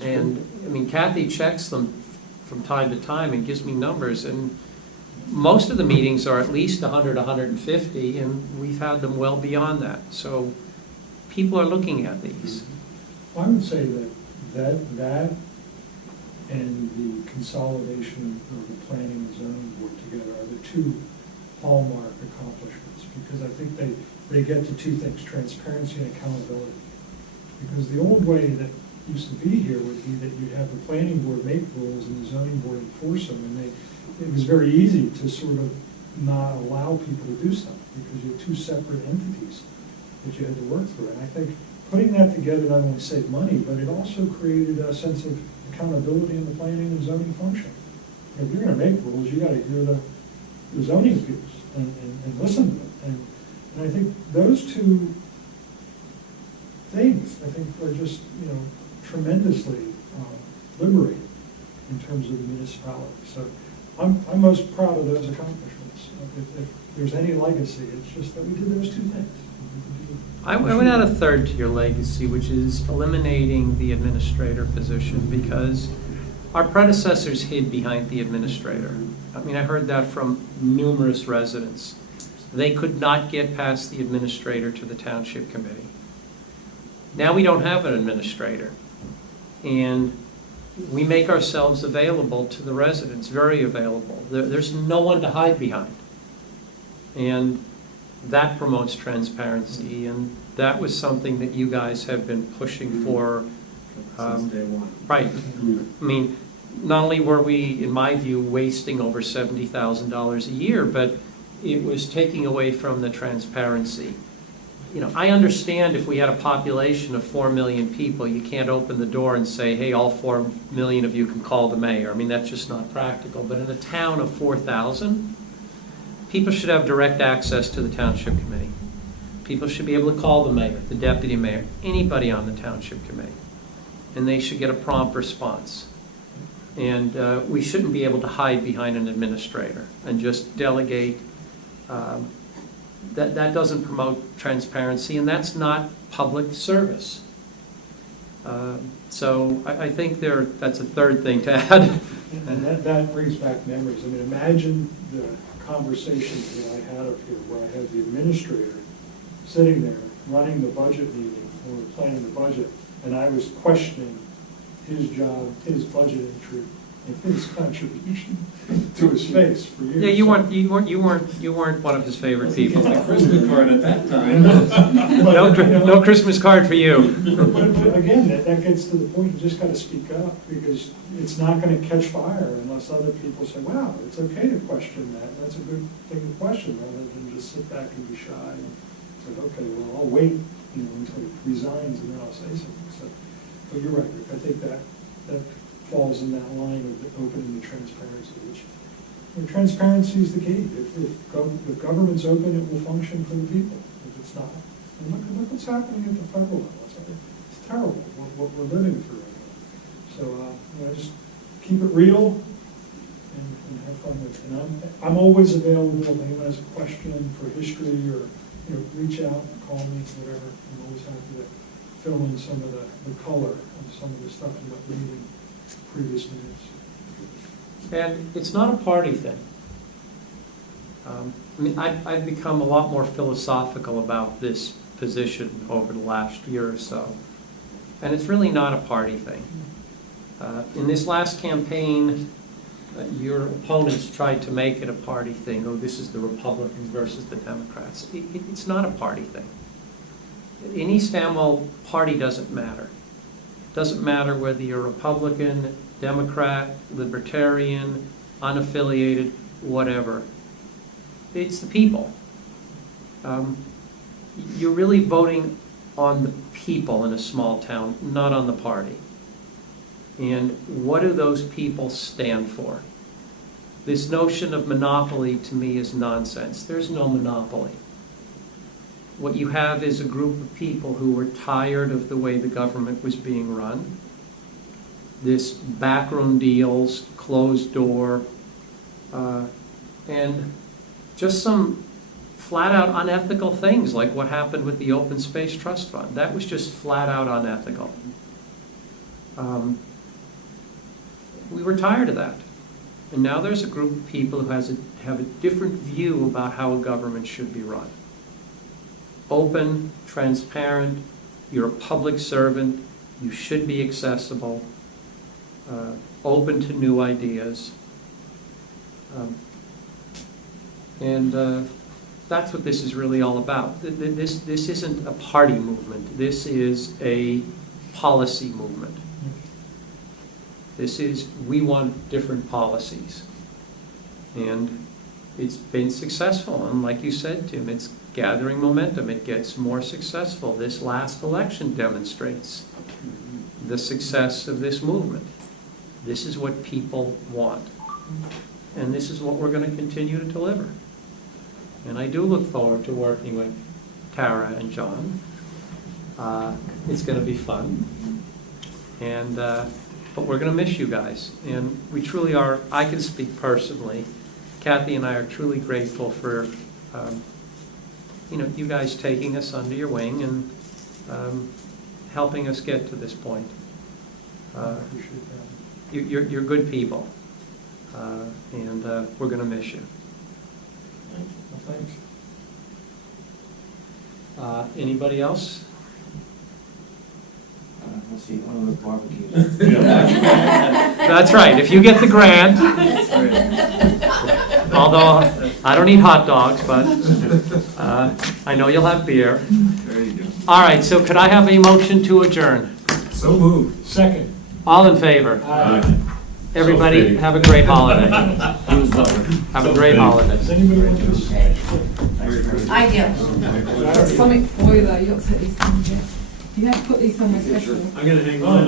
And I mean, Kathy checks them from time to time and gives me numbers, and most of the meetings are at least 100, 150, and we've had them well beyond that. So people are looking at these. I would say that and the consolidation of the planning and zoning board together are the two hallmark accomplishments, because I think they get to two things, transparency and accountability. Because the old way that used to be here would be that you'd have the planning board make rules and the zoning board enforce them, and it was very easy to sort of not allow people to do stuff because you had two separate entities that you had to work through. And I think putting that together not only saved money, but it also created a sense of accountability in the planning and zoning function. If you're going to make rules, you got to hear the zoning views and listen to them. And I think those two things, I think, are just, you know, tremendously liberating in terms of the municipality. So I'm most proud of those accomplishments. If there's any legacy, it's just that we did those two things. I would add a third to your legacy, which is eliminating the administrator position, because our predecessors hid behind the administrator. I mean, I heard that from numerous residents. They could not get past the administrator to the township committee. Now we don't have an administrator, and we make ourselves available to the residents, very available. There's no one to hide behind. And that promotes transparency, and that was something that you guys have been pushing for. Since day one. Right. I mean, not only were we, in my view, wasting over $70,000 a year, but it was taking away from the transparency. You know, I understand if we had a population of 4 million people, you can't open the door and say, hey, all 4 million of you can call the mayor. I mean, that's just not practical. But in a town of 4,000, people should have direct access to the township committee. People should be able to call the mayor, the deputy mayor, anybody on the township committee. And they should get a prompt response. And we shouldn't be able to hide behind an administrator and just delegate that doesn't promote transparency, and that's not public service. So I think that's a third thing to add. And that brings back memories. I mean, imagine the conversations that I had up here where I had the administrator sitting there running the budget meeting, when we were planning the budget, and I was questioning his job, his budget entry, and his contribution to his face for years. Yeah, you weren't one of his favorite people. Get the Christmas card at that time. No Christmas card for you. But again, that gets to the point, you just gotta speak up, because it's not gonna catch fire unless other people say, wow, it's okay to question that, that's a good thing to question, rather than just sit back and be shy and say, okay, well, I'll wait, until he resigns and then I'll say something. So, but you're right, Rick, I think that falls in that line of opening the transparency, which, transparency is the key. If government's open, it will function for the people. If it's not, and look what's happening at the federal level. It's terrible what we're living through right now. So just keep it real and have fun with it. And I'm always available if anyone has a question for history or reach out and call me, whatever. I'm always happy to fill in some of the color of some of the stuff you got reading previous minutes. And it's not a party thing. I've become a lot more philosophical about this position over the last year or so. And it's really not a party thing. In this last campaign, your opponents tried to make it a party thing. Oh, this is the Republicans versus the Democrats. It's not a party thing. In East Amwell, party doesn't matter. It doesn't matter whether you're Republican, Democrat, Libertarian, unaffiliated, whatever. It's the people. You're really voting on the people in a small town, not on the party. And what do those people stand for? This notion of monopoly to me is nonsense. There's no monopoly. What you have is a group of people who were tired of the way the government was being run. This backroom deals, closed door, and just some flat out unethical things like what happened with the Open Space Trust Fund. That was just flat out unethical. We were tired of that. And now there's a group of people who have a different view about how a government should be run. Open, transparent, you're a public servant, you should be accessible, open to new ideas. And that's what this is really all about. This isn't a party movement. This is a policy movement. This is, we want different policies. And it's been successful. And like you said, Tim, it's gathering momentum. It gets more successful. This last election demonstrates the success of this movement. This is what people want. And this is what we're going to continue to deliver. And I do look forward to working with Tara and John. It's going to be fun. And but we're going to miss you guys. And we truly are, I can speak personally, Kathy and I are truly grateful for you guys taking us under your wing and helping us get to this point. You're good people. And we're going to miss you. Well, thanks. Anybody else? Let's see, one of those barbecues. That's right. If you get the grant, although I don't eat hot dogs, but I know you'll have beer. There you go. All right, so could I have a motion to adjourn? So moved. Second. All in favor? Aye. Everybody, have a great holiday. Have a great holiday. Does anybody want this? I do. Something for you though, you got to take these things, yeah. You have to put these somewhere special. I'm gonna hang on.